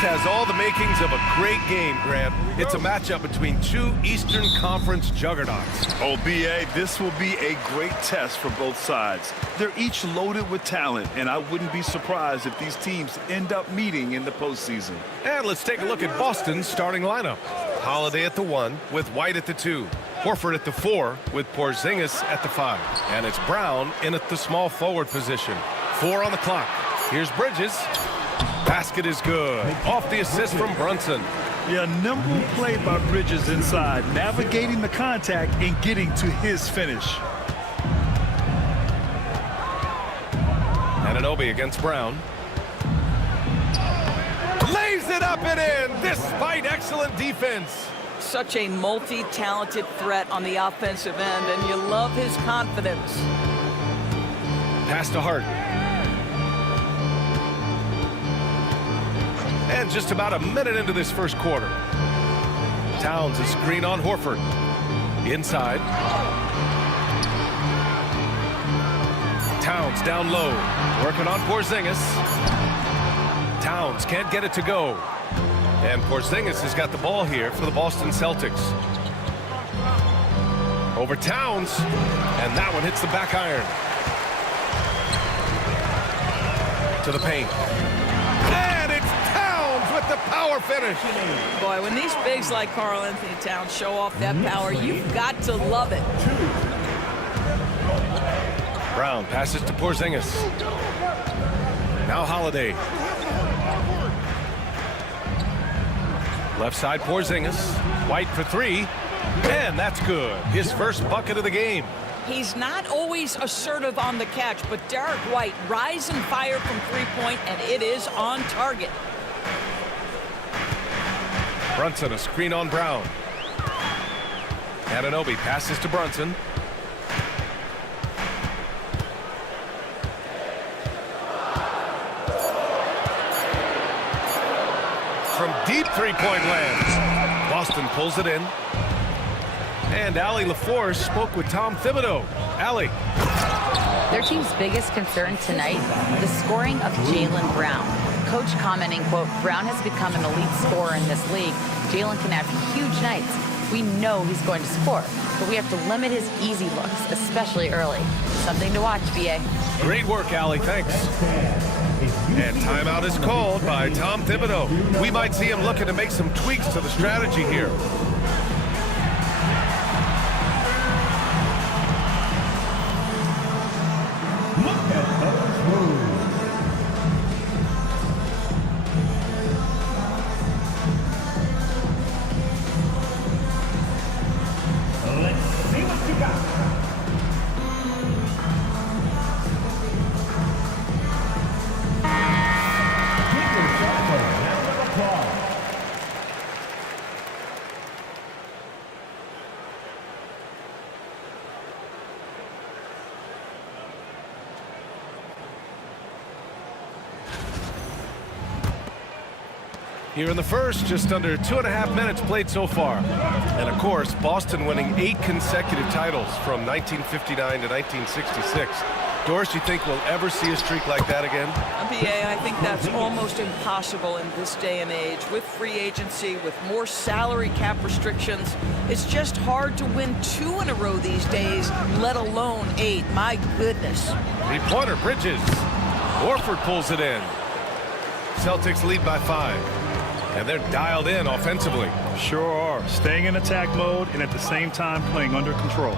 has all the makings of a great game, Grant. It's a matchup between two Eastern Conference juggernauts. Oh, B.A., this will be a great test for both sides. They're each loaded with talent, and I wouldn't be surprised if these teams end up meeting in the postseason. And let's take a look at Boston's starting lineup. Holiday at the 1 with White at the 2. Horford at the 4 with Porzingis at the 5. And it's Brown in at the small forward position. 4 on the clock. Here's Bridges. Basket is good. Off the assist from Brunson. Yeah, nimble play by Bridges inside, navigating the contact and getting to his finish. Anunoby against Brown. Lays it up and in despite excellent defense. Such a multi-talented threat on the offensive end, and you love his confidence. Pass to Hart. And just about a minute into this first quarter. Towns a screen on Horford. Inside. Towns down low. Working on Porzingis. Towns can't get it to go. And Porzingis has got the ball here for the Boston Celtics. Over Towns. And that one hits the back iron. To the paint. And it's Towns with the power finish. Boy, when these bigs like Karl Anthony Towns show off that power, you've got to love it. Brown passes to Porzingis. Now Holiday. Left side Porzingis. White for 3. And that's good. His first bucket of the game. He's not always assertive on the catch, but Derek White rise and fire from three-point, and it is on target. Brunson a screen on Brown. Anunoby passes to Brunson. From deep three-point land. Boston pulls it in. And Allie LaForce spoke with Tom Thibodeau. Allie. Their team's biggest concern tonight, the scoring of Jaylen Brown. Coach commenting, quote, Brown has become an elite scorer in this league. Jaylen can have huge nights. We know he's going to score, but we have to limit his easy looks, especially early. Something to watch, B.A. Great work, Allie. Thanks. And timeout is called by Tom Thibodeau. We might see him looking to make some tweaks to the strategy here. Here in the first, just under 2.5 minutes played so far. And of course, Boston winning 8 consecutive titles from 1959 to 1966. Doris, you think we'll ever see a streak like that again? BA, I think that's almost impossible in this day and age. With free agency, with more salary cap restrictions, it's just hard to win 2 in a row these days, let alone 8. My goodness. Three-pointer, Bridges. Horford pulls it in. Celtics lead by 5. And they're dialed in offensively. Sure are. Staying in attack mode and at the same time playing under control.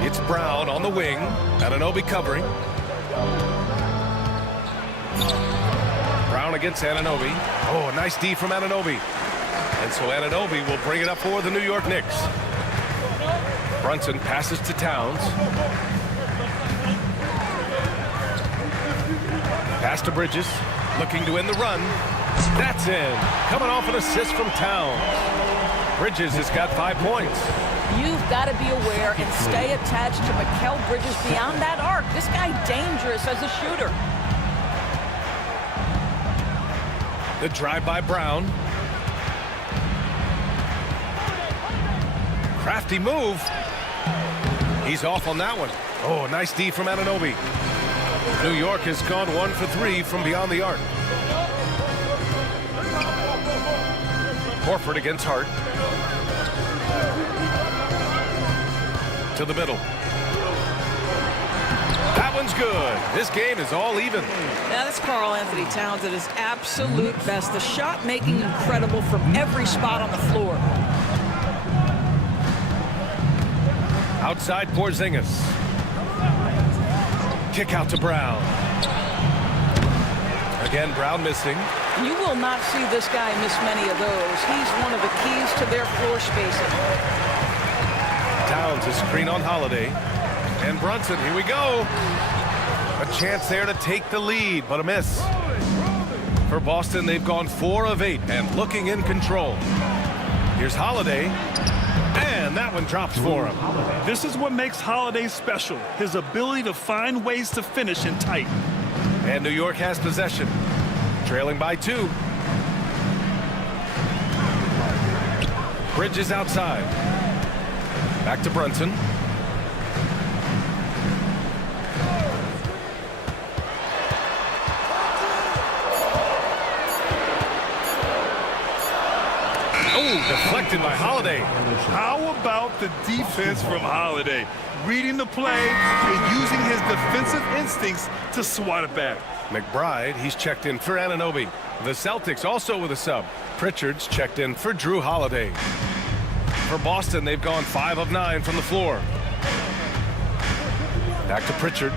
It's Brown on the wing. Anunoby covering. Brown against Anunoby. Oh, a nice D from Anunoby. And so Anunoby will bring it up for the New York Knicks. Brunson passes to Towns. Pass to Bridges, looking to win the run. That's in. Coming off an assist from Towns. Bridges has got 5 points. You've got to be aware and stay attached to Mikal Bridges beyond that arc. This guy dangerous as a shooter. The drive by Brown. Crafty move. He's off on that one. Oh, nice D from Anunoby. New York has gone 1 for 3 from beyond the arc. Horford against Hart. To the middle. That one's good. This game is all even. Now that's Karl Anthony Towns at his absolute best. The shot making incredible from every spot on the floor. Outside Porzingis. Kick out to Brown. Again, Brown missing. You will not see this guy miss many of those. He's one of the keys to their floor spacing. Towns, a screen on Holiday. And Brunson, here we go. A chance there to take the lead, but a miss. For Boston, they've gone 4 of 8 and looking in control. Here's Holiday. And that one drops for him. This is what makes Holiday special, his ability to find ways to finish in tight. And New York has possession, trailing by 2. Bridges outside. Back to Brunson. Oh, deflected by Holiday. How about the defense from Holiday? Reading the play and using his defensive instincts to swat it back. McBride, he's checked in for Anunoby. The Celtics also with a sub. Pritchard's checked in for Drew Holiday. For Boston, they've gone 5 of 9 from the floor. Back to Pritchard.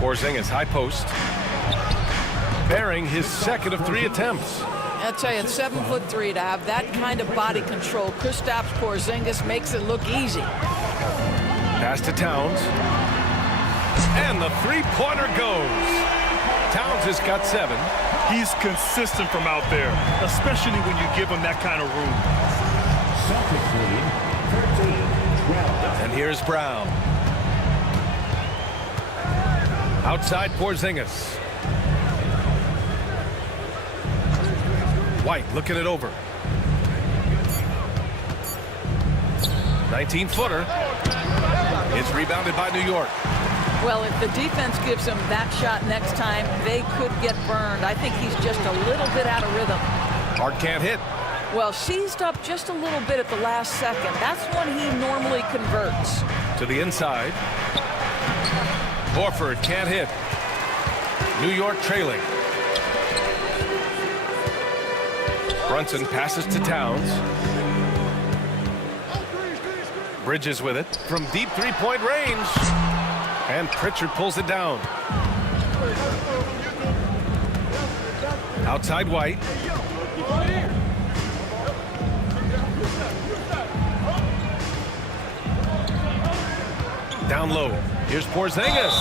Porzingis, high post. Bearing his second of 3 attempts. I'll tell you, at 7'3", to have that kind of body control, Kristaps Porzingis makes it look easy. Pass to Towns. And the three-pointer goes. Towns has got 7. He's consistent from out there, especially when you give him that kind of room. And here's Brown. Outside Porzingis. White looking it over. 19-footer. It's rebounded by New York. Well, if the defense gives him that shot next time, they could get burned. I think he's just a little bit out of rhythm. Hart can't hit. Well, seized up just a little bit at the last second. That's when he normally converts. To the inside. Horford can't hit. New York trailing. Brunson passes to Towns. Bridges with it from deep three-point range. And Pritchard pulls it down. Outside White. Down low. Here's Porzingis.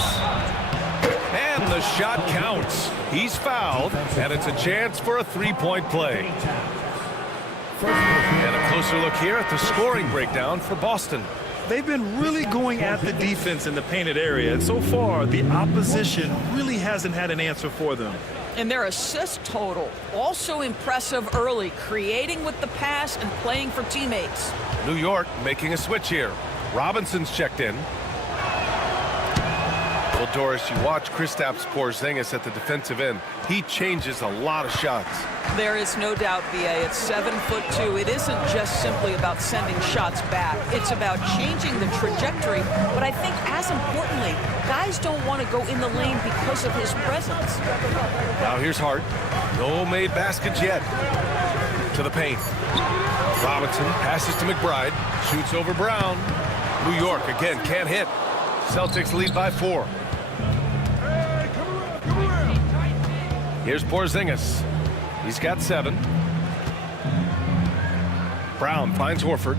And the shot counts. He's fouled, and it's a chance for a three-point play. And a closer look here at the scoring breakdown for Boston. They've been really going at the defense in the painted area, and so far the opposition really hasn't had an answer for them. And their assist total, also impressive early, creating with the pass and playing for teammates. New York making a switch here. Robinson's checked in. Well, Doris, you watch Kristaps Porzingis at the defensive end. He changes a lot of shots. There is no doubt, VA. It's 7'2". It isn't just simply about sending shots back. It's about changing the trajectory. But I think, as importantly, guys don't want to go in the lane because of his presence. Now here's Hart. No made baskets yet. To the paint. Robinson passes to McBride. Shoots over Brown. New York again can't hit. Celtics lead by 4. Here's Porzingis. He's got 7. Brown finds Horford.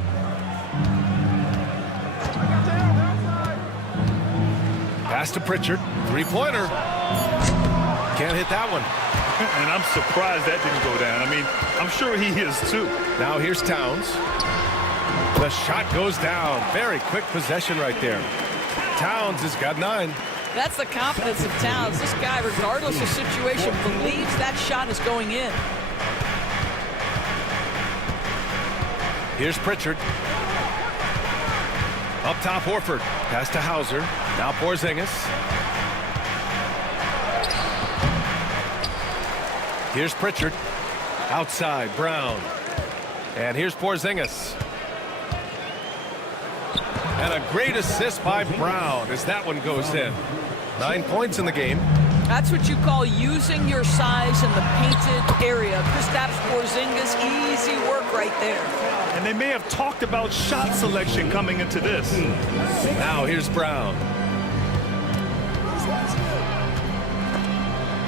Pass to Pritchard. Three-pointer. Can't hit that one. And I'm surprised that didn't go down. I mean, I'm sure he is too. Now here's Towns. The shot goes down. Very quick possession right there. Towns has got 9. That's the confidence of Towns. This guy, regardless of situation, believes that shot is going in. Here's Pritchard. Up top, Horford. Pass to Hauser. Now Porzingis. Here's Pritchard. Outside, Brown. And here's Porzingis. And a great assist by Brown as that one goes in. 9 points in the game. That's what you call using your size in the painted area. Kristaps Porzingis, easy work right there. And they may have talked about shot selection coming into this. Now here's Brown.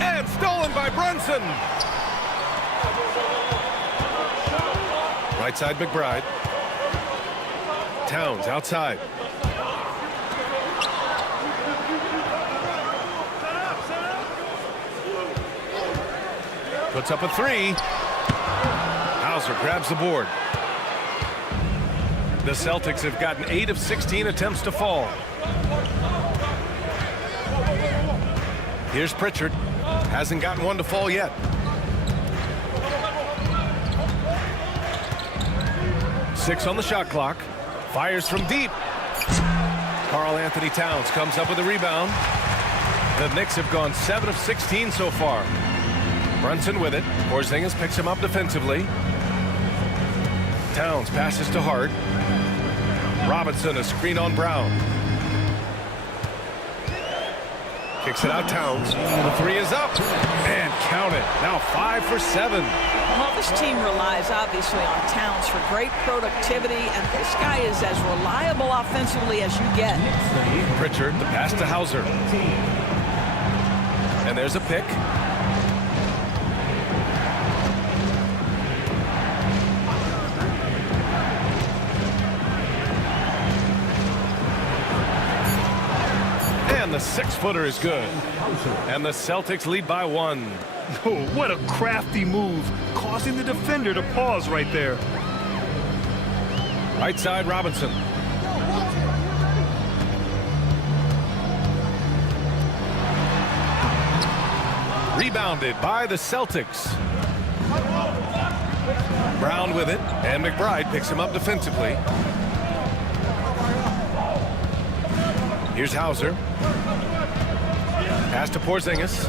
And stolen by Brunson. Right side, McBride. Towns outside. Puts up a three. Hauser grabs the board. The Celtics have gotten 8 of 16 attempts to fall. Here's Pritchard. Hasn't gotten one to fall yet. Six on the shot clock. Fires from deep. Karl-Anthony Towns comes up with a rebound. The Knicks have gone 7 of 16 so far. Brunson with it. Porzingis picks him up defensively. Towns passes to Hart. Robinson, a screen on Brown. Kicks it out, Towns. The three is up. And count it. Now 5 for 7. Well, this team relies obviously on Towns for great productivity, and this guy is as reliable offensively as you get. Pritchard, the pass to Hauser. And there's a pick. And the 6-footer is good. And the Celtics lead by 1. Oh, what a crafty move, causing the defender to pause right there. Right side, Robinson. Rebounded by the Celtics. Brown with it, and McBride picks him up defensively. Here's Hauser. Pass to Porzingis.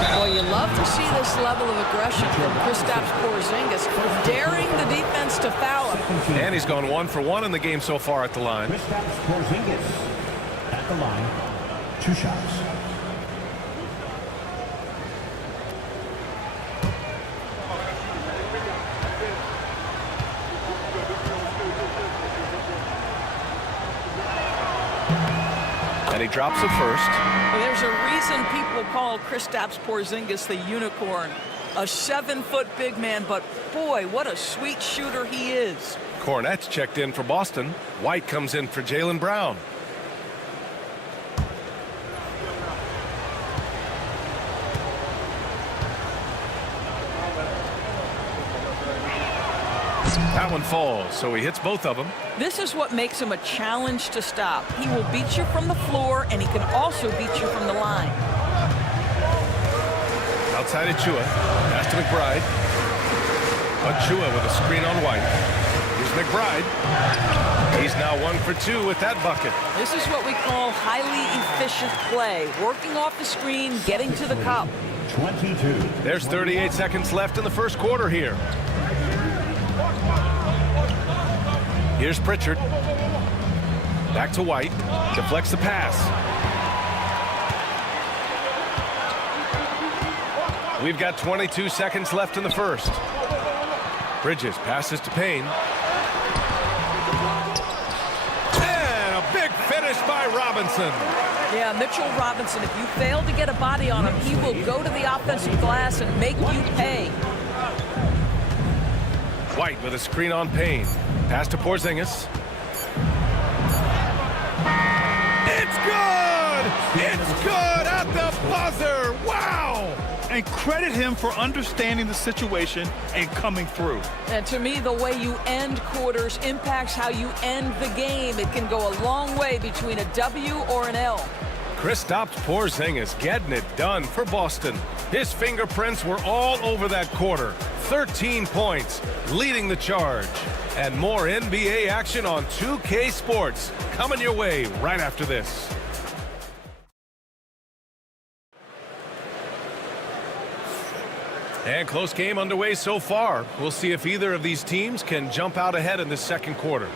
Well, you love to see this level of aggression from Kristaps Porzingis, daring the defense to foul him. And he's gone 1 for 1 in the game so far at the line. Kristaps Porzingis at the line. 2 shots. And he drops it first. Well, there's a reason people call Kristaps Porzingis the unicorn. A 7-foot big man, but boy, what a sweet shooter he is. Cornette's checked in for Boston. White comes in for Jaylen Brown. That one falls, so he hits both of them. This is what makes him a challenge to stop. He will beat you from the floor, and he can also beat you from the line. Outside Achua. Pass to McBride. Achua with a screen on White. Here's McBride. He's now 1 for 2 with that bucket. This is what we call highly efficient play. Working off the screen, getting to the cup. 22. There's 38 seconds left in the first quarter here. Here's Pritchard. Back to White. Deflects the pass. We've got 22 seconds left in the first. Bridges passes to Payne. And a big finish by Robinson. Yeah, Mitchell Robinson, if you fail to get a body on him, he will go to the offensive glass and make you pay. White with a screen on Payne. Pass to Porzingis. It's good! It's good at the buzzer! Wow! And credit him for understanding the situation and coming through. And to me, the way you end quarters impacts how you end the game. It can go a long way between a W or an L. Kristaps Porzingis getting it done for Boston. His fingerprints were all over that quarter. 13 points, leading the charge. And more NBA action on 2K Sports coming your way right after this. And close game underway so far. We'll see if either of these teams can jump out ahead in the second quarter.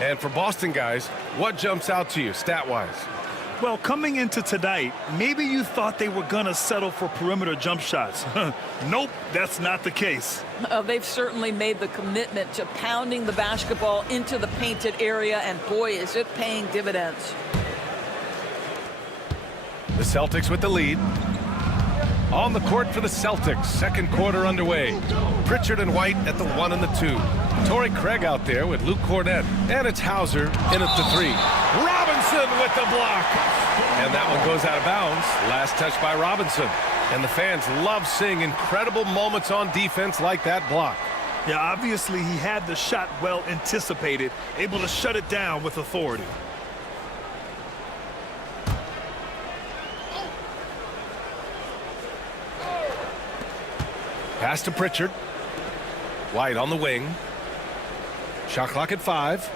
And for Boston guys, what jumps out to you stat-wise? Well, coming into tonight, maybe you thought they were going to settle for perimeter jump shots. Nope, that's not the case. They've certainly made the commitment to pounding the basketball into the painted area, and boy, is it paying dividends. The Celtics with the lead. On the court for the Celtics, second quarter underway. Pritchard and White at the 1 and the 2. Torrey Craig out there with Luke Cornett. And it's Hauser in at the 3. Robinson with the block. And that one goes out of bounds. Last touch by Robinson. And the fans love seeing incredible moments on defense like that block. Yeah, obviously he had the shot well anticipated, able to shut it down with authority. Pass to Pritchard. White on the wing. Shot clock at 5.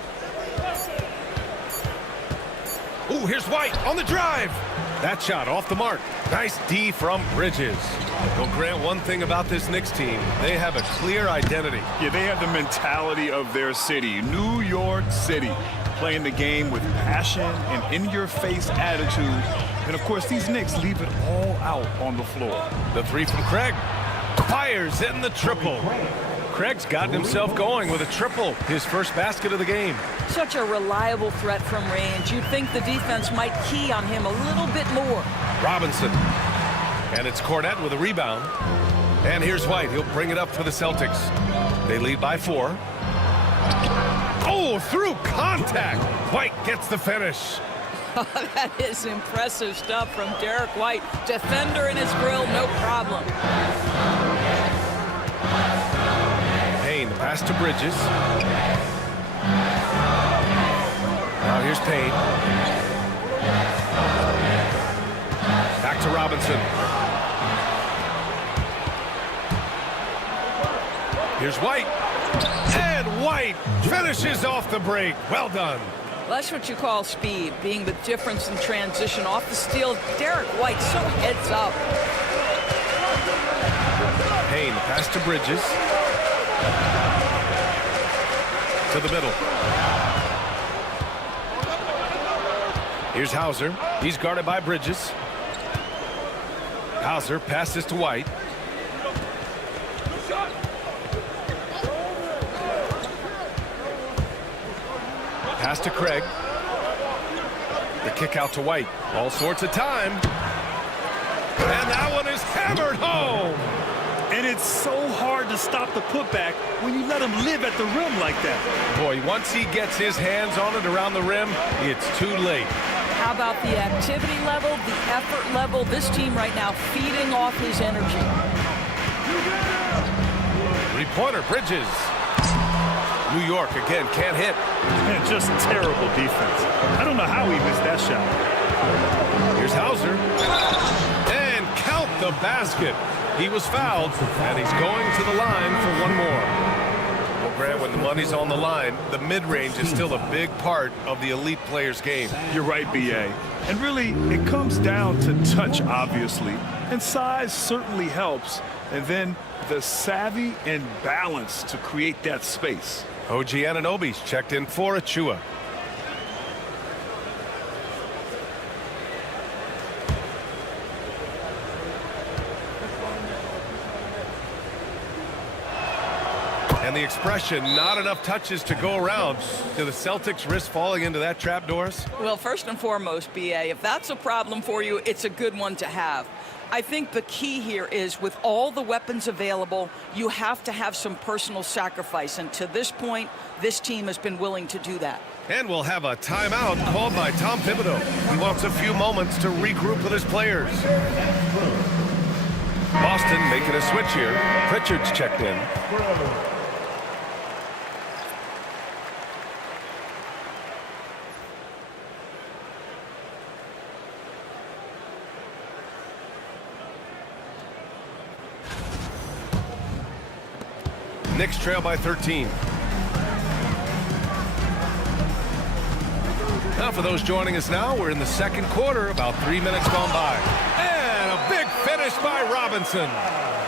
Ooh, here's White on the drive. That shot off the mark. Nice D from Bridges. Well, Grant, one thing about this Knicks team, they have a clear identity. Yeah, they have the mentality of their city, New York City, playing the game with passion and in-your-face attitude. And, of course, these Knicks leave it all out on the floor. The 3 from Craig. Fires in the triple. Craig's gotten himself going with a triple, his first basket of the game. Such a reliable threat from range. You'd think the defense might key on him a little bit more. Robinson. And it's Cornett with a rebound. And here's White. He'll bring it up for the Celtics. They lead by 4. Oh, through contact. White gets the finish. That is impressive stuff from Derek White. Defender in his grill, no problem. Payne, the pass to Bridges. Now here's Payne. Back to Robinson. Here's White. And White finishes off the break. Well done. That's what you call speed, being the difference in transition. Off the steal, Derek White so heads up. Payne, the pass to Bridges. To the middle. Here's Hauser. He's guarded by Bridges. Hauser passes to White. Pass to Craig. The kick out to White. All sorts of time. And that one is hammered home. And it's so hard to stop the putback when you let him live at the rim like that. Boy, once he gets his hands on it around the rim, it's too late. How about the activity level, the effort level? This team right now feeding off his energy. 3-pointer, Bridges. New York again can't hit. Man, just terrible defense. I don't know how he missed that shot. Here's Hauser. And count the basket. He was fouled, and he's going to the line for one more. Well, Grant, when the money's on the line, the mid-range is still a big part of the elite player's game. You're right, B.A. And really, it comes down to touch, obviously. And size certainly helps. And then the savvy and balance to create that space. OG Anunoby's checked in for Achua. And the expression, not enough touches to go around. Do the Celtics risk falling into that trap, Doris? Well, first and foremost, B.A., if that's a problem for you, it's a good one to have. I think the key here is with all the weapons available, you have to have some personal sacrifice. And to this point, this team has been willing to do that. And we'll have a timeout called by Tom Thibodeau. He wants a few moments to regroup with his players. Boston making a switch here. Pritchard's checked in. Knicks trail by 13. Now for those joining us now, we're in the second quarter, about 3 minutes gone by. And a big finish by Robinson.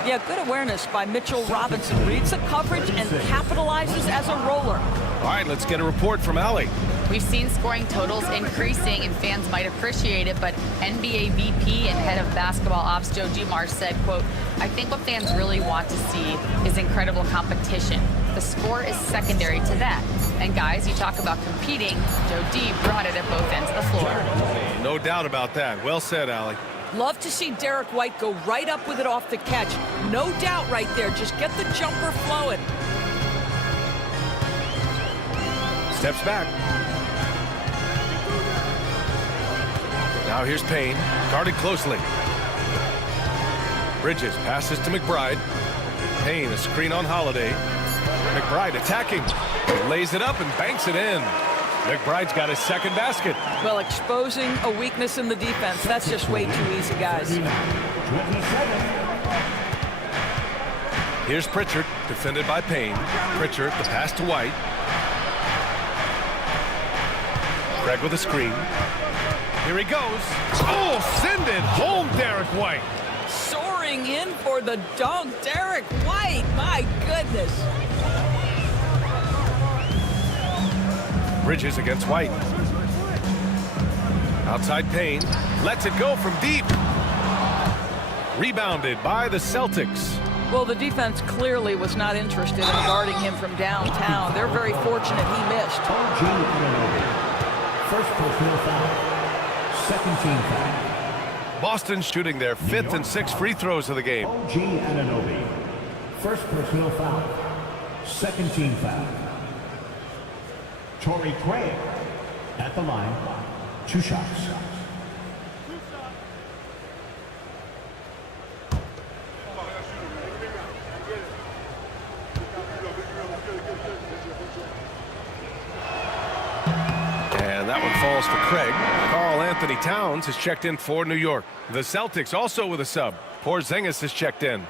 Yeah, good awareness by Mitchell Robinson. Reads the coverage and capitalizes as a roller. All right, let's get a report from Allie. We've seen scoring totals increasing, and fans might appreciate it, but NBA VP and head of basketball ops Joe Dumars said, quote, "I think what fans really want to see is incredible competition. The score is secondary to that. And guys, you talk about competing, Joe D brought it at both ends of the floor." No doubt about that. Well said, Allie. Love to see Derek White go right up with it off the catch. No doubt right there. Just get the jumper flowing. Steps back. Now here's Payne, guarded closely. Bridges passes to McBride. Payne, a screen on Holiday. McBride attacking. He lays it up and banks it in. McBride's got his second basket. Well, exposing a weakness in the defense, that's just way too easy, guys. Here's Pritchard, defended by Payne. Pritchard, the pass to White. Craig with a screen. Here he goes. Oh, send it home, Derek White. Soaring in for the dunk, Derek White. My goodness. Bridges against White. Outside Payne. Lets it go from deep. Rebounded by the Celtics. Well, the defense clearly was not interested in guarding him from downtown. They're very fortunate he missed. First personal foul. Second team foul. Boston shooting their fifth and sixth free throws of the game. OG Anunoby. First personal foul. Second team foul. Torrey Craig at the line. 2 shots. And that one falls for Craig. Karl Anthony Towns has checked in for New York. The Celtics also with a sub. Porzingis has checked in.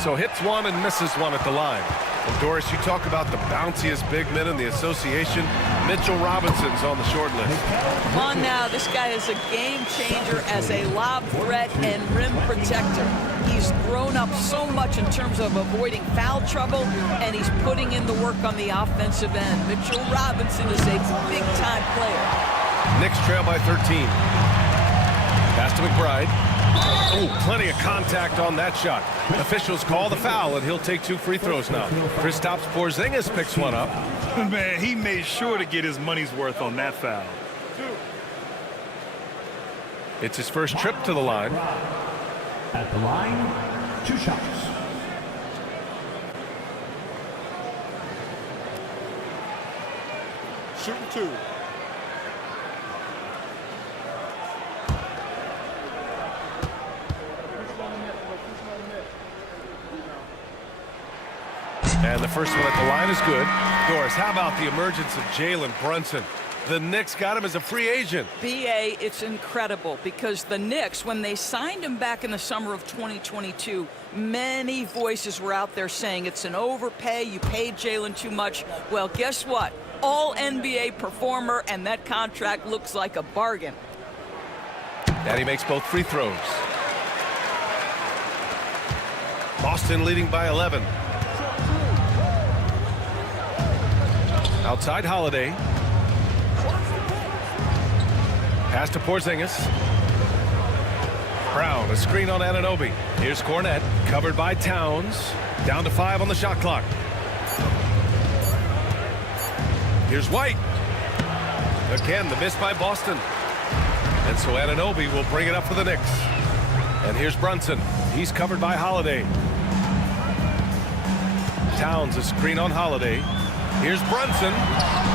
So hits one and misses one at the line. And Doris, you talk about the bounciest big men in the association. Mitchell Robinson's on the short list. Come on now, this guy is a game changer as a lob threat and rim protector. He's grown up so much in terms of avoiding foul trouble, and he's putting in the work on the offensive end. Mitchell Robinson is a big-time player. Knicks trail by 13. Pass to McBride. Oh, plenty of contact on that shot. Officials call the foul, and he'll take 2 free throws now. Kristaps Porzingis picks one up. Man, he made sure to get his money's worth on that foul. It's his first trip to the line. At the line, 2 shots. Shooting 2. And the first one at the line is good. Doris, how about the emergence of Jalen Brunson? The Knicks got him as a free agent. B.A., it's incredible because the Knicks, when they signed him back in the summer of 2022, many voices were out there saying it's an overpay, you paid Jalen too much. Well, guess what? All NBA performer, and that contract looks like a bargain. And he makes both free throws. Boston leading by 11. Outside Holiday. Pass to Porzingis. Brown, a screen on Anunoby. Here's Cornette, covered by Towns. Down to 5 on the shot clock. Here's White. Again, the miss by Boston. And so Anunoby will bring it up for the Knicks. And here's Brunson. He's covered by Holiday. Towns, a screen on Holiday. Here's Brunson.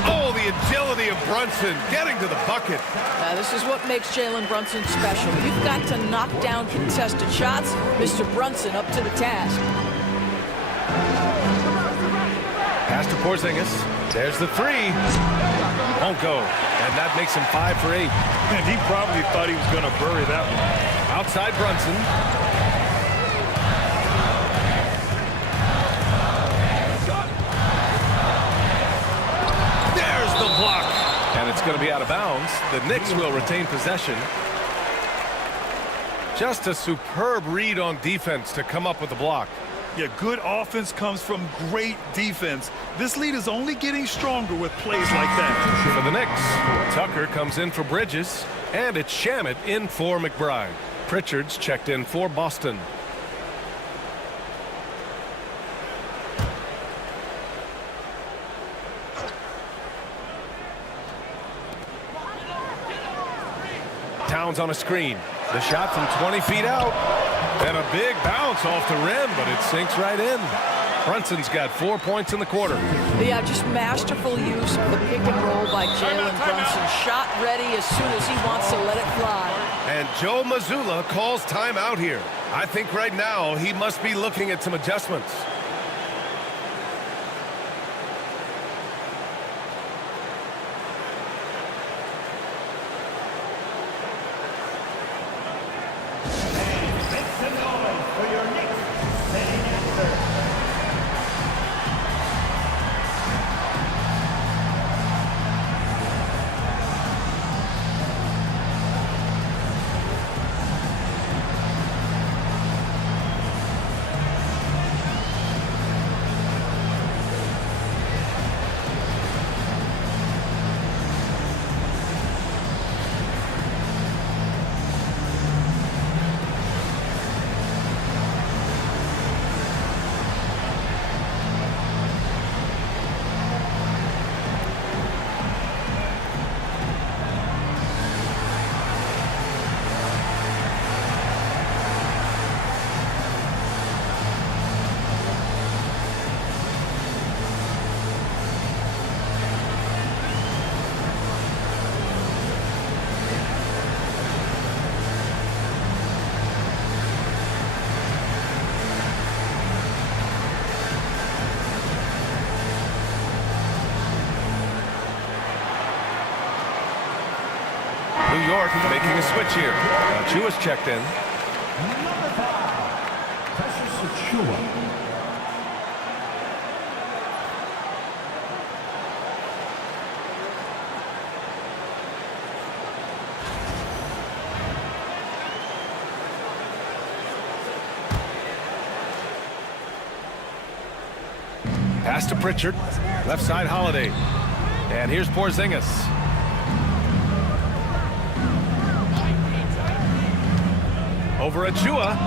Oh, the agility of Brunson getting to the bucket. This is what makes Jalen Brunson special. You've got to knock down contested shots. Mr. Brunson up to the task. Pass to to Porzingis. There's the three. Won't go. And that makes him 5 for 8. And he probably thought he was going to bury that one. Outside Brunson. There's the block. And it's going to be out of bounds. The Knicks will retain possession. Just a superb read on defense to come up with the block. Yeah, good offense comes from great defense. This lead is only getting stronger with plays like that. For the Knicks, Tucker comes in for Bridges, and it's Shamet in for McBride. Pritchard's checked in for Boston. Towns on a screen. The shot from 20 feet out. And a big bounce off the rim, but it sinks right in. Brunson's got 4 points in the quarter. Yeah, just masterful use of the pick and roll by Jalen Brunson. Shot ready as soon as he wants to let it fly. And Joe Mazzulla calls timeout here. I think right now he must be looking at some adjustments. New York making a switch here. Achua's checked in. Number 5, Precious Achua. Pass to Pritchard. Left side Holiday. And here's Porzingis. Over Achua.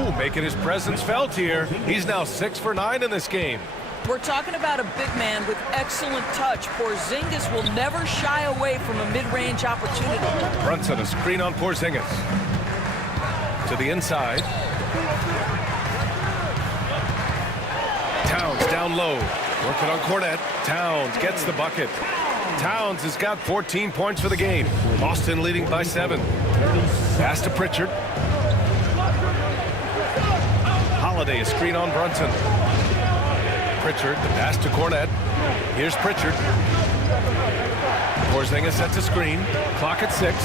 Ooh, making his presence felt here. He's now 6 for 9 in this game. We're talking about a big man with excellent touch. Porzingis will never shy away from a mid-range opportunity. Brunson, a screen on Porzingis. To the inside. Towns down low. Working on Cornette. Towns gets the bucket. Towns has got 14 points for the game. Boston leading by 7. Pass to Pritchard. Holiday, a screen on Brunson. Pritchard, the pass to Cornette. Here's Pritchard. Porzingis sets a screen. Clock at 6.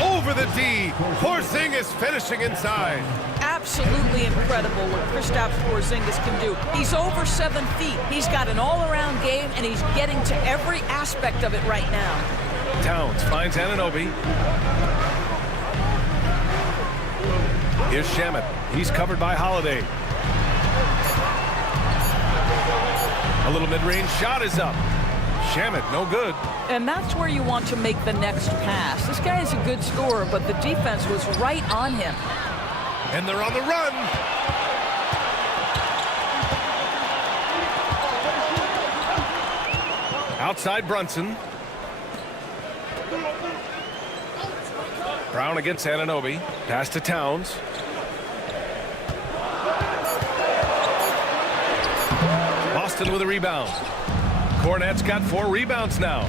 Over the D. Porzingis finishing inside. Absolutely incredible what Kristaps Porzingis can do. He's over 7 feet. He's got an all-around game, and he's getting to every aspect of it right now. Towns finds Anunoby. Here's Shamet. He's covered by Holiday. A little mid-range shot is up. Shamet, no good. And that's where you want to make the next pass. This guy is a good scorer, but the defense was right on him. And they're on the run. Outside Brunson. Brown against Anunoby. Pass to Towns. Boston with a rebound. Cornette's got 4 rebounds now.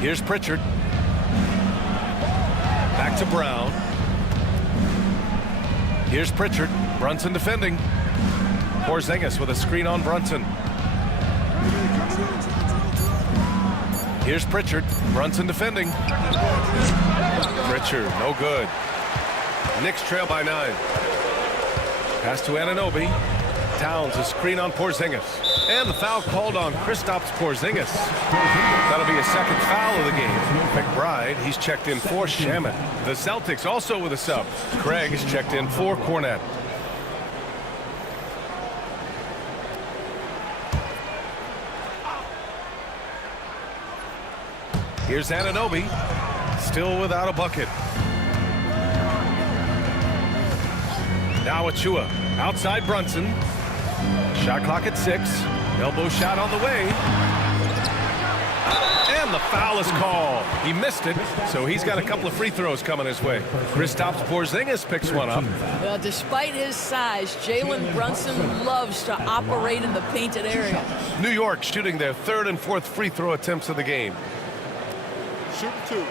Here's Pritchard. Back to Brown. Here's Pritchard. Brunson defending. Porzingis with a screen on Brunson. Here's Pritchard. Brunson defending. Pritchard, no good. Knicks trail by 9. Pass to Anunoby. Towns, a screen on Porzingis. And the foul called on Kristaps Porzingis. That'll be a second foul of the game. McBride, he's checked in for Shaman. The Celtics also with a sub. Craig is checked in for Cornette. Here's Anunoby, still without a bucket. Now Achua, outside Brunson. Shot clock at 6. Elbow shot on the way. And the foul is called. He missed it, so he's got a couple of free throws coming his way. Kristaps Porzingis picks one up. Well, despite his size, Jalen Brunson loves to operate in the painted area. New York shooting their 3rd and 4th free throw attempts of the game. Shoot 2.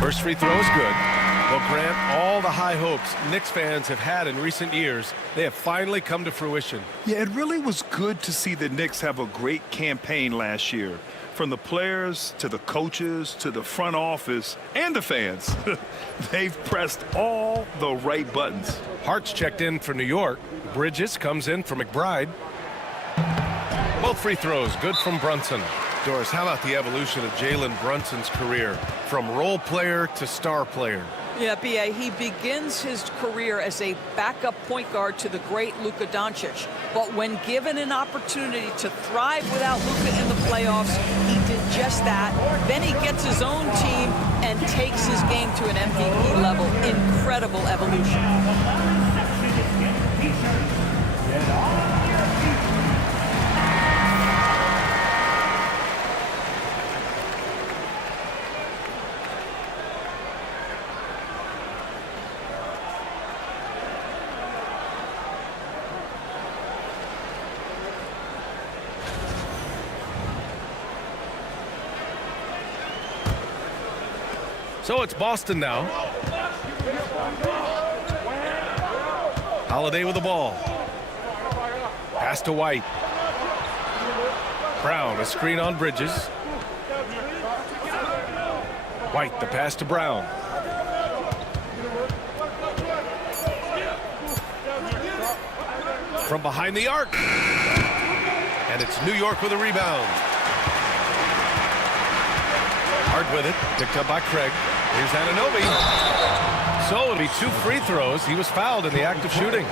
First free throw is good. Will grant all the high hopes Knicks fans have had in recent years. They have finally come to fruition. Yeah, it really was good to see the Knicks have a great campaign last year. From the players to the coaches to the front office and the fans. They've pressed all the right buttons. Hart's checked in for New York. Bridges comes in for McBride. Both free throws good from Brunson. Doris, how about the evolution of Jalen Brunson's career from role player to star player? Yeah, B.A., he begins his career as a backup point guard to the great Luka Doncic. But when given an opportunity to thrive without Luka in the playoffs, he did just that. Then he gets his own team and takes his game to an MVP level. Incredible evolution. So it's Boston now. Holiday with the ball. Pass to White. Brown, a screen on Bridges. White, the pass to Brown. From behind the arc. And it's New York with a rebound. Hard with it, picked up by Craig. Here's Anunoby. So it'll be 2 free throws. He was fouled in the act of shooting.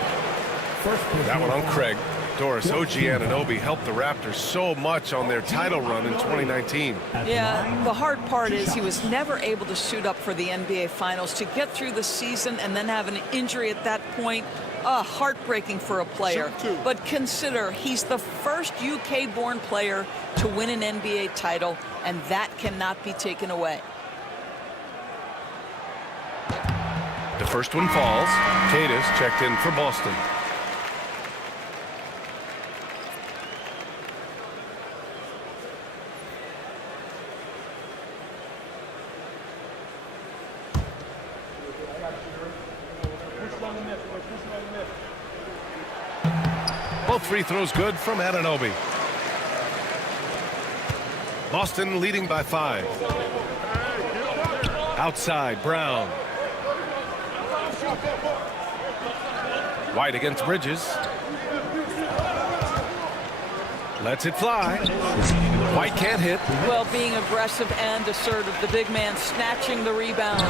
That one on Craig. Doris, OG Anunoby helped the Raptors so much on their title run in 2019. Yeah, the hard part is he was never able to suit up for the NBA Finals. To get through the season and then have an injury at that point, heartbreaking for a player. But consider, he's the first UK-born player to win an NBA title, and that cannot be taken away. The first one falls. Tatus checked in for Boston. Both free throws good from Anunoby. Boston leading by 5. Outside, Brown. White against Bridges. Lets it fly. White can't hit. Well, being aggressive and assertive, the big man snatching the rebound.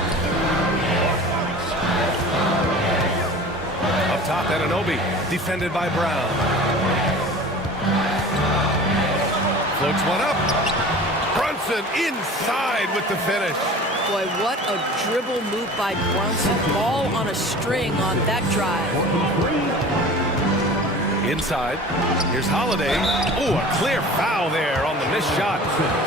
Up top, Anunoby, defended by Brown. Floats one up. Brunson inside with the finish. Boy, what a dribble move by Brunson. Ball on a string on that drive. Inside. Here's Holiday. Ooh, a clear foul there on the missed shot.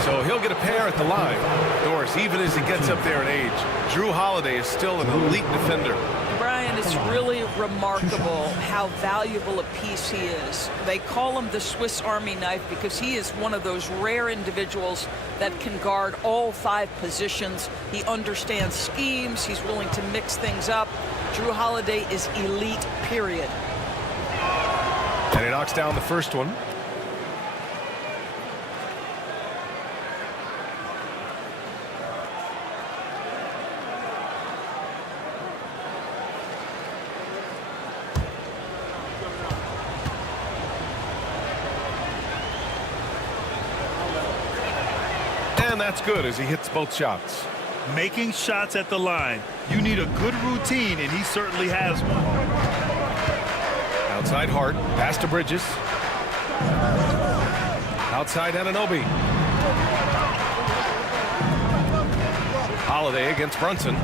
So he'll get a pair at the line. Doris, even as he gets up there in age, Drew Holiday is still an elite defender. Brian, it's really remarkable how valuable a piece he is. They call him the Swiss Army knife because he is one of those rare individuals that can guard all 5 positions. He understands schemes. He's willing to mix things up. Drew Holiday is elite, period. And he knocks down the first one. And that's good as he hits both shots. Making shots at the line. You need a good routine, and he certainly has one. Outside Hart, pass to Bridges. Outside Anunoby. Holiday against Brunson.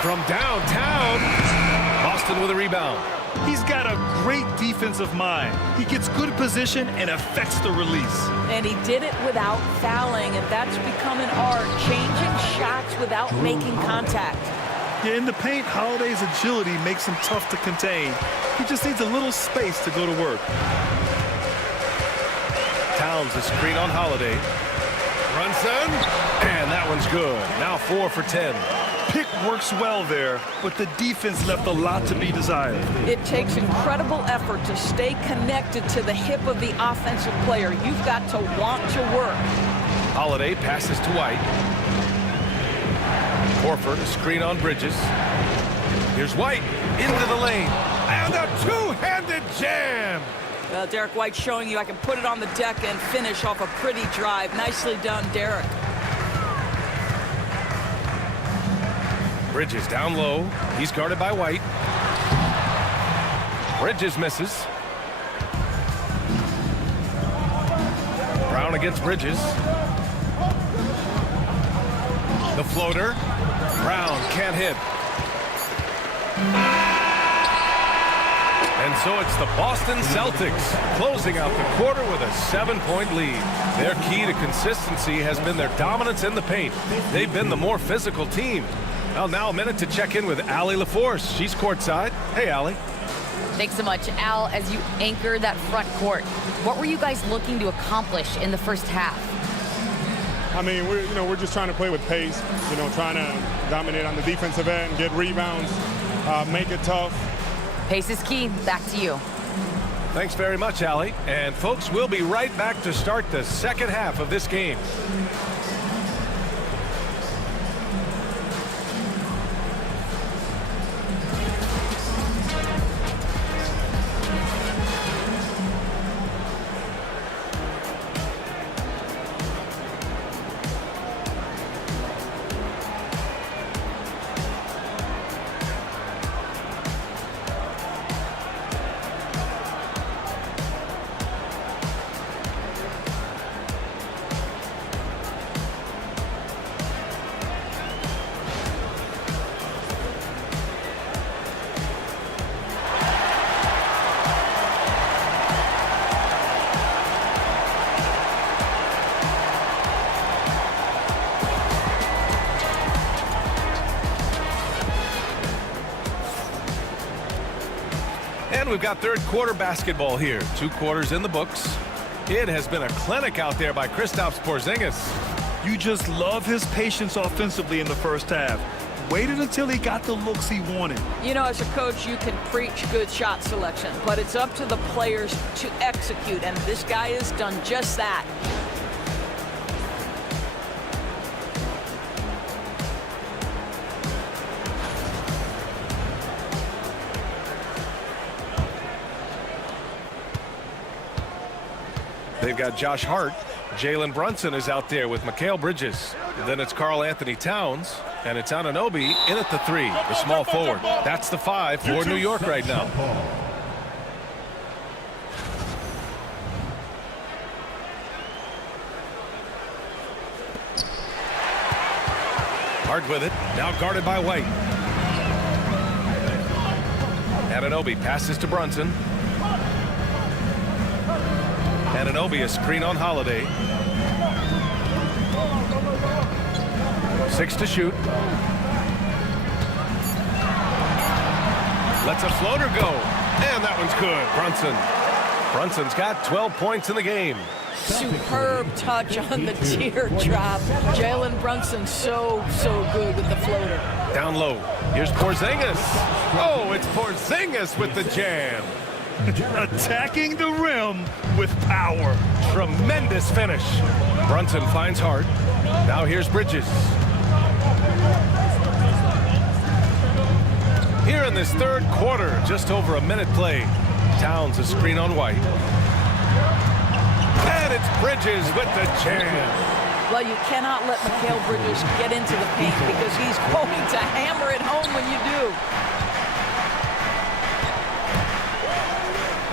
From downtown, Boston with a rebound. He's got a great defensive mind. He gets good position and affects the release. And he did it without fouling, and that's become an art, changing shots without making contact. Yeah, in the paint, Holiday's agility makes him tough to contain. He just needs a little space to go to work. Towns a screen on Holiday. Brunson, and that one's good. Now 4 for 10. Pick works well there, but the defense left a lot to be desired. It takes incredible effort to stay connected to the hip of the offensive player. You've got to want to work. Holiday passes to White. Horford, a screen on Bridges. Here's White into the lane. And a two-handed jam. Well, Derek White showing you I can put it on the deck and finish off a pretty drive. Nicely done, Derek. Bridges down low. He's guarded by White. Bridges misses. Brown against Bridges. The floater. Brown can't hit. And so it's the Boston Celtics closing out the quarter with a 7-point lead. Their key to consistency has been their dominance in the paint. They've been the more physical team. Well, now a minute to check in with Allie LaForce. She's courtside. Hey, Allie. Thanks so much, Al. As you anchor that front court, what were you guys looking to accomplish in the first half? I mean, we're just trying to play with pace, trying to dominate on the defensive end, get rebounds, make it tough. Pace is key. Back to you. Thanks very much, Allie. And folks, we'll be right back to start the second half of this game. And we've got third quarter basketball here. 2 quarters in the books. It has been a clinic out there by Kristaps Porzingis. You just love his patience offensively in the first half. Waited until he got the looks he wanted. As a coach, you can preach good shot selection, but it's up to the players to execute, and this guy has done just that. They've got Josh Hart. Jalen Brunson is out there with Mikal Bridges. Then it's Karl Anthony Towns. And it's Anunoby in at the 3, the small forward. That's the 5 for New York right now. Hart with it. Now guarded by White. Anunoby passes to Brunson. Anunoby a screen on Holiday. 6 to shoot. Lets a floater go. And that one's good. Brunson's got 12 points in the game. Superb touch on the teardrop. Jalen Brunson so good with the floater. Down low. Here's Porzingis. Oh, it's Porzingis with the jam. Attacking the rim with power. Tremendous finish. Brunson finds Hart. Now here's Bridges. Here in this third quarter, just over a minute played. Towns a screen on White. And it's Bridges with the jam. Well, you cannot let Mikal Bridges get into the paint because he's going to hammer it home when you do.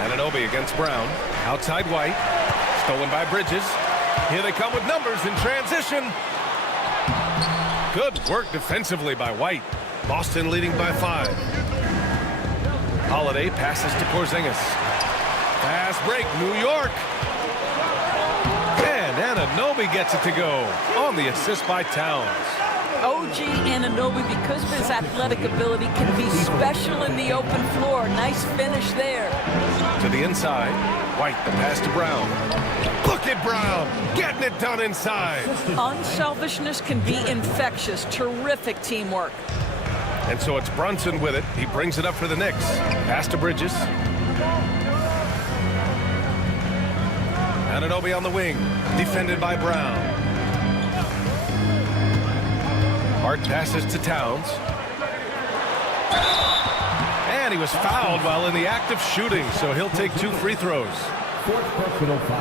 Anunoby against Brown. Outside White. Stolen by Bridges. Here they come with numbers in transition. Good work defensively by White. Boston leading by 5. Holiday passes to Porzingis. Fast break, New York. And Anunoby gets it to go on the assist by Towns. OG Anunoby, because of his athletic ability, can be special in the open floor. Nice finish there. To the inside. White, the pass to Brown. Look at Brown getting it done inside. Unselfishness can be infectious. Terrific teamwork. And so it's Brunson with it. He brings it up for the Knicks. Pass to Bridges. Anunoby on the wing. Defended by Brown. Hart passes to Towns. And he was fouled while in the act of shooting, so he'll take 2 free throws.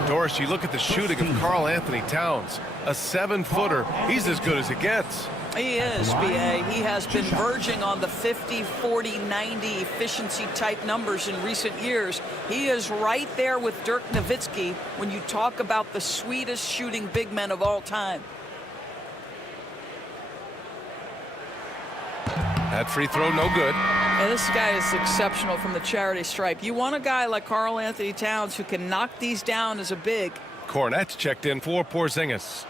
Doris, you look at the shooting of Karl Anthony Towns. A 7-footer. He's as good as it gets. He is, B.A. He has been verging on the 50, 40, 90 efficiency type numbers in recent years. He is right there with Dirk Nowitzki when you talk about the sweetest shooting big men of all time. That free throw no good. And this guy is exceptional from the charity stripe. You want a guy like Karl Anthony Towns who can knock these down as a big. Cornette's checked in for Porzingis.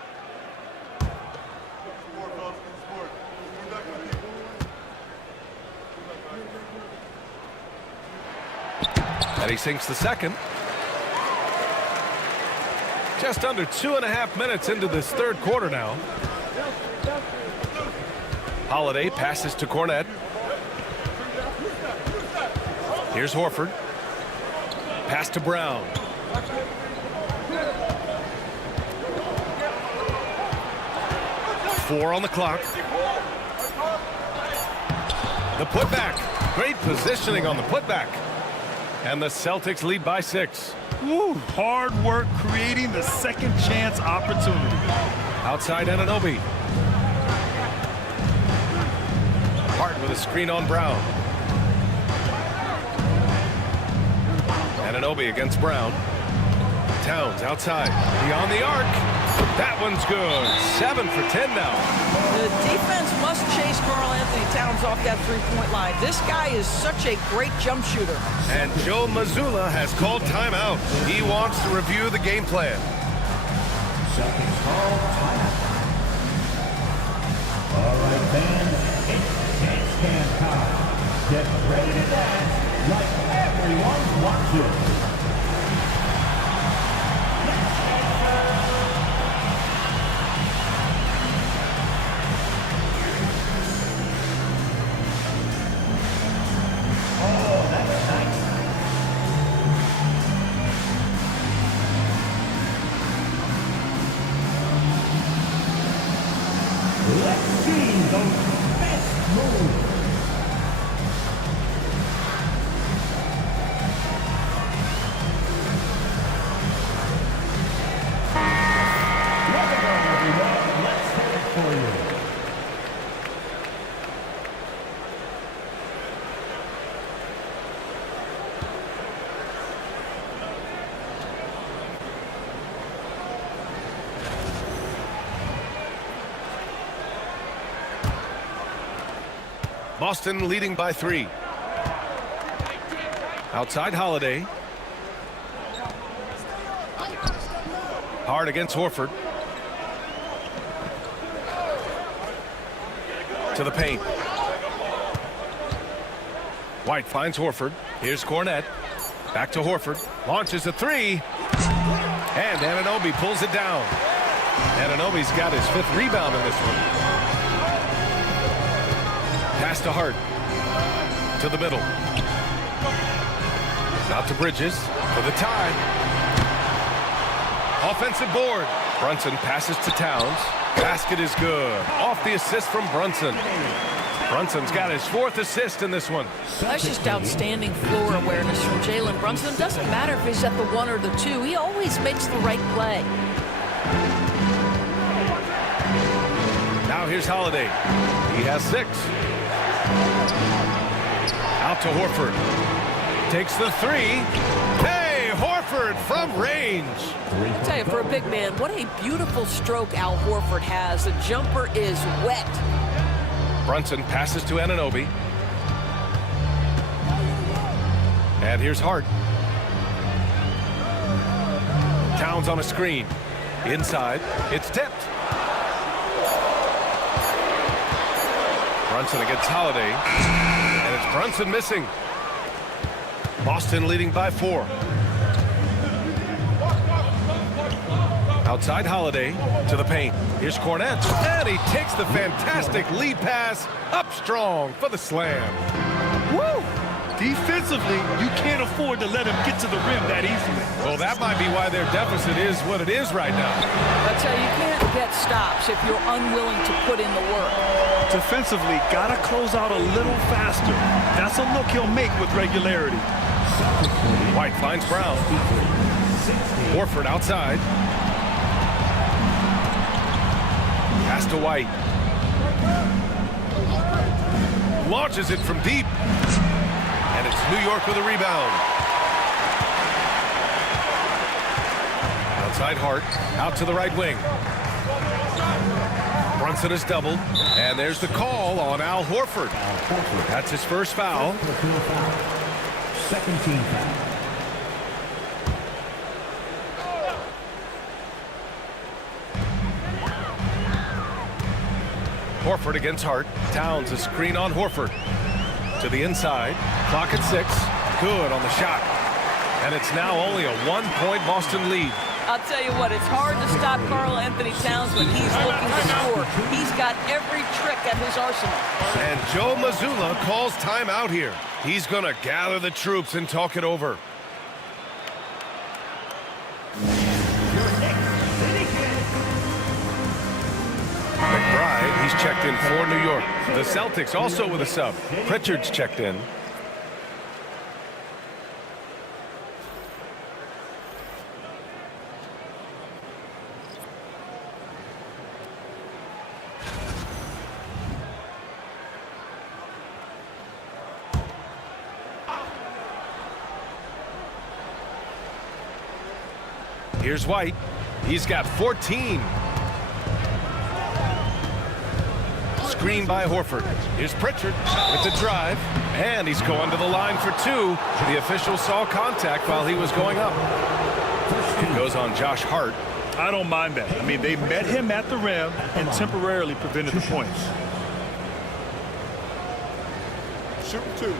And he sinks the second. Just under 2.5 minutes into this third quarter now. Holiday passes to Cornette. Here's Horford. Pass to Brown. Four on the clock. The putback. Great positioning on the putback. And the Celtics lead by 6. Woo, hard work creating the second chance opportunity. Outside Anunoby. Hart with a screen on Brown. Anunoby against Brown. Towns outside. Beyond the arc. That one's good. 7 for 10 now. The defense must chase Karl Anthony Towns off that three-point line. This guy is such a great jump shooter. And Joe Mazzulla has called timeout. He wants to review the game plan. Celtics call timeout. All right, fans, it's handstand time. Get ready to dance like everyone's watching. Let's see those best moves. Welcome, everyone. Let's hear it for you. Boston leading by 3. Outside Holiday. Hard against Horford. to the paint. White finds Horford. Here's Cornette. Back to Horford. Launches a three. And Anunoby pulls it down. Anunoby's got his 5th rebound in this one. Pass to Hart. To the middle. Out to Bridges for the tie. Offensive board. Brunson passes to Towns. Basket is good. Off the assist from Brunson. Brunson's got his 4th assist in this one. That's just outstanding floor awareness from Jalen Brunson. Doesn't matter if he's at the 1 or the 2. He always makes the right play. Now here's Holiday. He has 6. Out to Horford. Takes the 3. Hey, Horford from range. I'll tell you, for a big man, what a beautiful stroke Al Horford has. The jumper is wet. Brunson passes to Anunoby. And here's Hart. Towns on a screen. Inside. It's tipped. Brunson against Holiday. And it's Brunson missing. Boston leading by 4. Outside Holiday to the paint. Here's Cornette. And he takes the fantastic lead pass up strong for the slam. Woo! Defensively, you can't afford to let him get to the rim that easily. Well, that might be why their deficit is what it is right now. I tell you, you can't get stops if you're unwilling to put in the work. Defensively, gotta close out a little faster. That's a look he'll make with regularity. White finds Brown. Horford outside. Pass to White. Launches it from deep. And it's New York with a rebound. Outside Hart. Out to the right wing. Brunson is doubled. And there's the call on Al Horford. That's his first foul. Second team foul. Horford against Hart. Towns a screen on Horford. To the inside. Clock at 6. Good on the shot. And it's now only a 1-point Boston lead. I'll tell you what, it's hard to stop Karl Anthony Towns when he's looking to score. He's got every trick at his arsenal. And Joe Mazzulla calls timeout here. He's going to gather the troops and talk it over. McBride, he's checked in for New York. The Celtics also with a sub. Pritchard's checked in. Here's White. He's got 14. Screen by Horford. Here's Pritchard with the drive. And he's going to the line for 2. The official saw contact while he was going up. It goes on Josh Hart. I don't mind that. I mean, they met him at the rim and temporarily prevented the points. Shoot 2.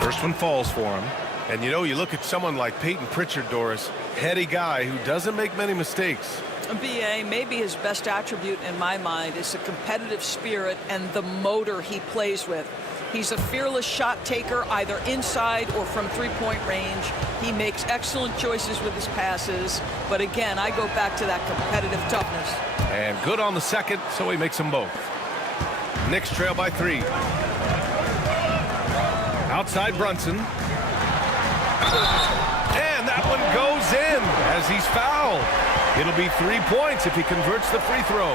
First one falls for him. And you know, you look at someone like Peyton Pritchard, Doris, heady guy who doesn't make many mistakes. BA, maybe his best attribute in my mind is the competitive spirit and the motor he plays with. He's a fearless shot taker, either inside or from three-point range. He makes excellent choices with his passes. But again, I go back to that competitive toughness. And good on the second, so he makes them both. Knicks trail by 3. Outside Brunson. And that one goes in as he's fouled. It'll be 3 points if he converts the free throw.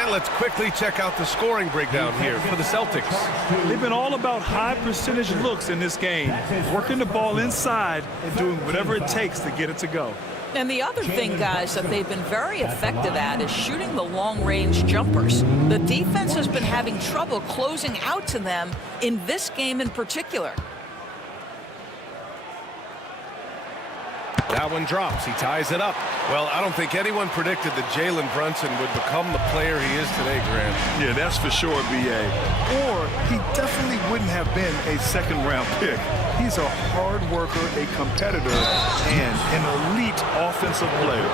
And let's quickly check out the scoring breakdown here for the Celtics. They've been all about high percentage looks in this game, working the ball inside and doing whatever it takes to get it to go. And the other thing, guys, that they've been very effective at is shooting the long-range jumpers. The defense has been having trouble closing out to them in this game in particular. That one drops. He ties it up. Well, I don't think anyone predicted that Jalen Brunson would become the player he is today, Grant. Yeah, that's for sure, B.A. Or he definitely wouldn't have been a second-round pick. He's a hard worker, a competitor, and an elite offensive player.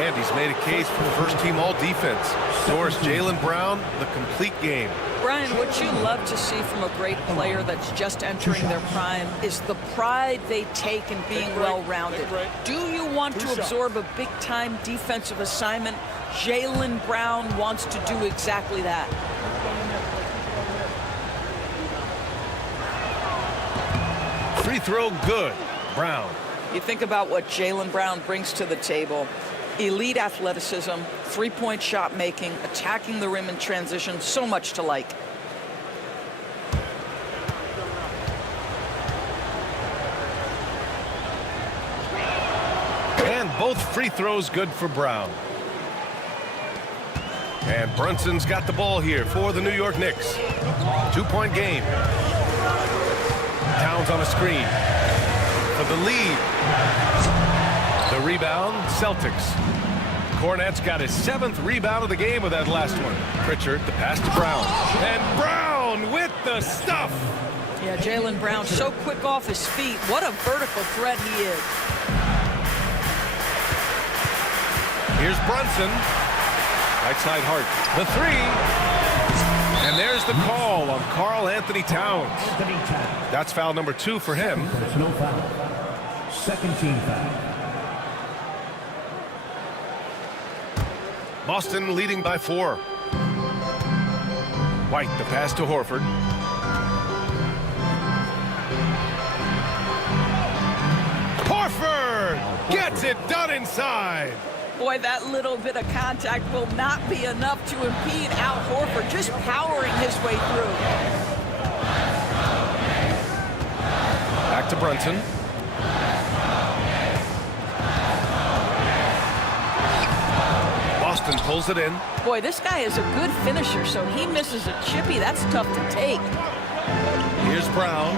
And he's made a case for first-team all-defense. Doris Jaylen Brown, the complete game. Brian, what you love to see from a great player that's just entering their prime is the pride they take in being well-rounded. Do you want to absorb a big-time defensive assignment? Jaylen Brown wants to do exactly that. Free throw good. Brown. You think about what Jaylen Brown brings to the table. Elite athleticism, three-point shot making, attacking the rim in transition, so much to like. And both free throws good for Brown. And Brunson's got the ball here for the New York Knicks. 2-point game. Towns on a screen for the lead. The rebound, Celtics. Cornette's got his 7th rebound of the game with that last one. Pritchard, the pass to Brown. And Brown with the stuff. Yeah, Jaylen Brown so quick off his feet. What a vertical threat he is. Here's Brunson. Right side Hart. The three. And there's the call on Karl Anthony Towns. That's foul number 2 for him. Personal foul. Second team foul. Boston leading by 4. White, the pass to Horford. Horford gets it done inside. Boy, that little bit of contact will not be enough to impede Al Horford, just powering his way through. Back to Brunson. Boston pulls it in. Boy, this guy is a good finisher, so he misses a chippy. That's tough to take. Here's Brown.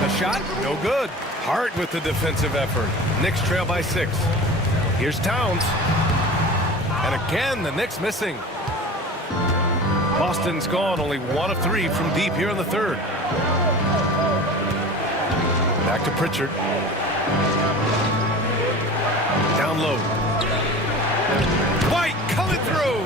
The shot, no good. Hart with the defensive effort. Knicks trail by 6. Here's Towns. And again, the Knicks missing. Boston's gone only 1 of 3 from deep here in the 3rd. Back to Pritchard. Down low. White coming through.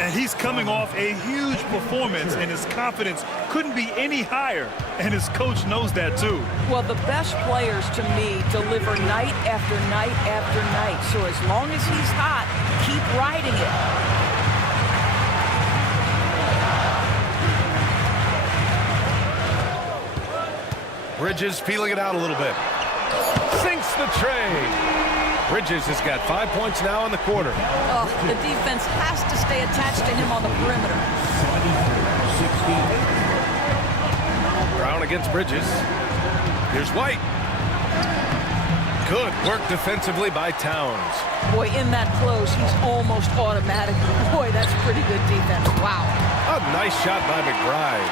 And he's coming off a huge performance, and his confidence couldn't be any higher. And his coach knows that, too. Well, the best players, to me, deliver night after night after night. So as long as he's hot, keep riding it. Bridges feeling it out a little bit. Sinks the tray. Bridges has got 5 points now in the quarter. Oh, the defense has to stay attached to him on the perimeter. 73-16. Brown against Bridges. Here's White. Good work defensively by Towns. Boy, in that close, he's almost automatic. Boy, that's pretty good defense. Wow. A nice shot by McBride.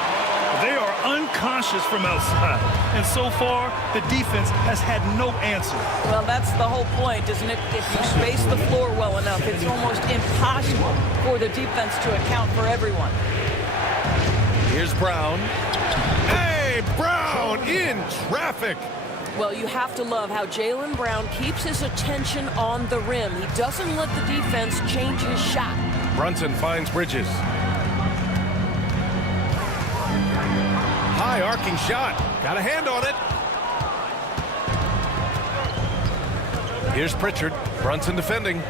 They are unconscious from outside, and so far, the defense has had no answer. Well, that's the whole point, isn't it? If you space the floor well enough, it's almost impossible for the defense to account for everyone. Here's Brown. Hey, Brown in traffic. Well, you have to love how Jaylen Brown keeps his attention on the rim. He doesn't let the defense change his shot. Brunson finds Bridges. High arcing shot. Got a hand on it. Here's Pritchard. Brunson defending.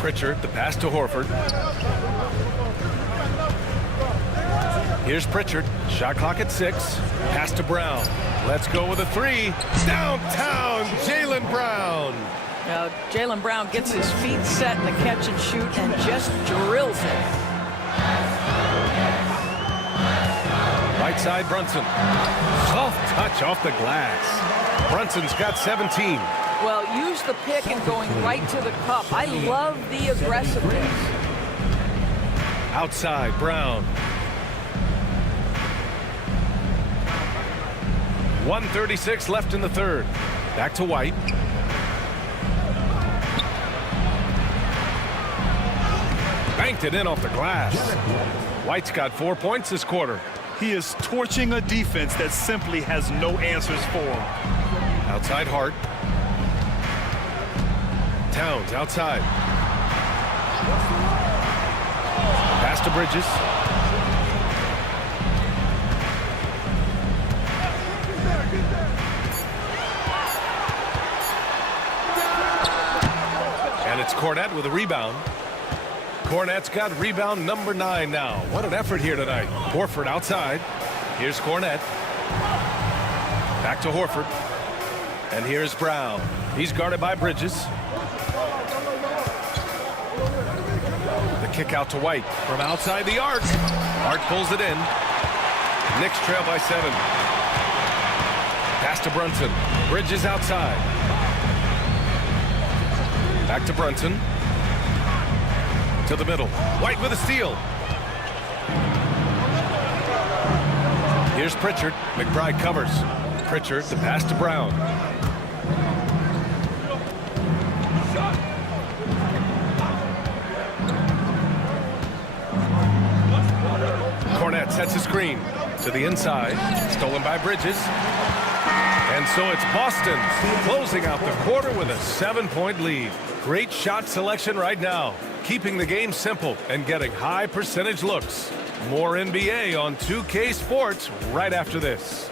Pritchard, the pass to Horford. Here's Pritchard. Shot clock at 6. Pass to Brown. Let's go with a 3. Downtown, Jaylen Brown. Now, Jaylen Brown gets his feet set in the catch and shoot and just drills it. Right side, Brunson. Soft touch off the glass. Brunson's got 17. Well, use the pick and going right to the cup. I love the aggressiveness. Outside, Brown. 1:36 left in the third. Back to White. Banked it in off the glass. White's got 4 points this quarter. He is torching a defense that simply has no answers for him. Outside, Hart. Towns outside. Pass to Bridges. And it's Cornette with a rebound. Cornette's got rebound number 9 now. What an effort here tonight. Horford outside. Here's Cornette. Back to Horford. And here's Brown. He's guarded by Bridges. The kick out to White from outside the arc. Hart pulls it in. Knicks trail by 7. Pass to Brunson. Bridges outside. Back to Brunson. To the middle. White with a steal. Here's Pritchard. McBride covers. Pritchard, the pass to Brown. Cornette sets a screen to the inside. Stolen by Bridges. And so it's Boston closing out the quarter with a 7-point lead. Great shot selection right now. Keeping the game simple and getting high percentage looks. More NBA on 2K Sports right after this.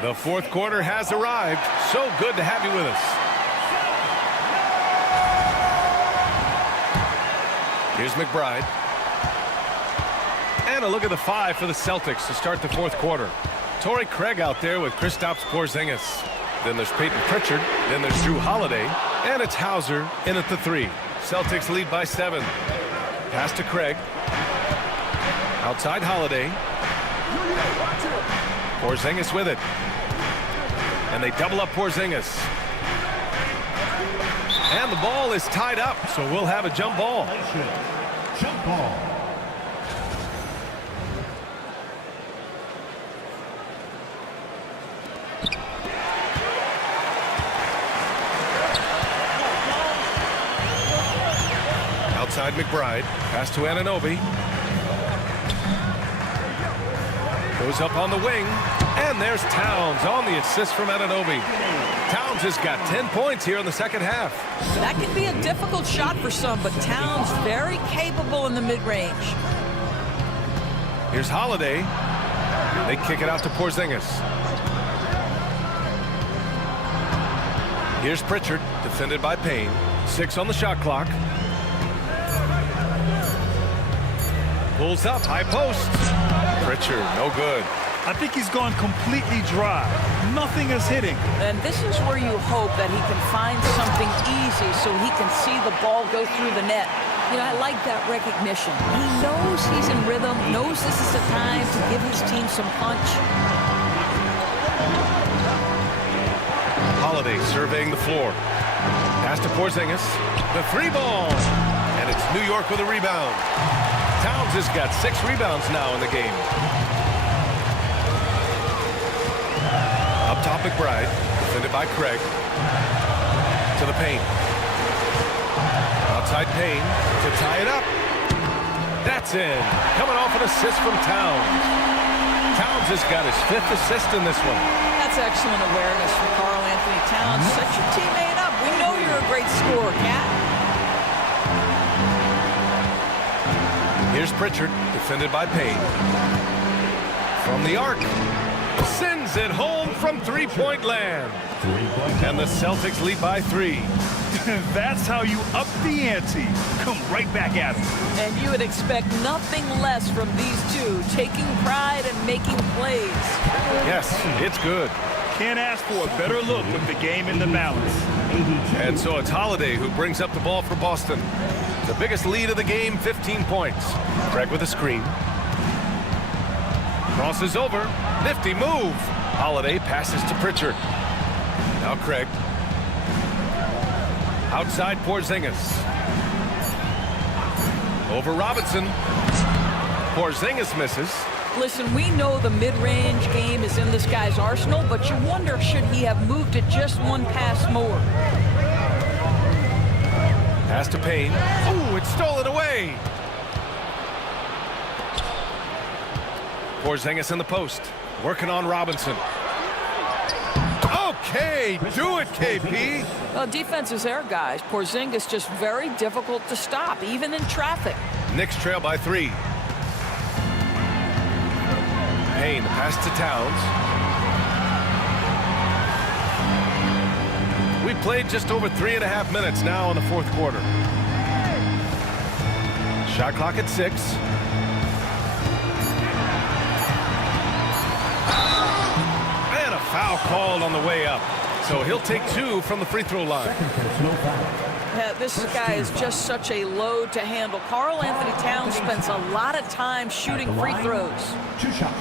The fourth quarter has arrived. So good to have you with us. Here's McBride. And a look at the 5 for the Celtics to start the fourth quarter. Torrey Craig out there with Kristaps Porzingis. Then there's Peyton Pritchard. Then there's Drew Holiday. And it's Hauser in at the 3. Celtics lead by 7. Pass to Craig. Outside Holiday. Porzingis with it. And they double up Porzingis. And the ball is tied up, so we'll have a jump ball. Jump ball. Outside McBride. Pass to Anunoby. Goes up on the wing. And there's Towns on the assist from Anunoby. Towns has got 10 points here in the second half. That can be a difficult shot for some, but Towns very capable in the mid-range. Here's Holiday. They kick it out to Porzingis. Here's Pritchard, defended by Payne. 6 on the shot clock. Pulls up, high post. Pritchard, no good. I think he's gone completely dry. Nothing is hitting. And this is where you hope that he can find something easy so he can see the ball go through the net. You know, I like that recognition. He knows he's in rhythm, knows this is the time to give his team some punch. Holiday surveying the floor. Pass to Porzingis. The 3 ball. And it's New York with a rebound. Towns has got 6 rebounds now in the game. Up top McBride. Defended by Craig. To the paint. Outside Payne to tie it up. That's in. Coming off an assist from Towns. Towns has got his 5th assist in this one. That's excellent awareness from Karl Anthony Towns. Set your teammate up. We know you're a great scorer, Cat. Here's Pritchard, defended by Payne. From the arc. Sends it home from 3-point land. And the Celtics lead by 3. That's how you up the ante. Come right back at him. And you would expect nothing less from these two, taking pride and making plays. Yes, it's good. Can't ask for a better look with the game in the balance. And so it's Holiday who brings up the ball for Boston. The biggest lead of the game, 15 points. Craig with a screen. Crosses over. Nifty move. Holiday passes to Pritchard. Now Craig. Outside Porzingis. Over Robinson. Porzingis misses. Listen, we know the mid-range game is in this guy's arsenal, but you wonder should he have moved it just one pass more. Pass to Payne. Ooh, it's stolen away. Porzingis in the post. Working on Robinson. Okay, do it, KP. Well, defense is there, guys. Porzingis just very difficult to stop, even in traffic. Knicks trail by 3. Payne, the pass to Towns. We played just over 3.5 minutes now in the fourth quarter. Shot clock at 6. And a foul called on the way up. So he'll take 2 from the free throw line. Yeah, this guy is just such a load to handle. Karl Anthony Towns spends a lot of time shooting free throws. 2 shots.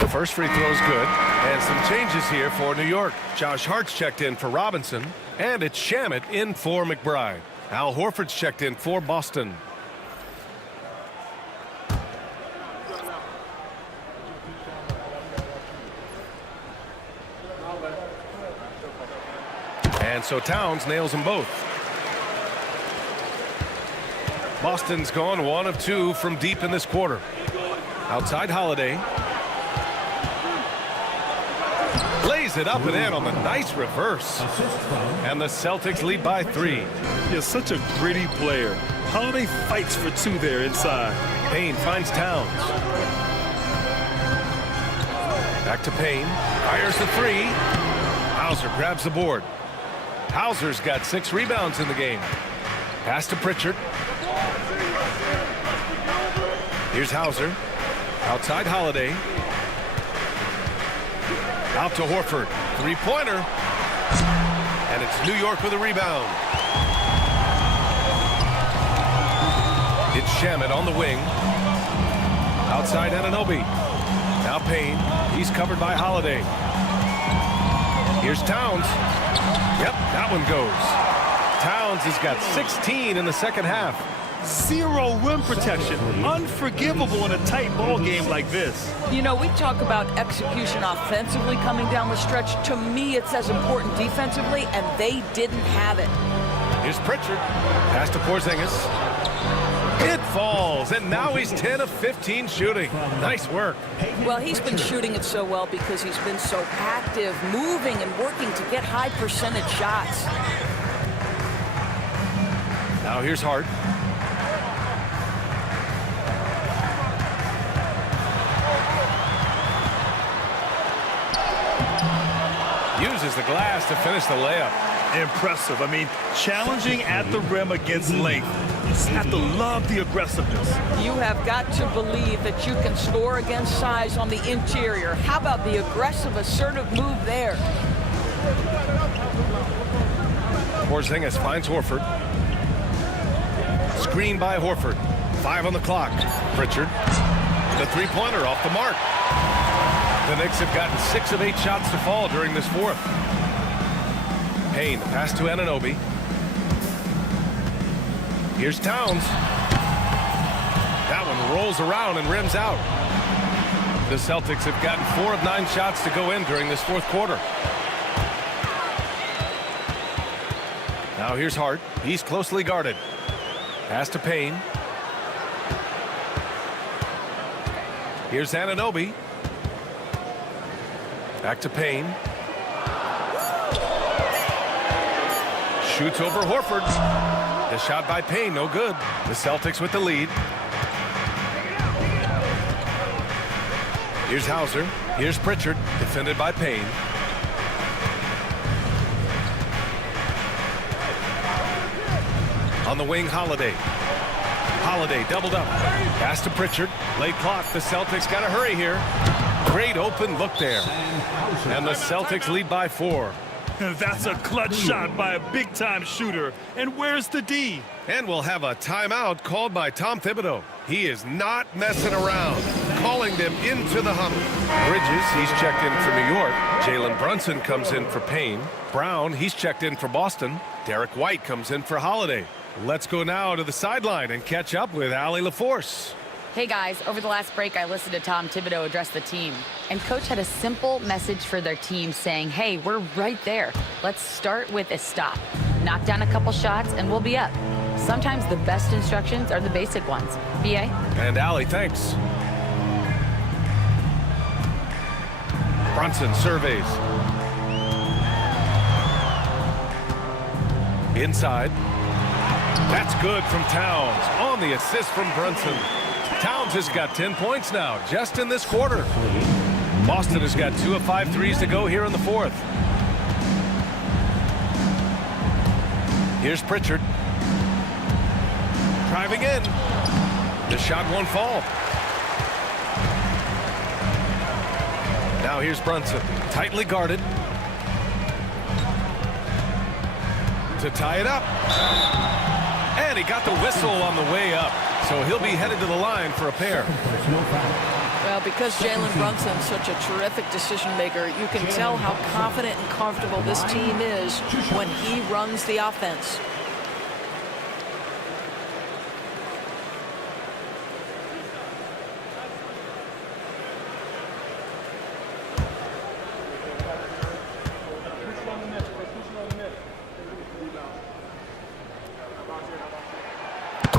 The first free throw is good. And some changes here for New York. Josh Hart's checked in for Robinson. And it's Shamet in for McBride. Al Horford's checked in for Boston. And so Towns nails them both. Boston's gone 1 of 2 from deep in this quarter. Outside Holiday. Lays it up and in on the nice reverse. And the Celtics lead by 3. You're such a gritty player. Holiday fights for 2 there inside. Payne finds Towns. Back to Payne. Fires the 3. Hauser grabs the board. Hauser's got 6 rebounds in the game. Pass to Pritchard. Here's Hauser. Outside Holiday. Out to Horford. 3-pointer. And it's New York with a rebound. It's Shamet on the wing. Outside Anunoby. Now Payne. He's covered by Holiday. Here's Towns. Yep, that one goes. Towns has got 16 in the second half. 0 rim protection. Unforgivable in a tight ball game like this. You know, we talk about execution offensively coming down the stretch. To me, it's as important defensively, and they didn't have it. Here's Pritchard. Pass to Porzingis. It falls, and now he's 10 of 15 shooting. Nice work. Well, he's been shooting it so well because he's been so active, moving and working to get high percentage shots. Now here's Hart. Uses the glass to finish the layup. Impressive. I mean, challenging at the rim against length. You just have to love the aggressiveness. You have got to believe that you can score against size on the interior. How about the aggressive, assertive move there? Porzingis finds Horford. Screen by Horford. 5 on the clock. Pritchard. The 3-pointer off the mark. The Knicks have gotten 6 of 8 shots to fall during this fourth. Payne, pass to Anunoby. Here's Towns. That one rolls around and rims out. The Celtics have gotten 4 of 9 shots to go in during this fourth quarter. Now here's Hart. He's closely guarded. Pass to Payne. Here's Anunoby. Back to Payne. Shoots over Horford. The shot by Payne, no good. The Celtics with the lead. Here's Hauser. Here's Pritchard, defended by Payne. On the wing, Holiday. Holiday doubled up. Pass to Pritchard. Late clock. The Celtics got to hurry here. Great open look there. And the Celtics lead by 4. That's a clutch shot by a big-time shooter. And where's the D? And we'll have a timeout called by Tom Thibodeau. He is not messing around, calling them into the huddle. Bridges, he's checked in for New York. Jalen Brunson comes in for Payne. Brown, he's checked in for Boston. Derek White comes in for Holiday. Let's go now to the sideline and catch up with Allie LaForce. Hey guys, over the last break, I listened to Tom Thibodeau address the team. And Coach had a simple message for their team saying, hey, we're right there. Let's start with a stop. Knock down a couple shots and we'll be up. Sometimes the best instructions are the basic ones. B.A.? And Allie, thanks. Brunson surveys. Inside. That's good from Towns on the assist from Brunson. Towns has got 10 points now just in this quarter. Boston has got 2 of 5 threes to go here in the 4th. Here's Pritchard. Driving in. The shot won't fall. Now here's Brunson. Tightly guarded. To tie it up. And he got the whistle on the way up. So he'll be headed to the line for a pair. Well, because Jalen Brunson's such a terrific decision maker, you can tell how confident and comfortable this team is when he runs the offense.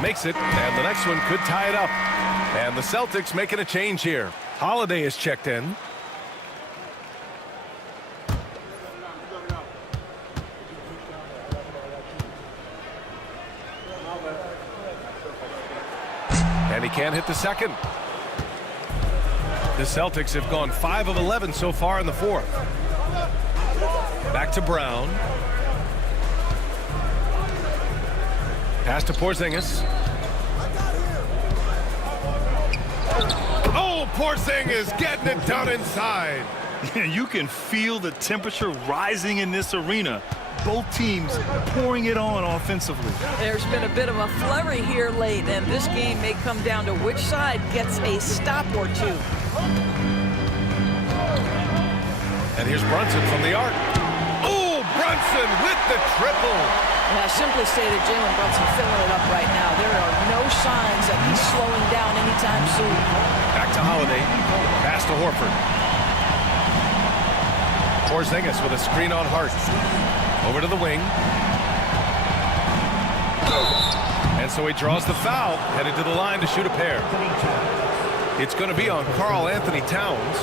Makes it, and the next one could tie it up. And the Celtics making a change here. Holiday is checked in. And he can't hit the second. The Celtics have gone 5 of 11 so far in the 4th. Back to Brown. Pass to Porzingis. Oh, Porzingis getting it done inside. You can feel the temperature rising in this arena. Both teams pouring it on offensively. There's been a bit of a flurry here late, and this game may come down to which side gets a stop or two. And here's Brunson from the arc. Oh, Brunson with the triple. And I simply stated Jalen Brunson filling it up right now. There are no signs that he's slowing down anytime soon. Back to Holiday. Pass to Horford. Porzingis with a screen on Hart. Over to the wing. And so he draws the foul. Headed to the line to shoot a pair. It's going to be on Karl Anthony Towns.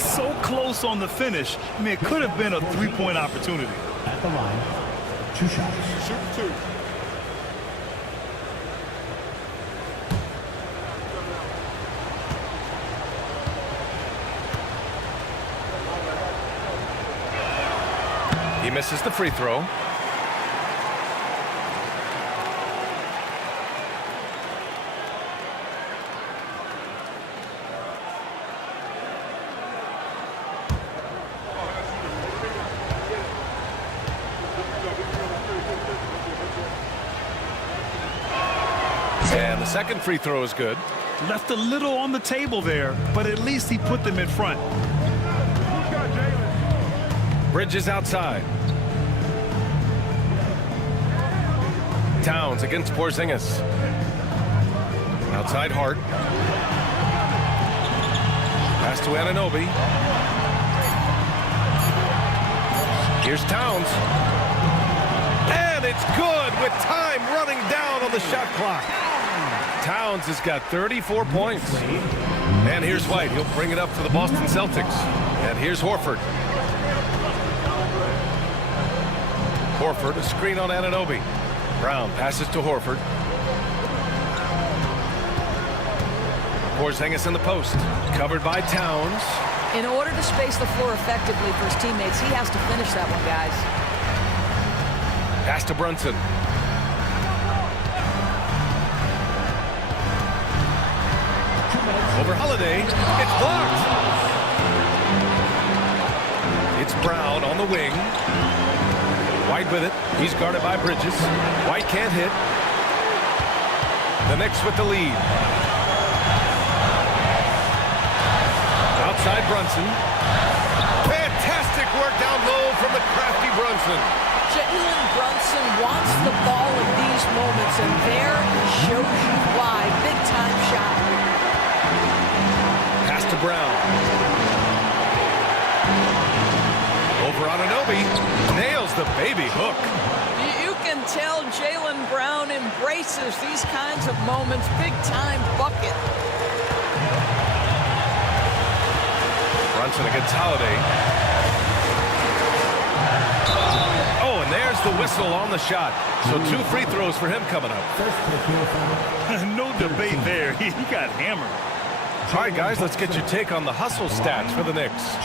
So close on the finish. I mean, it could have been a three-point opportunity. At the line, 2 shots. Shoot 2. He misses the free throw. And the second free throw is good. Left a little on the table there, but at least he put them in front. Bridges outside. Towns against Porzingis. Outside Hart. Pass to Anunoby. Here's Towns. And it's good with time running down on the shot clock. Towns has got 34 points. And here's White. He'll bring it up for the Boston Celtics. And here's Horford. Horford, a screen on Anunoby. Brown passes to Horford. Porzingis in the post. Covered by Towns. In order to space the floor effectively for his teammates, he has to finish that one, guys. Pass to Brunson. Over Holiday. It's blocked. It's Brown on the wing. White with it. He's guarded by Bridges. White can't hit. The Knicks with the lead. Outside Brunson. Fantastic work down low from the crafty Brunson. Jalen Brunson wants the ball at these moments, and there he shows you why. Big-time shot. Pass to Brown. Over Anunoby. Nails the baby hook. You can tell Jalen Brown embraces these kinds of moments. Big-time bucket. Brunson against Holiday. Oh, and there's the whistle on the shot. So 2 free throws for him coming up. No debate there. He got hammered. All right, guys, let's get your take on the hustle stats for the Knicks.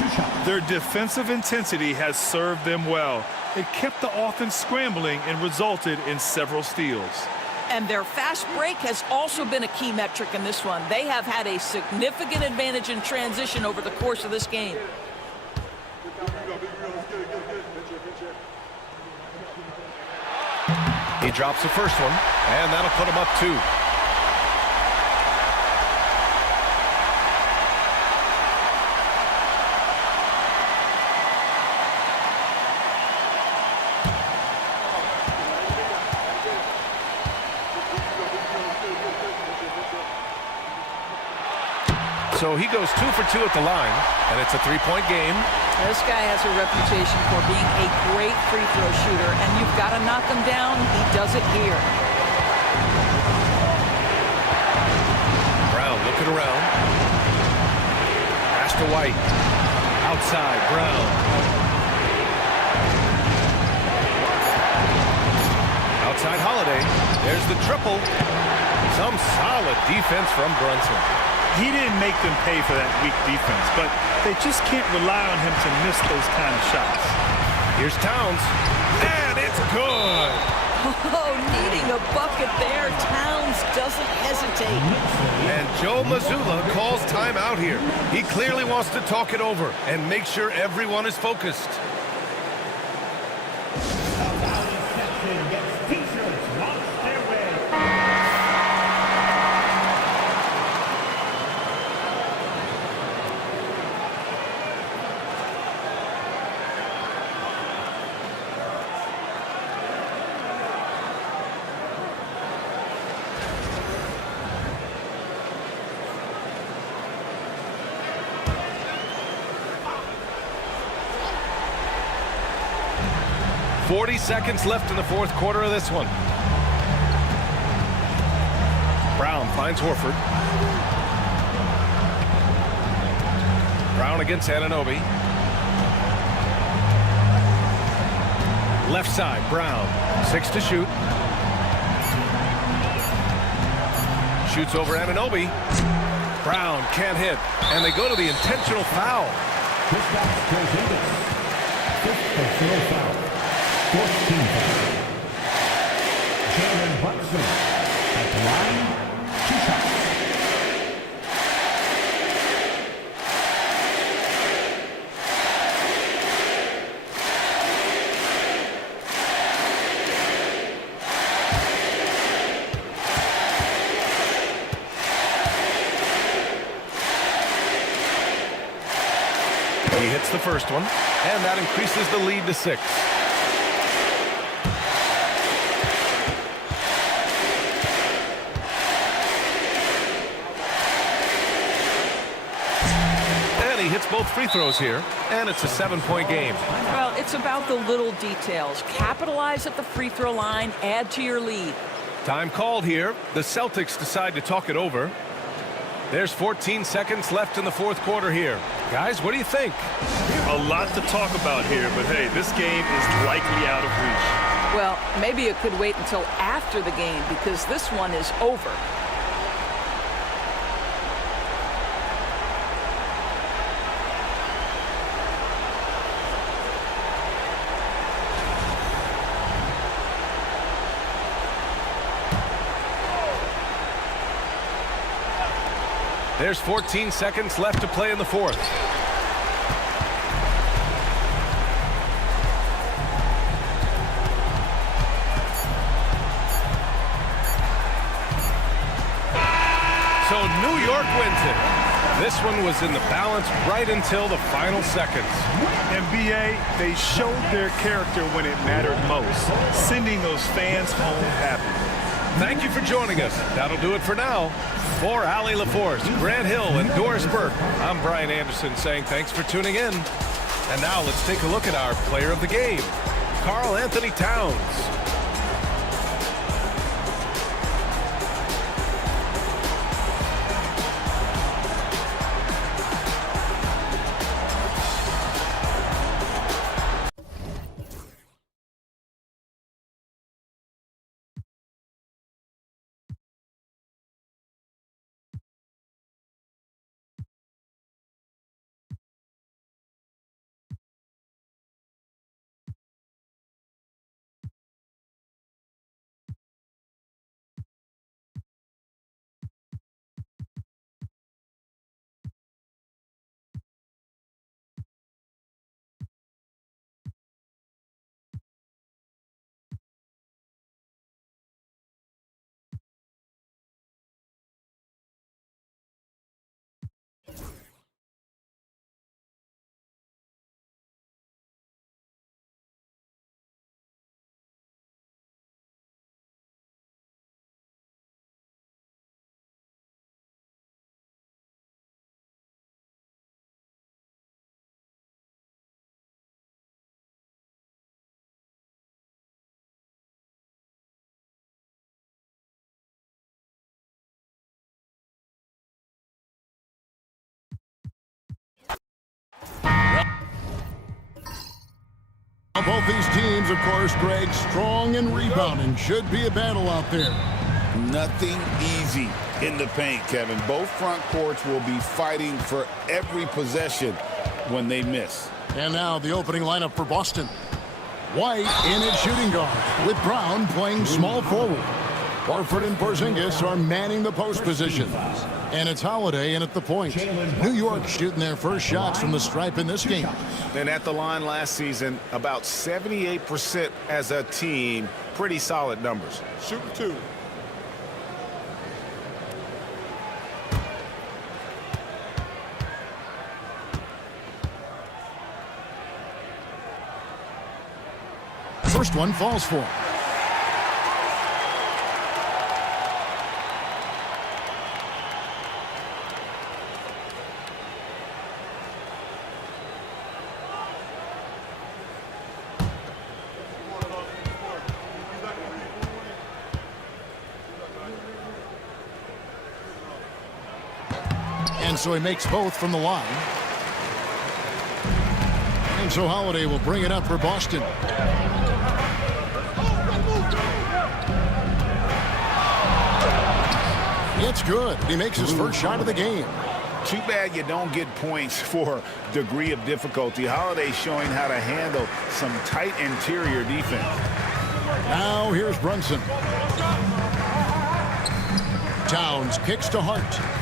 Their defensive intensity has served them well. It kept the offense scrambling and resulted in several steals. And their fast break has also been a key metric in this one. They have had a significant advantage in transition over the course of this game. He drops the first one, and that'll put him up 2. So he goes 2 for 2 at the line, and it's a 3-point game. This guy has a reputation for being a great free throw shooter, and you've got to knock him down. He does it here. Brown looking around. Pass to White. Outside, Brown. Outside Holiday. There's the triple. Some solid defense from Brunson. He didn't make them pay for that weak defense, but they just can't rely on him to miss those kind of shots. Here's Towns, and it's good. Oh, needing a bucket there. Towns doesn't hesitate. And Joe Mazzulla calls timeout here. He clearly wants to talk it over and make sure everyone is focused. .40 seconds left in the fourth quarter of this one. Brown finds Horford. Brown against Anunoby. Left side, Brown. 6 to shoot. Shoots over Anunoby. Brown can't hit. And they go to the intentional foul. Foul. 14 Jalen Brunson at the line, 2 shots. He hits the first one, and that increases the lead to 6. He hits both free throws here, and it's a 7-point game. Well, it's about the little details. Capitalize at the free throw line, add to your lead. Time called here. The Celtics decide to talk it over. There's 14 seconds left in the fourth quarter here. Guys, what do you think? A lot to talk about here, but hey, this game is likely out of reach. Well, maybe it could wait until after the game because this one is over. There's 14 seconds left to play in the fourth. So New York wins it. This one was in the balance right until the final seconds. NBA, they showed their character when it mattered most, sending those fans home happy. Thank you for joining us. That'll do it for now. For Allie LaForce, Grant Hill, and Doris Burke, I'm Brian Anderson saying thanks for tuning in. And now let's take a look at our player of the game, Karl Anthony Towns. Both these teams, of course, Greg, strong and rebounding. Should be a battle out there. Nothing easy in the paint, Kevin. Both front courts will be fighting for every possession when they miss. And now the opening lineup for Boston. White in at shooting guard, with Brown playing small forward. Horford and Porzingis are manning the post position. And it's Holiday in at the point. New York shooting their first shots from the stripe in this game. And at the line last season, about 78% as a team. Pretty solid numbers. Shooting two. First one falls for him. And so he makes both from the line. And so Holiday will bring it up for Boston. It's good. He makes his first shot of the game. Too bad you don't get points for degree of difficulty. Holiday showing how to handle some tight interior defense. Now here's Brunson. Towns kicks to Hart.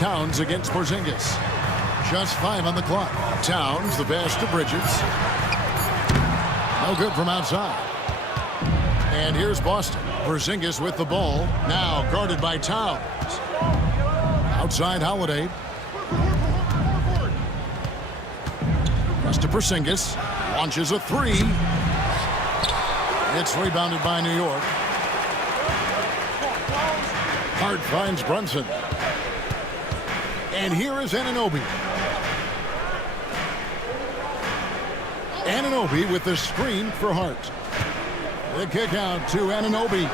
Towns against Porzingis. Just 5 on the clock. Towns the pass to Bridges. No good from outside. And here's Boston. Porzingis with the ball. Now guarded by Towns. Outside Holiday. Pass to Porzingis. Launches a three. It's rebounded by New York. Hart finds Brunson. And here is Anunoby. Anunoby with the screen for Hart. The kick out to Anunoby.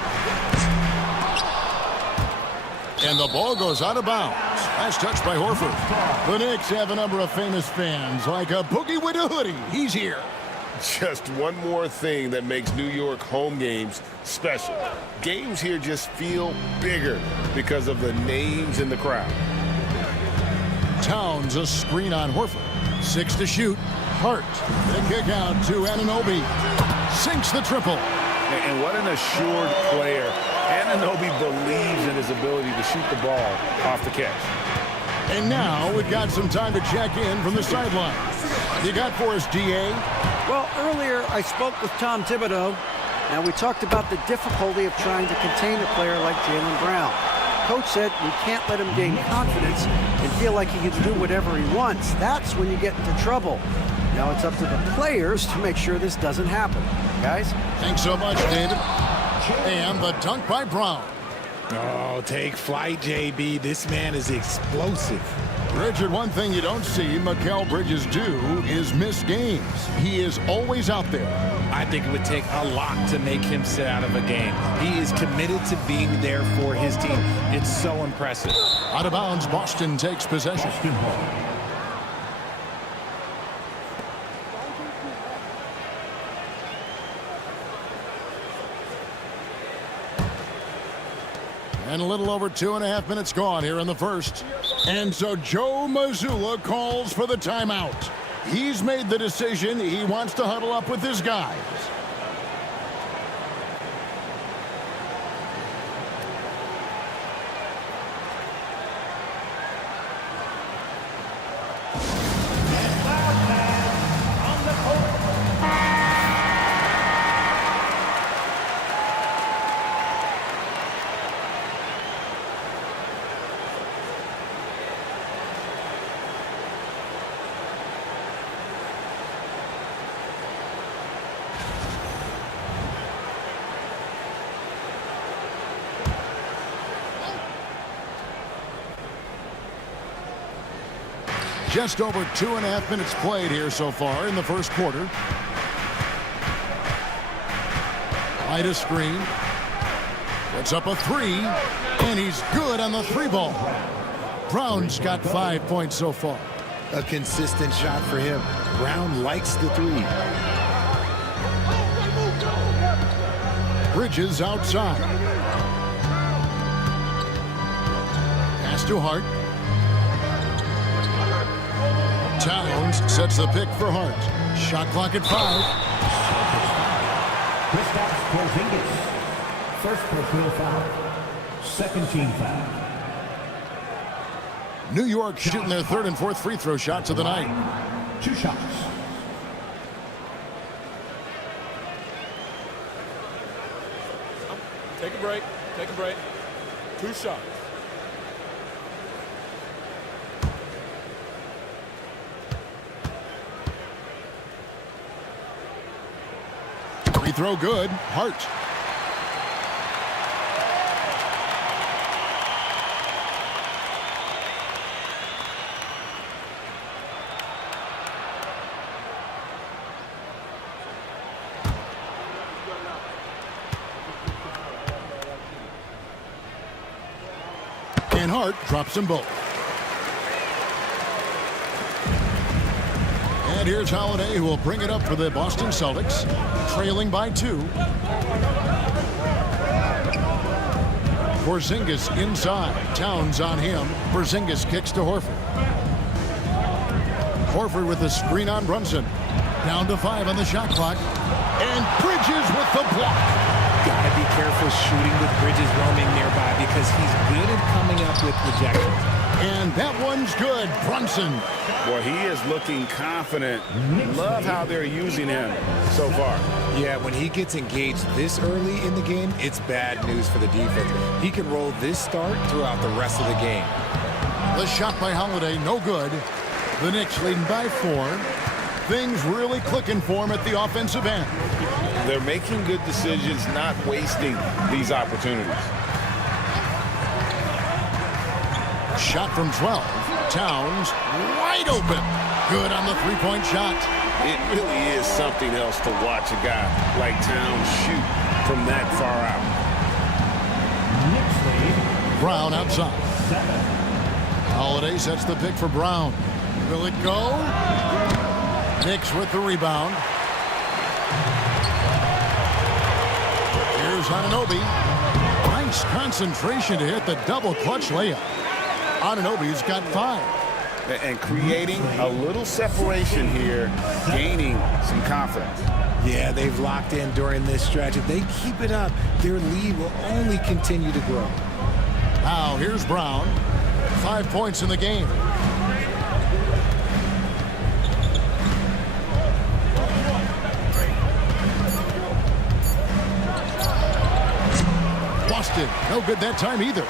And the ball goes out of bounds. Last touch by Horford. The Knicks have a number of famous fans, like a boogie with a hoodie. He's here. Just one more thing that makes New York home games special. Games here just feel bigger because of the names in the crowd. Towns a screen on Horford. 6 to shoot. Hart. The kick out to Anunoby. Sinks the triple. And what an assured player. Anunoby believes in his ability to shoot the ball off the catch. And now we've got some time to check in from the sideline. You got for us, D.A.? Well, earlier I spoke with Tom Thibodeau, and we talked about the difficulty of trying to contain a player like Jaylen Brown. Coach said we can't let him gain confidence and feel like he can do whatever he wants. That's when you get into trouble. Now it's up to the players to make sure this doesn't happen. Guys? Thanks so much, David. And the dunk by Brown. Oh, take flight, JB. This man is explosive. Richard, one thing you don't see Mikal Bridges do is miss games. He is always out there. I think it would take a lot to make him sit out of a game. He is committed to being there for his team. It's so impressive. Out of bounds, Boston takes possession. And a little over 2.5 minutes gone here in the first. And so Joe Mazzulla calls for the timeout. He's made the decision. He wants to huddle up with his guys. Just over 2.5 minutes played here so far in the first quarter. Right a screen. Puts up a three. And he's good on the three ball. Brown's got 5 points so far. A consistent shot for him. Brown likes the three. Bridges outside. Pass to Hart. Towns sets the pick for Hart. Shot clock at 5. Kristaps Porzingis. First personal foul. Second team foul. New York shooting their third and fourth free throw shots of the night. 2 shots. Take a break. Take a break. 2 shots. Free throw good. Hart. And Hart drops them both. And here's Holiday, who will bring it up for the Boston Celtics, trailing by 2. Porzingis inside. Towns on him. Porzingis kicks to Horford. Horford with the screen on Brunson. Down to 5 on the shot clock. And Bridges with the block. Gotta be careful shooting with Bridges roaming nearby because he's good at coming up with rejections. And that one's good. Brunson. Boy, he is looking confident. Love how they're using him so far. Yeah, when he gets engaged this early in the game, it's bad news for the defense. He can roll this start throughout the rest of the game. The shot by Holiday, no good. The Knicks leading by 4. Things really clicking for him at the offensive end. They're making good decisions, not wasting these opportunities. Shot from 12. Towns wide open. Good on the three-point shot. It really is something else to watch a guy like Towns shoot from that far out. Brown outside. Holiday sets the pick for Brown. Will it go? Knicks with the rebound. Here's Anunoby. Nice concentration to hit the double clutch layup. Anunoby's got 5. And creating a little separation here, gaining some confidence. Yeah, they've locked in during this stretch. If they keep it up, their lead will only continue to grow. Now here's Brown. 5 points in the game. Boston, no good that time either.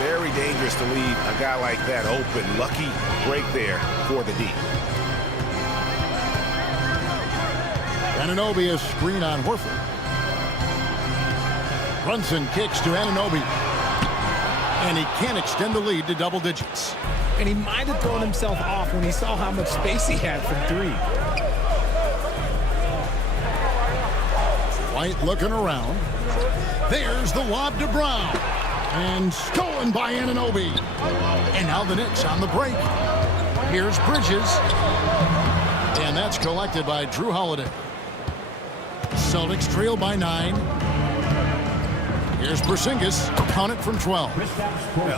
Very dangerous to leave a guy like that open. Lucky break there for the D. Anunoby a screen on Horford. Brunson kicks to Anunoby. And he can't extend the lead to double digits. And he might have thrown himself off when he saw how much space he had from 3. White looking around. There's the lob to Brown. And stolen by Anunoby. And now the Knicks on the break. Here's Bridges. And that's collected by Drew Holiday. Celtics trail by 9. Here's Porzingis. Count it from 12.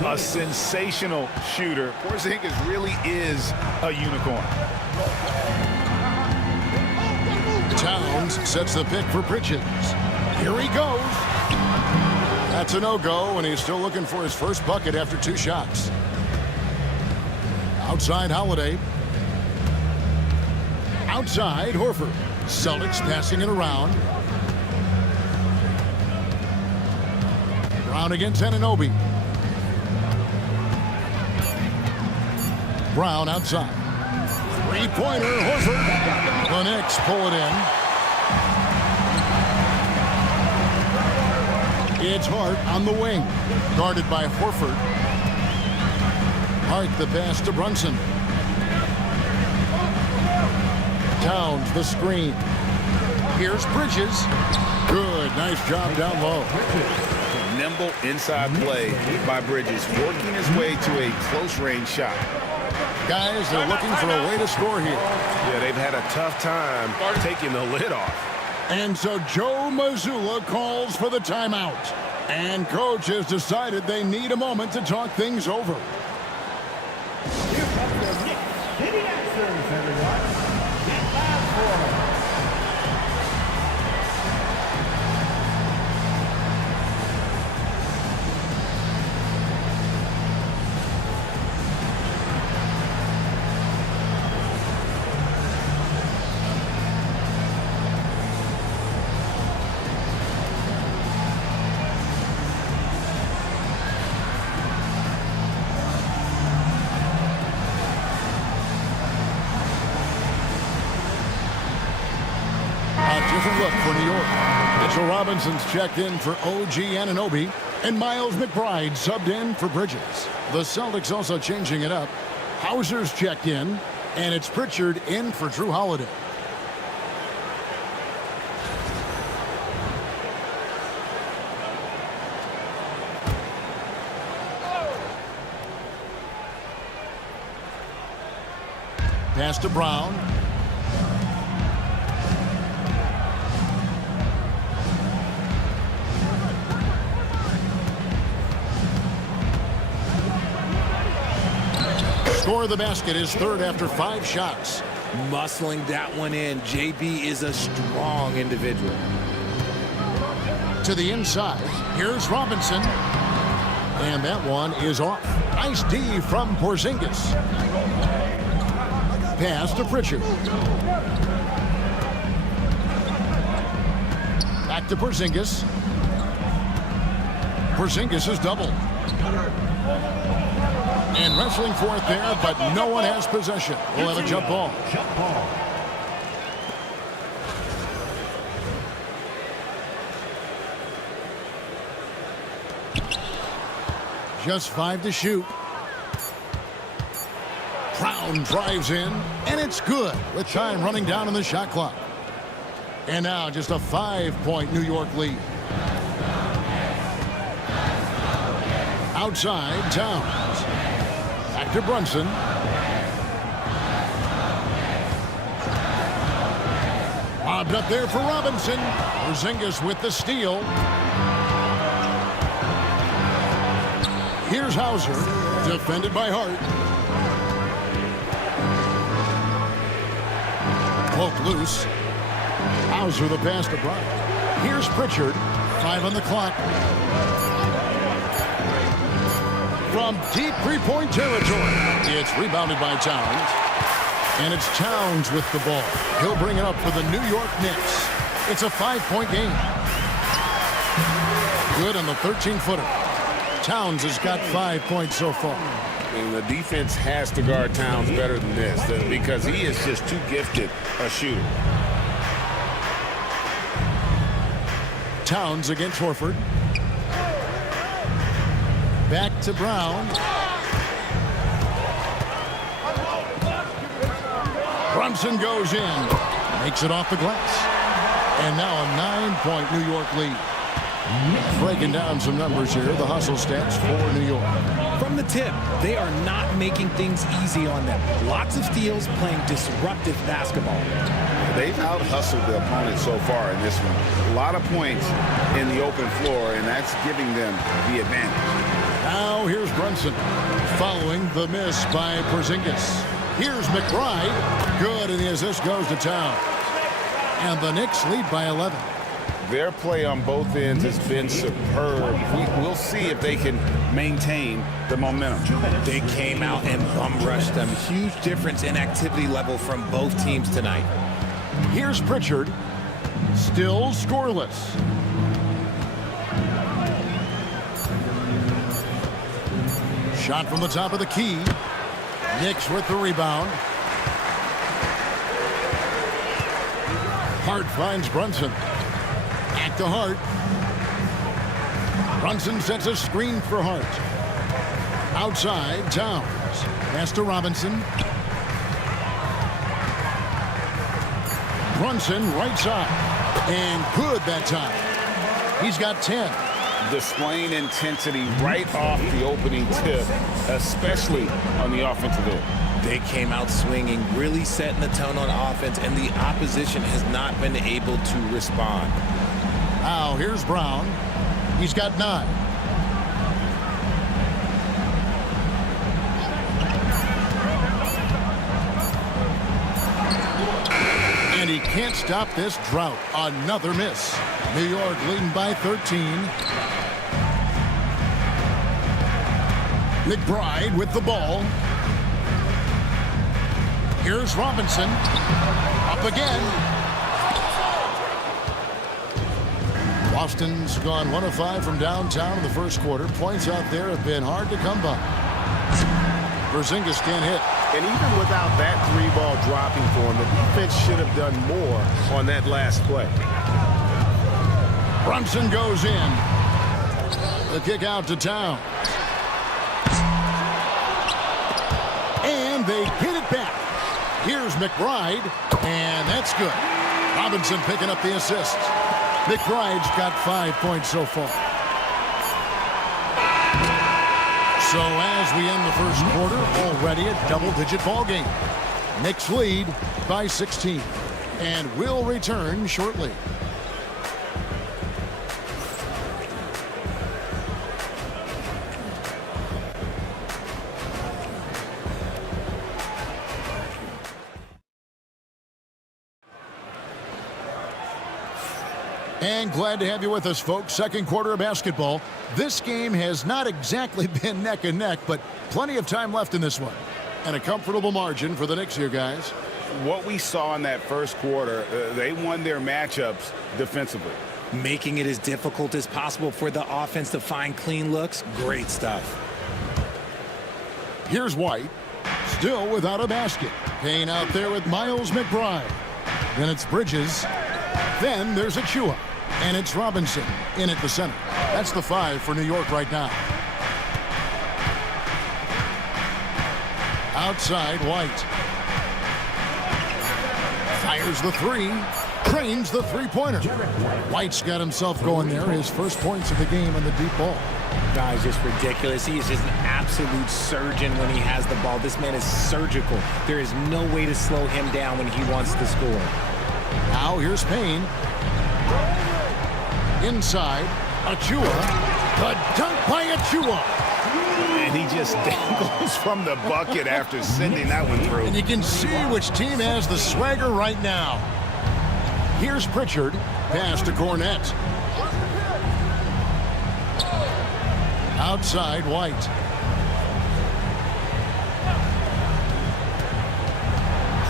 A sensational shooter. Porzingis really is a unicorn. Towns sets the pick for Bridges. Here he goes. That's a no-go, and he's still looking for his first bucket after 2 shots. Outside Holiday. Outside Horford. Celtics passing it around. Brown against Anunoby. Brown outside. 3-pointer, Horford. The Knicks pull it in. It's Hart on the wing. Guarded by Horford. Hart the pass to Brunson. Towns the screen. Here's Bridges. Good, nice job down low. Nimble inside play by Bridges, working his way to a close-range shot. Guys, they're looking for a way to score here. Yeah, they've had a tough time taking the lid off. And so Joe Mazzulla calls for the timeout. And coach has decided they need a moment to talk things over. Here comes the Knicks hitting answers, everyone. Get loud for them. Look for New York. Mitchell Robinson's checked in for OG Anunoby, and Miles McBride subbed in for Bridges. The Celtics also changing it up. Hauser's checked in, and it's Pritchard in for Drew Holiday. Pass to Brown. Score the basket, his 3rd after 5 shots. Muscling that one in. JB is a strong individual. To the inside. Here's Robinson. And that one is off. Nice D from Porzingis. Pass to Pritchard. Back to Porzingis. Porzingis is doubled. And wrestling for it there, but no one has possession. We'll have a jump ball. Jump ball. Just 5 to shoot. Brown drives in, and it's good with time running down on the shot clock. And now just a 5-point New York lead. Outside, Towns. Back to Brunson. Lobbed up there for Robinson. Porzingis with the steal. Here's Hauser, defended by Hart. Poke loose. Hauser the pass to Bryant. Here's Pritchard. 5 on the clock. From deep three-point territory. It's rebounded by Towns. And it's Towns with the ball. He'll bring it up for the New York Knicks. It's a 5-point game. Good on the 13-footer. Towns has got 5 points so far. And the defense has to guard Towns better than this because he is just too gifted a shooter. Towns against Horford. Back to Brown. Brunson goes in. Makes it off the glass. And now a 9-point New York lead. Breaking down some numbers here. The hustle stats for New York. From the tip, they are not making things easy on them. Lots of steals, playing disruptive basketball. They've out-hustled the opponent so far in this one. A lot of points in the open floor, and that's giving them the advantage. Now here's Brunson following the miss by Porzingis. Here's McBride. Good, and the assist goes to Towns. And the Knicks lead by 11. Their play on both ends has been superb. We'll see if they can maintain the momentum. They came out and bum-rushed them. Huge difference in activity level from both teams tonight. Here's Pritchard. Still scoreless. Shot from the top of the key. Knicks with the rebound. Hart finds Brunson. Back to Hart. Brunson sets a screen for Hart. Outside, Towns. Pass to Robinson. Brunson right side. And good that time. He's got 10. Displaying intensity right off the opening tip, especially on the offensive end. They came out swinging, really setting the tone on offense, and the opposition has not been able to respond. Now here's Brown. He's got 9. And he can't stop this drought. Another miss. New York leading by 13. McBride with the ball. Here's Robinson. Up again. Boston's gone 1 of 5 from downtown in the first quarter. Points out there have been hard to come by. Porzingis can't hit. And even without that 3-ball dropping for him, the defense should have done more on that last play. Brunson goes in. The kick out to Towns. And they hit it back. Here's McBride, and that's good. Robinson picking up the assist. McBride's got 5 points so far. So as we end the first quarter, already a double-digit ball game. Knicks lead by 16, and will return shortly. And glad to have you with us, folks. Second quarter of basketball. This game has not exactly been neck and neck, but plenty of time left in this one. And a comfortable margin for the Knicks here, guys. What we saw in that first quarter, they won their matchups defensively. Making it as difficult as possible for the offense to find clean looks. Great stuff. Here's White. Still without a basket. Payne out there with Miles McBride. Then it's Bridges. Then there's Achua. And it's Robinson in at the center. That's the 5 for New York right now. Outside, White. Fires the 3. Trains the three-pointer. White's got himself going there. His first points of the game on the deep ball. Guys, just ridiculous. He is just an absolute surgeon when he has the ball. This man is surgical. There is no way to slow him down when he wants to score. Now here's Payne. Inside, Achua. The dunk by Achua. And he just dangles from the bucket after sending that one through. And you can see which team has the swagger right now. Here's Pritchard. Pass to Cornette. Outside, White.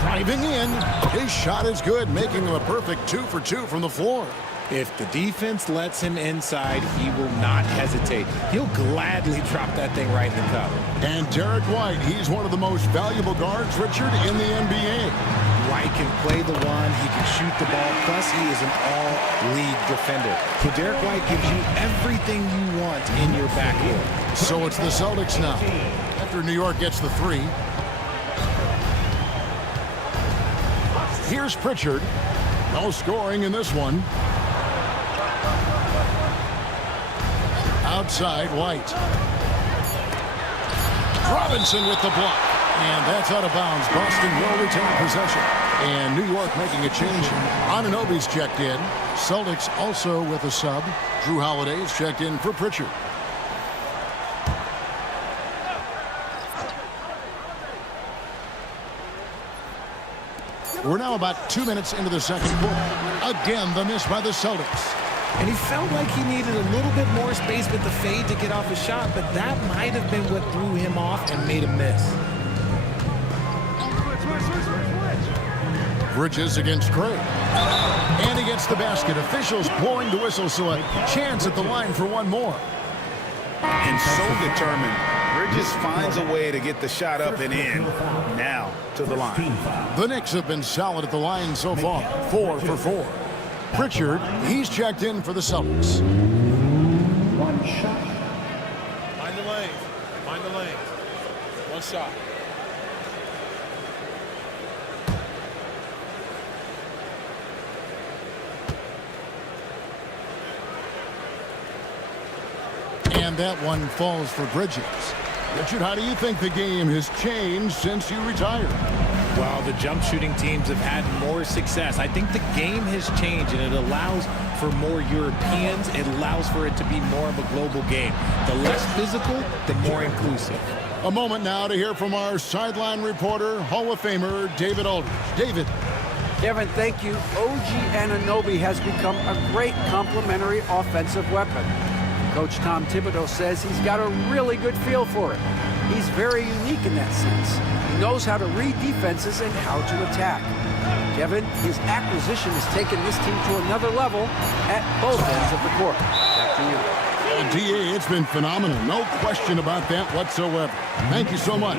Driving in. His shot is good, making him a perfect 2 for 2 from the floor. If the defense lets him inside, he will not hesitate. He'll gladly drop that thing right in the cup. And Derek White, he's one of the most valuable guards, Richard, in the NBA. White can play the one, he can shoot the ball, plus he is an all-league defender. So Derek White gives you everything you want in your backcourt. So it's the Celtics now. After New York gets the 3. Here's Pritchard. No scoring in this one. Outside, White. Robinson with the block. And that's out of bounds. Boston will retain possession. And New York making a change. Anunoby's checked in. Celtics also with a sub. Drew Holiday's checked in for Pritchard. We're now about 2 minutes into the second quarter. Again, the miss by the Celtics. And he felt like he needed a little bit more space with the fade to get off a shot, but that might have been what threw him off and made him miss. Bridges against Craig. And he gets the basket. Officials blowing the whistle, so a chance at the line for one more. And so determined. Bridges finds a way to get the shot up and in. Now to the line. The Knicks have been solid at the line so far. 4 for 4. Pritchard, he's checked in for the Celtics. One shot. Mind the lanes. Mind the lanes. One shot. And that one falls for Bridges. Richard, how do you think the game has changed since you retired? Well, the jump shooting teams have had more success. I think the game has changed, and it allows for more Europeans. It allows for it to be more of a global game. The less physical, the more inclusive. A moment now to hear from our sideline reporter, Hall of Famer David Aldridge. David. Kevin, thank you. OG Anunoby has become a great complementary offensive weapon. Coach Tom Thibodeau says he's got a really good feel for it. He's very unique in that sense. He knows how to read defenses and how to attack. Kevin, his acquisition has taken this team to another level at both ends of the court. Back to you. DA, it's been phenomenal. No question about that whatsoever. Thank you so much.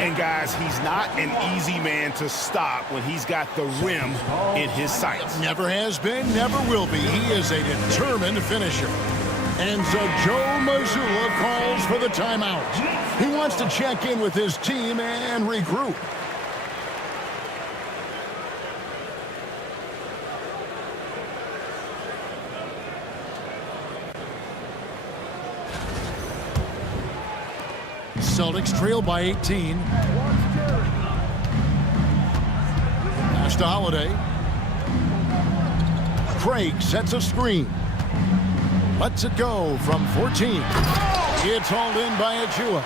And guys, he's not an easy man to stop when he's got the rim in his sights. Never has been, never will be. He is a determined finisher. And so Joe Mazzulla calls for the timeout. He wants to check in with his team and regroup. Celtics trail by 18. Pass to Holiday. Craig sets a screen. Lets it go from 14. It's hauled in by Achua.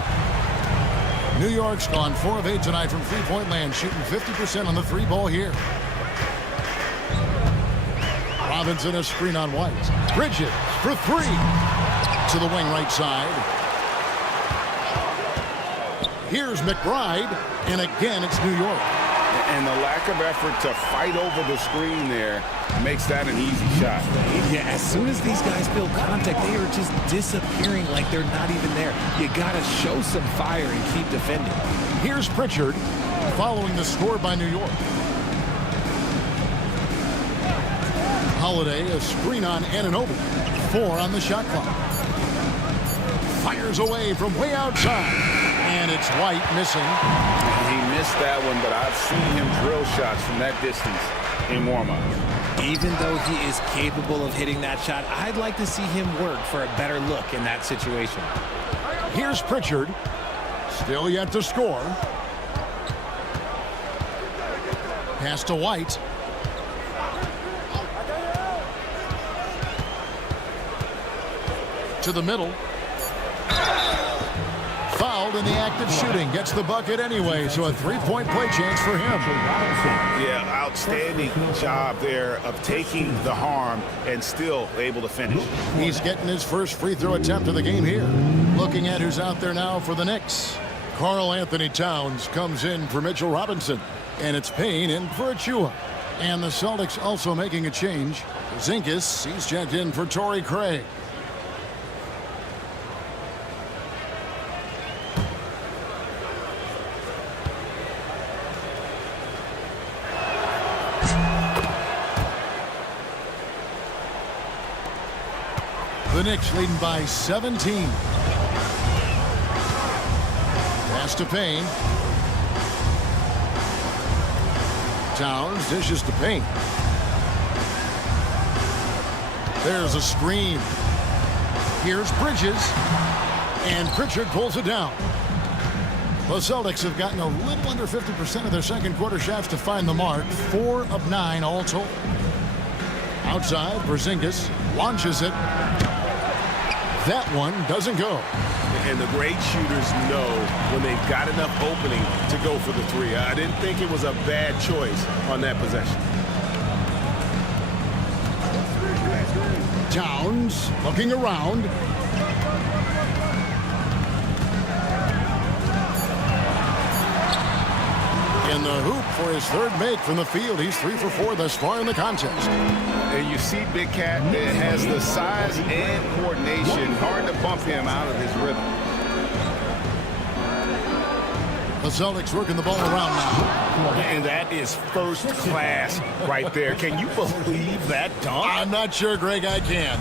New York's gone 4 of 8 tonight from three-point land, shooting 50% on the 3-ball here. Robinson a screen on White. Bridges for 3. To the wing right side. Here's McBride, and again it's New York. And the lack of effort to fight over the screen there makes that an easy shot. Yeah, as soon as these guys feel contact, they are just disappearing like they're not even there. You got to show some fire and keep defending. Here's Pritchard following the score by New York. Holiday, a screen on Anunoby. 4 on the shot clock. Fires away from way outside. And it's White missing. He missed that one, but I've seen him drill shots from that distance in warm-up. Even though he is capable of hitting that shot, I'd like to see him work for a better look in that situation. Here's Pritchard. Still yet to score. Pass to White. To the middle. Fouled in the act of shooting. Gets the bucket anyway, so a three-point play chance for him. Yeah, outstanding job there of taking the harm and still able to finish. He's getting his first free throw attempt of the game here. Looking at who's out there now for the Knicks. Karl Anthony Towns comes in for Mitchell Robinson. And it's Payne in for Achua. And the Celtics also making a change. Porzingis, he's checked in for Torrey Craig. The Knicks leading by 17. Pass to Payne. Towns dishes to Payne. There's a screen. Here's Bridges. And Pritchard pulls it down. The Celtics have gotten a little under 50% of their second quarter shots to find the mark. 4 of 9 all told. Outside, Porzingis launches it. That one doesn't go. And the great shooters know when they've got enough opening to go for the three. I didn't think it was a bad choice on that possession. Towns looking around. In the hoop for his third make from the field. He's 3 for 4 thus far in the contest. And you see Big Cat that has the size and coordination. Hard to bump him out of his rhythm. The Celtics working the ball around now. And that is first class right there. Can you believe that dunk? I'm not sure, Greg, I can.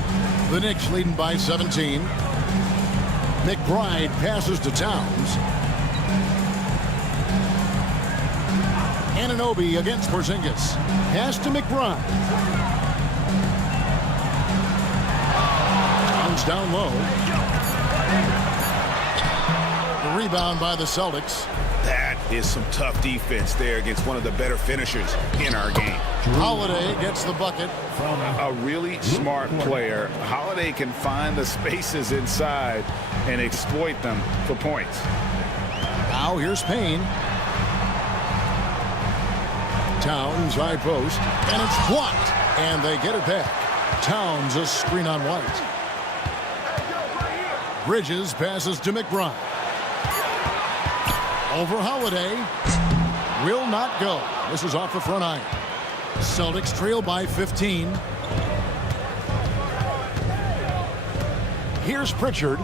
The Knicks leading by 17. McBride passes to Towns. Anunoby against Porzingis. Pass to McBride. Towns down low. The rebound by the Celtics. That is some tough defense there against one of the better finishers in our game. Holiday gets the bucket. A really smart player. Holiday can find the spaces inside and exploit them for points. Now here's Payne. Towns high post, and it's blocked, and they get it back. Towns a screen on White. Bridges passes to McBride. Over Holiday. Will not go. This is off the front iron. Celtics trail by 15. Here's Pritchard.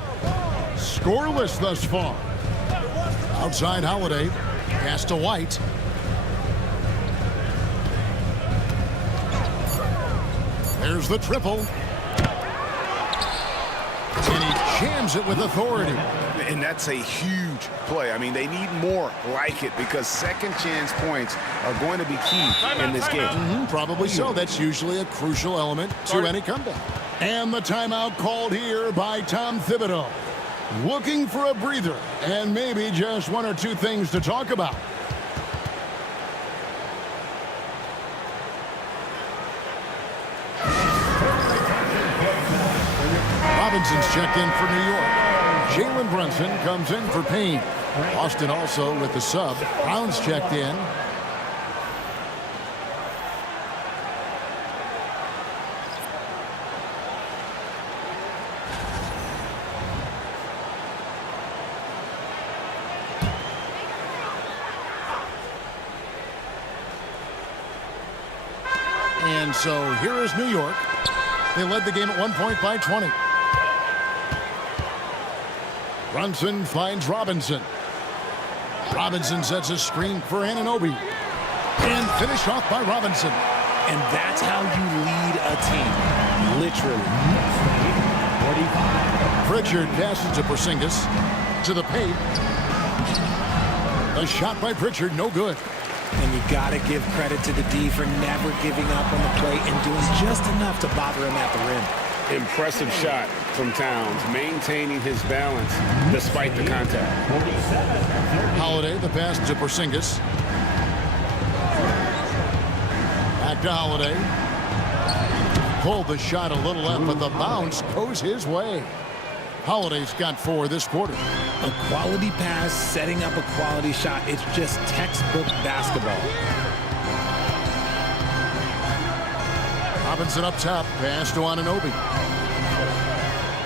Scoreless thus far. Outside Holiday. Pass to White. There's the triple. And he jams it with authority. And that's a huge play. I mean, they need more like it because second chance points are going to be key in this game. Probably so. That's usually a crucial element to any comeback. And the timeout called here by Tom Thibodeau. Looking for a breather and maybe just one or two things to talk about. Robinson's checked in for New York. Jalen Brunson comes in for Payne. Boston also with the sub. Brown's checked in. And so here is New York. They led the game at 1 point by 20. Brunson finds Robinson. Robinson sets a screen for Anunoby. And finished off by Robinson. And that's how you lead a team. Literally. Pritchard passes to Porzingis. To the paint. A shot by Pritchard, no good. And you got to give credit to the D for never giving up on the plate and doing just enough to bother him at the rim. Impressive shot from Towns, maintaining his balance despite the contact. Holiday, the pass to Porzingis. Back to Holiday. Pulled the shot a little left, but the bounce goes his way. Holiday's got 4 this quarter. A quality pass, setting up a quality shot. It's just textbook basketball. Robinson up top, pass to Anunoby.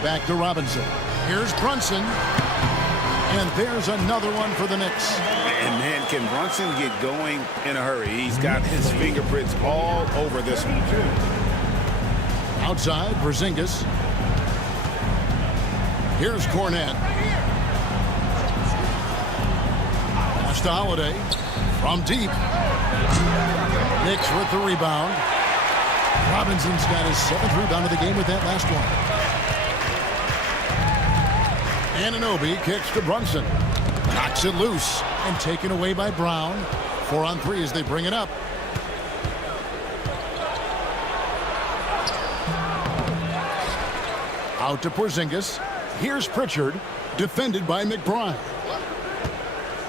Back to Robinson. Here's Brunson. And there's another one for the Knicks. And man, can Brunson get going in a hurry? He's got his fingerprints all over this one. Outside, Porzingis. Here's Cornette. Pass to Holiday. From deep. Knicks with the rebound. Robinson's got his 7th rebound of the game with that last one. Anunoby kicks to Brunson. Knocks it loose and taken away by Brown. 4 on 3 as they bring it up. Out to Porzingis. Here's Pritchard, defended by McBride.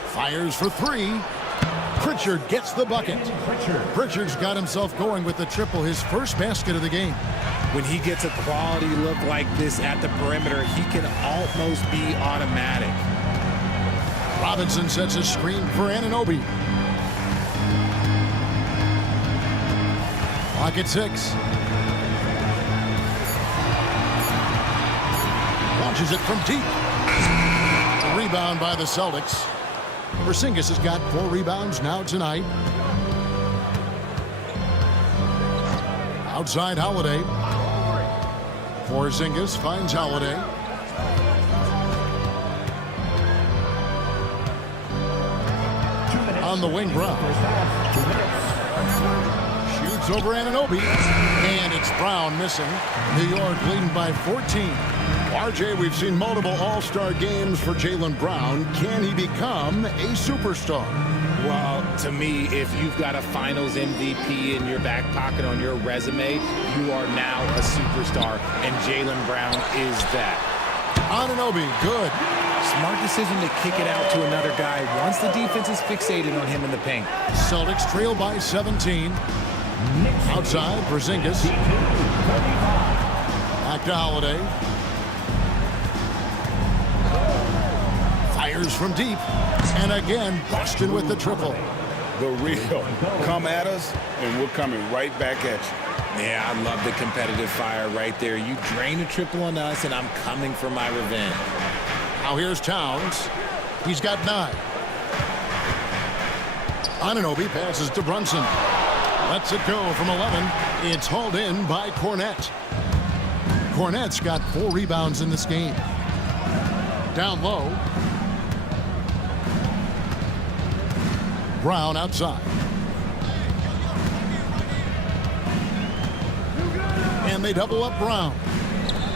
Fires for 3. Pritchard gets the bucket. Pritchard's got himself going with the triple, his first basket of the game. When he gets a quality look like this at the perimeter, he can almost be automatic. Robinson sets a screen for Anunoby. Clock at 6. Launches it from deep. Rebound by the Celtics. Porzingis has got 4 rebounds now tonight. Outside Holiday. Porzingis finds Holiday. On the wing, Brown. Shoots over Anunoby. And it's Brown missing. New York leading by 14. RJ, we've seen multiple all-star games for Jaylen Brown. Can he become a superstar? Well, to me, if you've got a finals MVP in your back pocket on your resume, you are now a superstar, and Jaylen Brown is that. Anunoby, good. Smart decision to kick it out to another guy once the defense is fixated on him in the paint. Celtics trail by 17. Outside, Porzingis. Back to Holiday. Fires from deep. And again, Boston with the triple. The real. Come at us, and we're coming right back at you. Yeah, I love the competitive fire right there. You drain a triple on us, and I'm coming for my revenge. Now here's Towns. He's got 9. Anunoby passes to Brunson. Lets it go from 11. It's hauled in by Cornette. Cornette's got 4 rebounds in this game. Down low. Brown outside. And they double up Brown.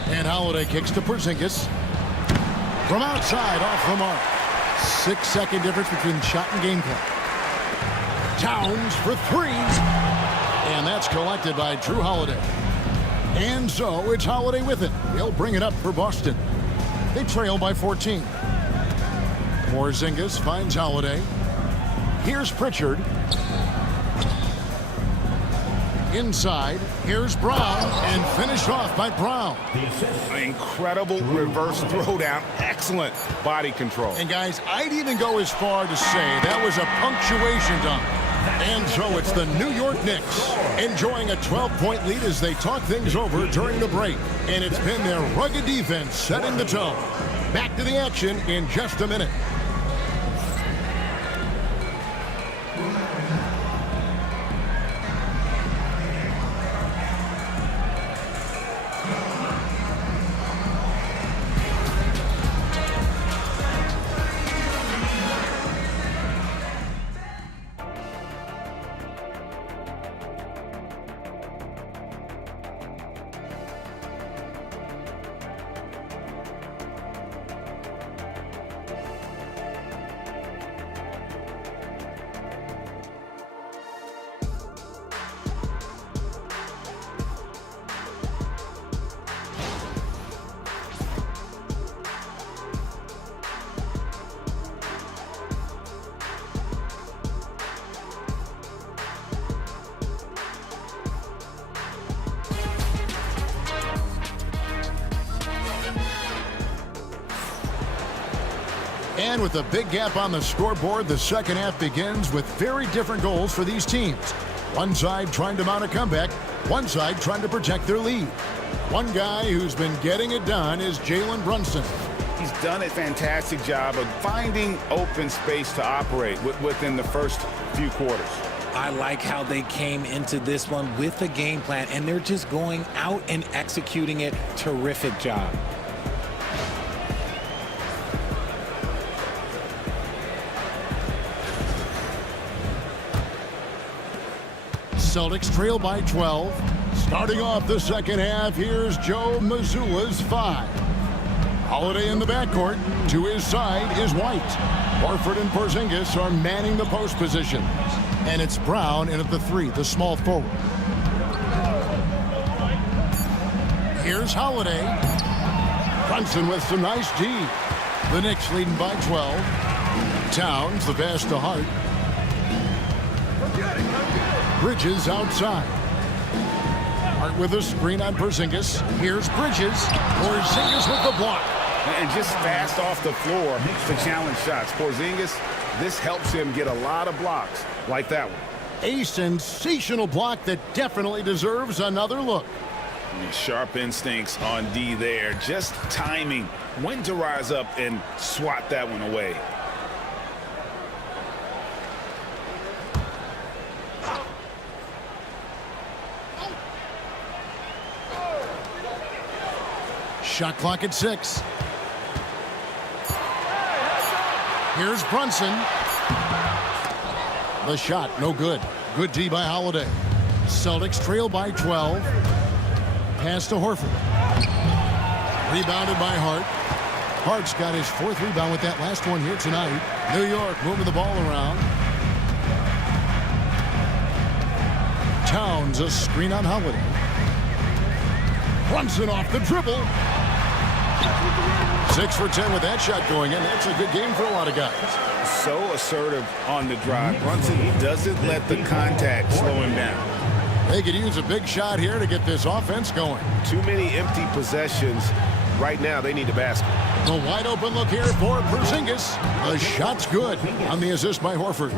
And Holiday kicks to Porzingis. From outside, off the mark. 6-second difference between shot and game clock. Towns for 3. And that's collected by Drew Holiday. And so it's Holiday with it. He'll bring it up for Boston. They trail by 14. Porzingis finds Holiday. Here's Pritchard. Inside, here's Brown, and finished off by Brown. Incredible reverse throwdown. Excellent body control. And guys, I'd even go as far to say that was a punctuation dunk. And so it's the New York Knicks enjoying a 12-point lead as they talk things over during the break. And it's been their rugged defense setting the tone. Back to the action in just a minute. And with a big gap on the scoreboard, the second half begins with very different goals for these teams. One side trying to mount a comeback, one side trying to protect their lead. One guy who's been getting it done is Jalen Brunson. He's done a fantastic job of finding open space to operate within the first few quarters. I like how they came into this one with a game plan, and they're just going out and executing it. Terrific job. Celtics trail by 12. Starting off the second half, here's Joe Mazzulla's 5. Holiday in the backcourt. To his side is White. Horford and Porzingis are manning the post position. And it's Brown in at the 3, the small forward. Here's Holiday. Brunson with some nice D. The Knicks leading by 12. Towns, the pass to Hart. Bridges outside. Hart with a screen on Porzingis. Here's Bridges. Porzingis with the block. And just fast off the floor to challenge shots. Porzingis, this helps him get a lot of blocks like that one. A sensational block that definitely deserves another look. Sharp instincts on D there. Just timing when to rise up and swat that one away. Shot clock at 6. Here's Brunson. The shot, no good. Good D by Holiday. Celtics trail by 12. Pass to Horford. Rebounded by Hart. Hart's got his 4th rebound with that last one here tonight. New York moving the ball around. Towns a screen on Holiday. Brunson off the dribble. 6 for 10 with that shot going in. That's a good game for a lot of guys. So assertive on the drive. Brunson doesn't let the contact slow him down. They could use a big shot here to get this offense going. Too many empty possessions. Right now, they need a basket. The wide open look here for Porzingis. The shot's good on the assist by Horford.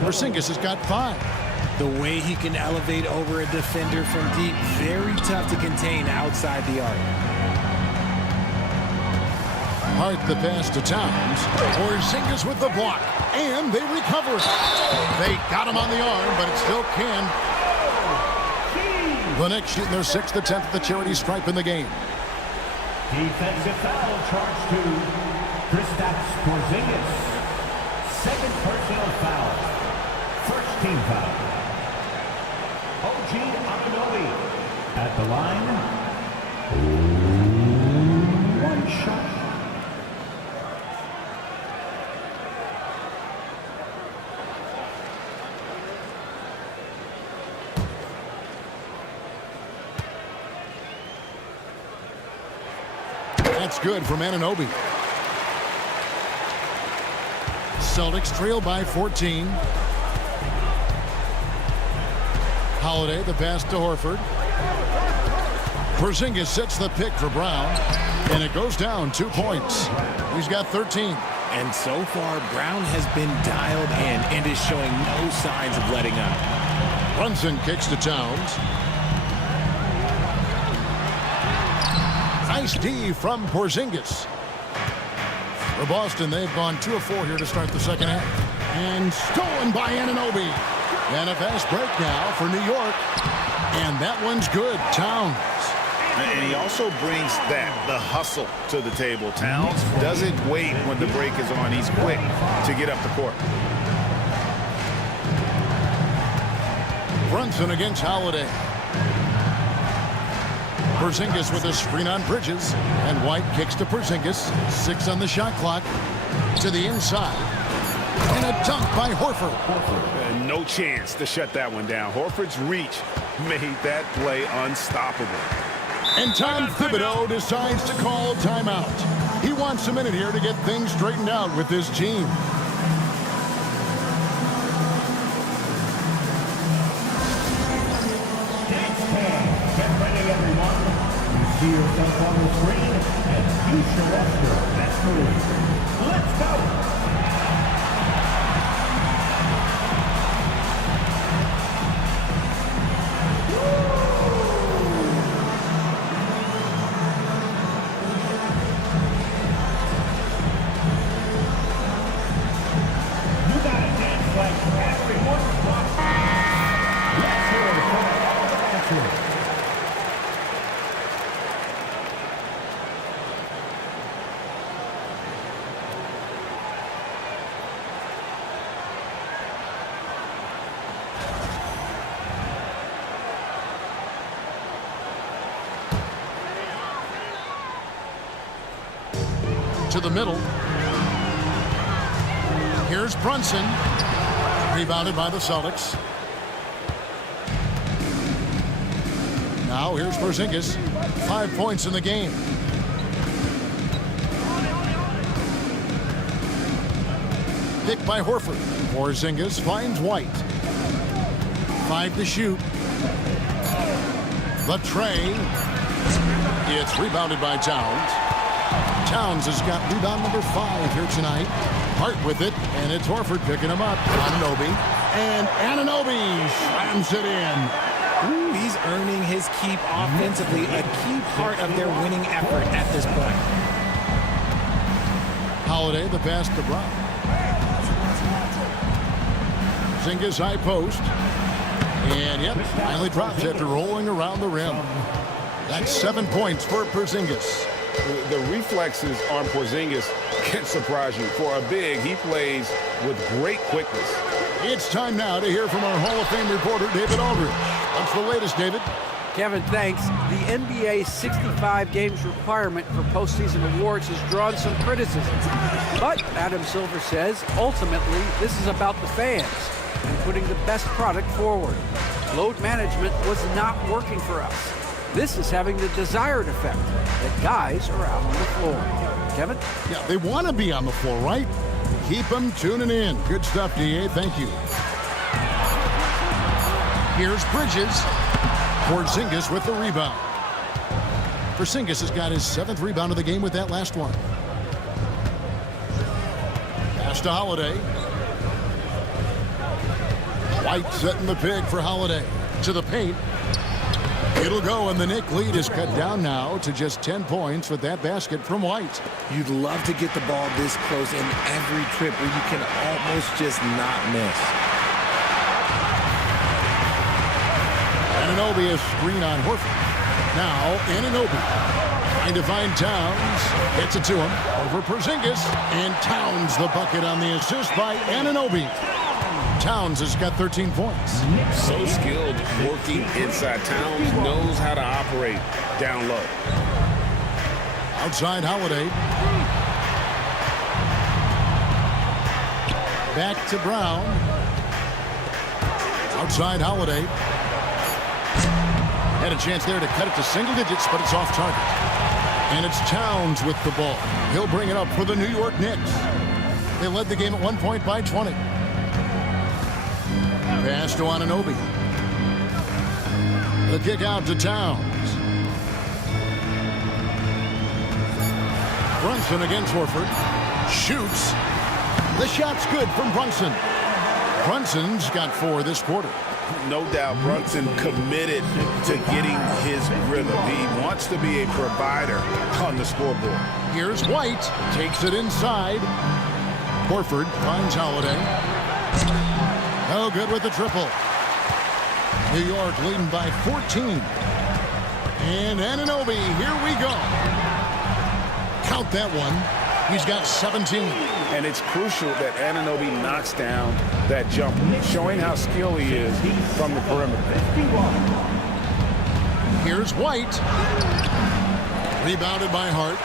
Porzingis has got 5. The way he can elevate over a defender from deep, very tough to contain outside the arc. Hart the pass to Towns. Porzingis with the block. And they recover it. They got him on the arm, but it still can. The Knicks shooting their 6th attempt at the charity stripe in the game. Defensive foul charge to Kristaps Porzingis. 2nd personal foul. 1st team foul. OG Anunoby at the line. 1 shot. That's good from Anunoby. Celtics trail by 14. Holiday, the pass to Horford. Porzingis sets the pick for Brown. And it goes down 2 points. He's got 13. And so far, Brown has been dialed in and is showing no signs of letting up. Brunson kicks to Towns. Nice D from Porzingis. For Boston, they've gone 2 of 4 here to start the second half. And stolen by Anunoby. And a fast break now for New York. And that one's good. Towns. And he also brings the hustle to the table. Towns doesn't wait when the break is on. He's quick to get up the court. Brunson against Holiday. Porzingis with a screen on Bridges. And White kicks to Porzingis. 6 on the shot clock. To the inside. And a dunk by Horford. No chance to shut that one down. Horford's reach made that play unstoppable. And Tom Thibodeau decides to call timeout. He wants a minute here to get things straightened out with his team. Get ready, everyone. You see yourself on the screen, and you show us your best move. Let's go. To the middle. Here's Brunson. Rebounded by the Celtics. Now here's Porzingis. 5 points in the game. Picked by Horford. Porzingis finds White. 5 to shoot. The tray. It's rebounded by Towns. Towns has got rebound number 5 here tonight. Hart with it, and it's Horford picking him up. Anunoby. And Anunoby slams it in. Ooh, he's earning his keep offensively, a key part of their winning effort at this point. Holiday, the pass to Brown. Porzingis high post. And yep, finally drops after rolling around the rim. That's 7 points for Porzingis. The reflexes on Porzingis can surprise you. For a big, he plays with great quickness. It's time now to hear from our Hall of Fame reporter, David Aldridge. What's the latest, David? Kevin, thanks. The NBA's 65 games requirement for postseason awards has drawn some criticism. But Adam Silver says, ultimately, this is about the fans and putting the best product forward. Load management was not working for us. This is having the desired effect, that guys are out on the floor. Kevin? Yeah, they want to be on the floor, right? Keep them tuning in. Good stuff, DA. Thank you. Here's Bridges. Porzingis with the rebound. Porzingis has got his 7th rebound of the game with that last one. Pass to Holiday. White setting the pig for Holiday. To the paint. It'll go, and the Knicks lead is cut down now to just 10 points with that basket from White. You'd love to get the ball this close in every trip where you can almost just not miss. Anunoby is screen on Horford. Now Anunoby trying to find Towns. Gets it to him over Porzingis. And Towns the bucket on the assist by Anunoby. Towns has got 13 points. So skilled working inside. Towns knows how to operate down low. Outside Holiday. Back to Brown. Outside Holiday. Had a chance there to cut it to single digits, but it's off target. And it's Towns with the ball. He'll bring it up for the New York Knicks. They led the game at 1 point by 20. Pass to Anunoby. The kick out to Towns. Brunson against Horford. Shoots. The shot's good from Brunson. Brunson's got 4 this quarter. No doubt Brunson committed to getting his rhythm. He wants to be a provider on the scoreboard. Here's White. Takes it inside. Horford finds Holiday. No good with the triple. New York leading by 14. And Anunoby, here we go. Count that one. He's got 17. And it's crucial that Anunoby knocks down that jump, showing how skilled he is from the perimeter. Here's White. Rebounded by Hart.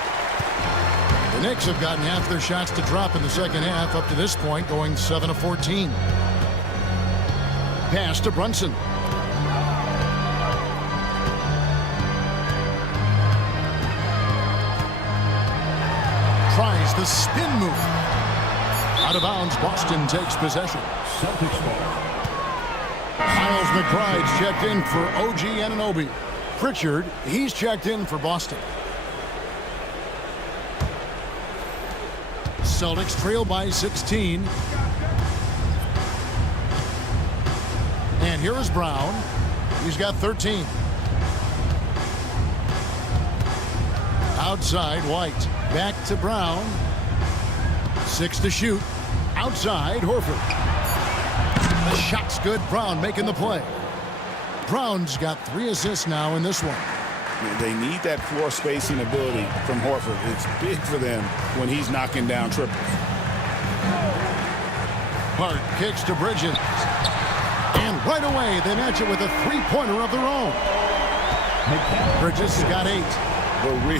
The Knicks have gotten half their shots to drop in the second half up to this point, going 7 of 14. Pass to Brunson. Tries the spin move. Out of bounds, Boston takes possession. Celtics ball. Miles McBride's checked in for OG Anunoby. Pritchard, he's checked in for Boston. Celtics trail by 16. And here is Brown. He's got 13. Outside, White. Back to Brown. 6 to shoot. Outside, Horford. The shot's good. Brown making the play. Brown's got 3 assists now in this one. They need that floor spacing ability from Horford. It's big for them when he's knocking down triples. Hart kicks to Bridges. And right away, they match it with a 3-pointer of their own. Bridges has got 8. but real.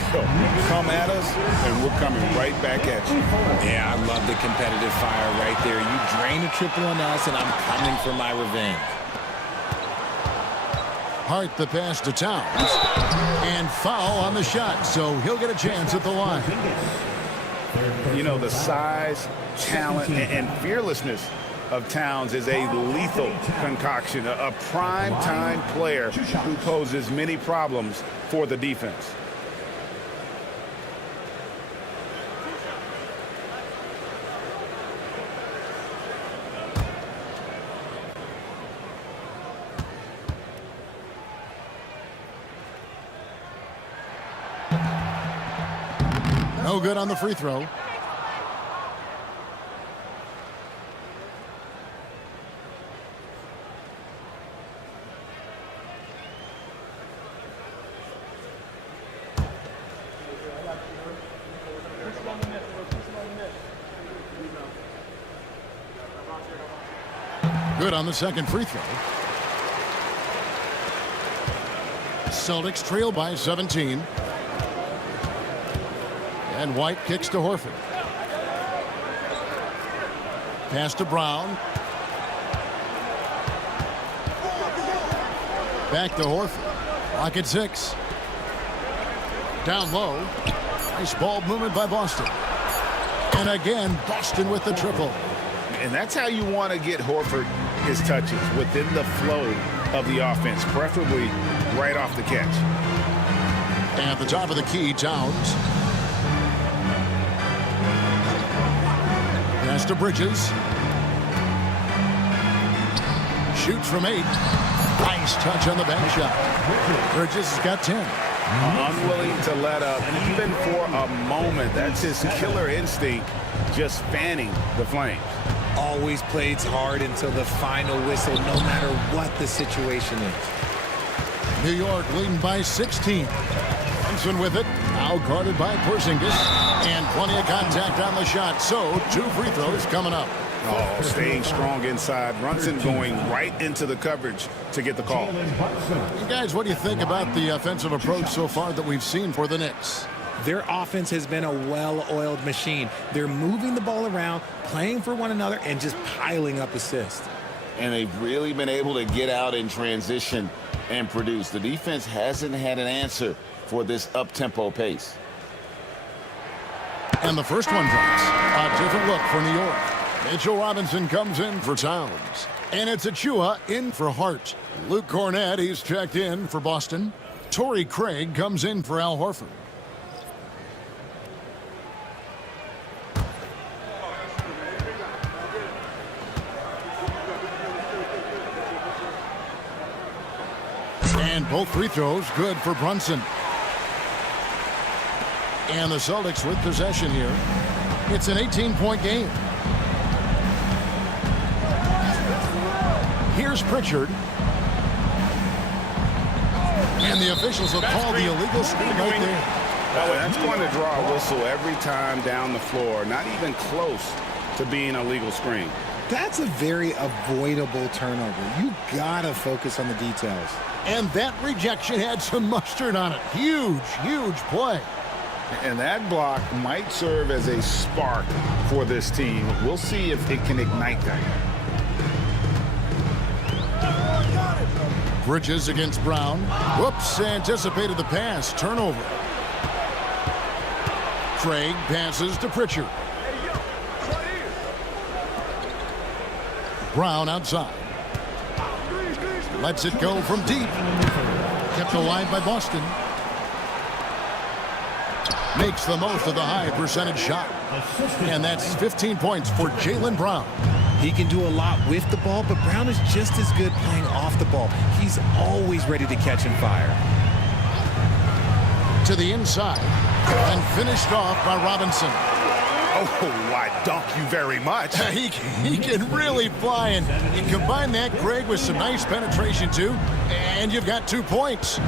Come at us, and we're coming right back at you. Yeah, I love the competitive fire right there. You drain a triple on us, and I'm coming for my revenge. Hart the pass to Towns. And foul on the shot, so he'll get a chance at the line. You know, the size, talent, and fearlessness of Towns is a lethal concoction, a prime-time player who poses many problems for the defense. No good on the free throw. Good on the second free throw. Celtics trail by 17. And White kicks to Horford. Pass to Brown. Back to Horford. Lock at 6. Down low. Nice ball movement by Boston. And again, Boston with the triple. And that's how you want to get Horford his touches, within the flow of the offense, preferably right off the catch. At the top of the key, Towns. Pass to Bridges. Shoots from 8. Nice touch on the bank shot. Bridges has got 10. Unwilling to let up, even for a moment. That's his killer instinct, just fanning the flames. Always plays hard until the final whistle, no matter what the situation is. New York leading by 16. Thompson with it. Now guarded by Porzingis. And plenty of contact on the shot. So 2 free throws coming up. Oh, staying strong inside. Brunson going right into the coverage to get the call. You guys, what do you think about the offensive approach so far that we've seen for the Knicks? Their offense has been a well-oiled machine. They're moving the ball around, playing for one another, and just piling up assists. And they've really been able to get out in transition and produce. The defense hasn't had an answer for this up-tempo pace. And the first one drops. A different look for New York. Mitchell Robinson comes in for Towns. And it's Achua in for Hart. Luke Cornett, he's checked in for Boston. Torrey Craig comes in for Al Horford. And both free throws good for Brunson. And the Celtics with possession here. It's an 18-point game. Here's Pritchard. And the officials will call the illegal screen right there. That's going to draw a whistle every time down the floor. Not even close to being a legal screen. That's a very avoidable turnover. You gotta focus on the details. And that rejection had some mustard on it. Huge, huge play. And that block might serve as a spark for this team. We'll see if it can ignite that. Bridges against Brown. Whoops, anticipated the pass. Turnover. Craig passes to Pritchard. Brown outside. Lets it go from deep. Kept alive by Boston. Makes the most of the high percentage shot. And that's 15 points for Jaylen Brown. He can do a lot with the ball, but Brown is just as good playing off the ball. He's always ready to catch and fire. To the inside. And finished off by Robinson. Oh, I dunk you very much. He can really fly, and you combine that, Greg, with some nice penetration, too, and you've got 2 points.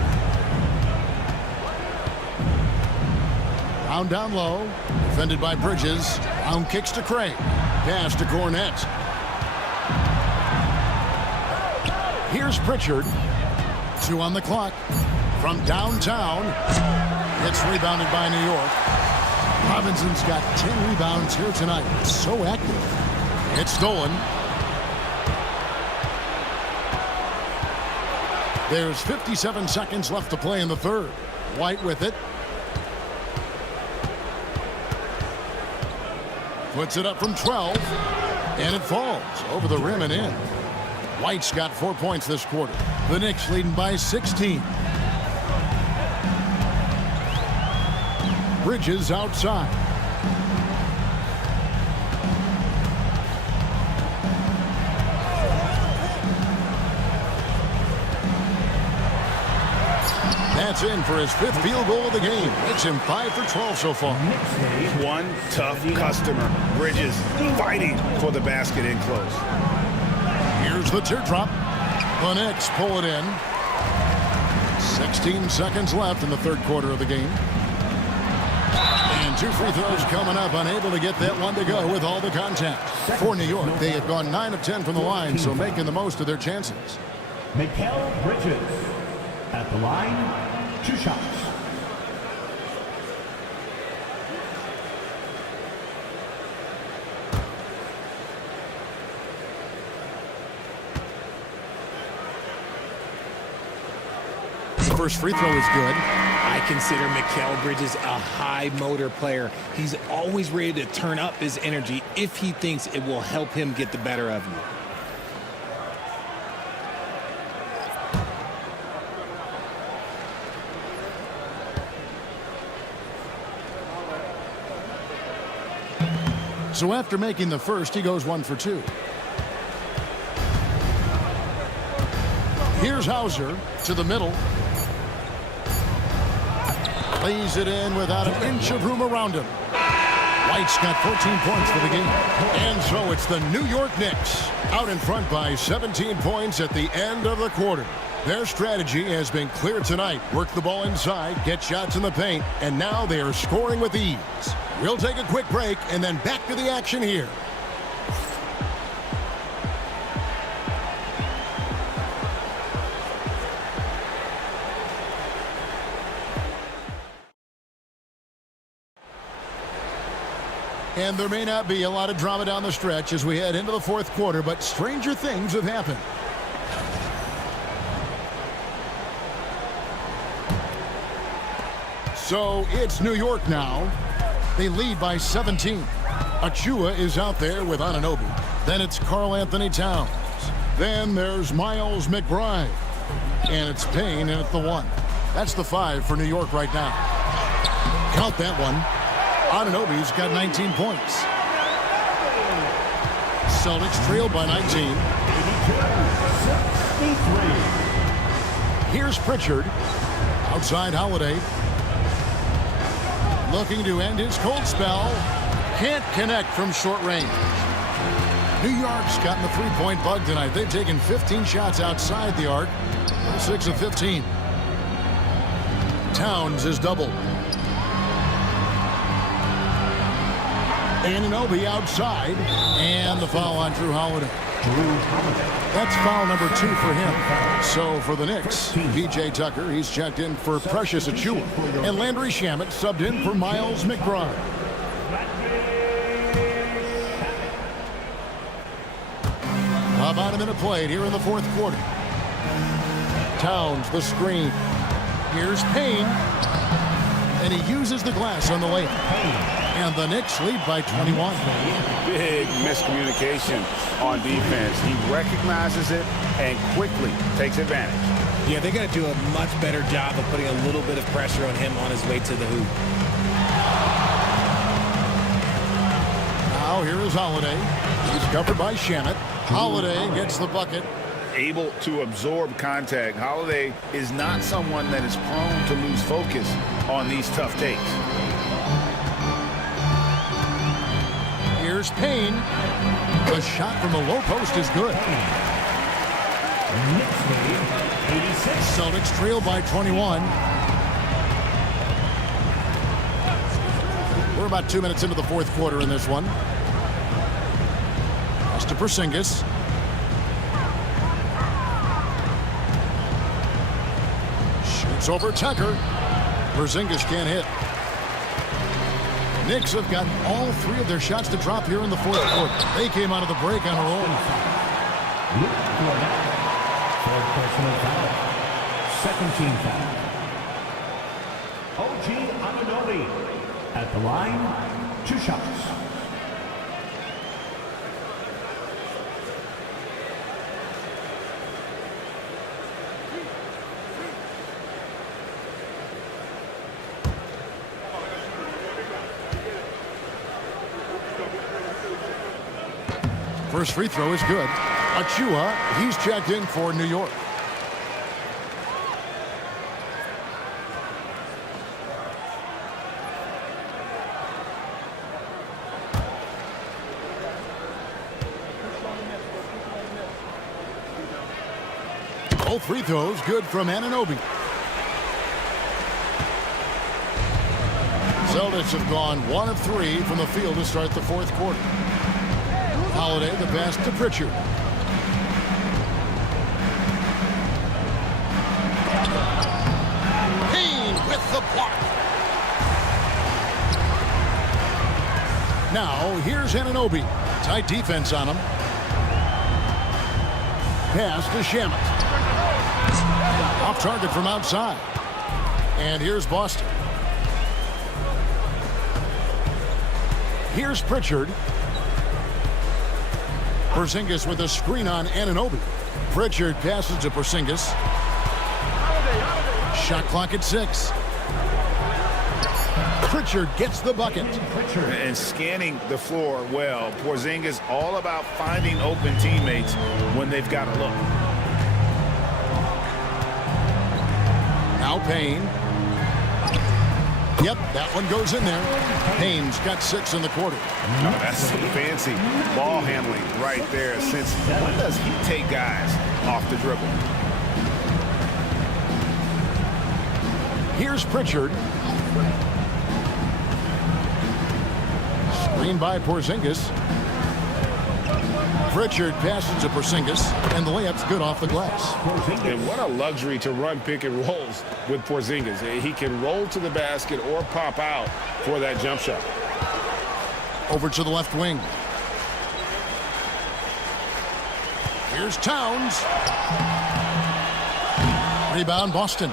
Brown down low, defended by Bridges. Brown kicks to Craig. Pass to Cornett. Here's Pritchard. 2 on the clock. From downtown. It's rebounded by New York. Robinson's got 10 rebounds here tonight. So active. It's stolen. There's 57 seconds left to play in the third. White with it. Puts it up from 12. And it falls over the rim and in. White's got 4 points this quarter. The Knicks leading by 16. Bridges outside. That's in for his 5th field goal of the game. Makes him 5 for 12 so far. One tough customer. Bridges fighting for the basket in close. Here's the teardrop. The Knicks pull it in. 16 seconds left in the third quarter of the game. And 2 free throws coming up. Unable to get that one to go with all the contact. For New York, they have gone 9 of 10 from the line, so making the most of their chances. Mikal Bridges at the line. 2 shots. First free throw is good. I consider Mikal Bridges a high motor player. He's always ready to turn up his energy if he thinks it will help him get the better of you. So after making the first, he goes 1 for 2. Here's Hauser to the middle. Lays it in without an inch of room around him. White's got 14 points for the game. And so it's the New York Knicks out in front by 17 points at the end of the quarter. Their strategy has been clear tonight. Work the ball inside, get shots in the paint, and now they are scoring with ease. We'll take a quick break and then back to the action here. And there may not be a lot of drama down the stretch as we head into the fourth quarter, but stranger things have happened. So it's New York now. They lead by 17. Achua is out there with Anunoby. Then it's Karl Anthony Towns. Then there's Miles McBride. And it's Payne in at the 1. That's the 5 for New York right now. Count that one. Anunoby's got 19 points. Celtics trailed by 19. Here's Pritchard. Outside Holiday. Looking to end his cold spell. Can't connect from short range. New York's gotten the three-point bug tonight. They've taken 15 shots outside the arc. 6 of 15. Towns is doubled. Anunoby outside. And the foul on Drew Holiday. That's foul number 2 for him. So for the Knicks, P.J. Tucker, he's checked in for Precious Achua. And Landry Shamet subbed in for Miles McBride. About a minute played here in the fourth quarter. Towns, the screen. Here's Payne. And he uses the glass on the layup. And the Knicks lead by 21. Big miscommunication on defense. He recognizes it and quickly takes advantage. Yeah, they got to do a much better job of putting a little bit of pressure on him on his way to the hoop. Now here is Holiday. He's covered by Shamet. Holiday gets the bucket. Able to absorb contact. Holiday is not someone that is prone to lose focus on these tough takes. Here's Payne. The shot from the low post is good. Celtics trail by 21. We're about 2 minutes into the fourth quarter in this one. Pass to Porzingis. Shoots over Tucker. Porzingis can't hit. Knicks have got all 3 of their shots to drop here in the fourth quarter. They came out of the break on a roll. Third personal foul. Second team foul. OG Anunoby at the line, 2 shots. First free throw is good. Achua, he's checked in for New York. Both free throws good from Anunoby. Celtics have gone 1 of 3 from the field to start the fourth quarter. Holiday, the pass to Pritchard. Payne with the block. Now, here's Anunoby. Tight defense on him. Pass to Shamet. Off target from outside. And here's Boston. Here's Pritchard. Porzingis with a screen on Anunoby. Pritchard passes to Porzingis. Shot clock at 6. Pritchard gets the bucket. And scanning the floor well. Porzingis all about finding open teammates when they've got a look. Now Payne. Yep, that one goes in there. Payne's got 6 in the quarter. Oh, that's some fancy ball handling right there. Since when does he take guys off the dribble? Here's Pritchard. Screen by Porzingis. Pritchard passes to Porzingis, and the layup's good off the glass. And what a luxury to run pick and rolls with Porzingis. He can roll to the basket or pop out for that jump shot. Over to the left wing. Here's Towns. Rebound, Boston.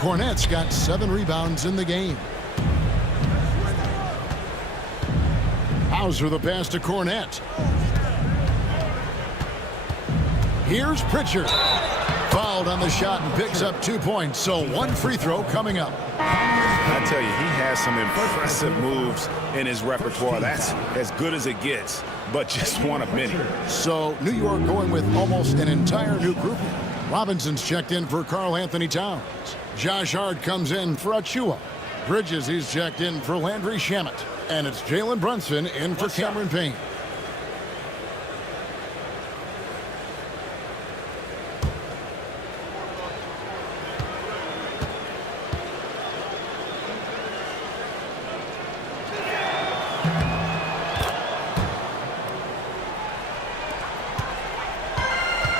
Cornette's got 7 rebounds in the game. Hauser the pass to Cornette. Here's Pritchard. Fouled on the shot and picks up 2 points. So 1 free throw coming up. I tell you, he has some impressive moves in his repertoire. That's as good as it gets, but just one of many. So New York going with almost an entire new group. Robinson's checked in for Karl Anthony Towns. Josh Hart comes in for Achua. Bridges, he's checked in for Landry Shamet. And it's Jalen Brunson in for Cameron Payne.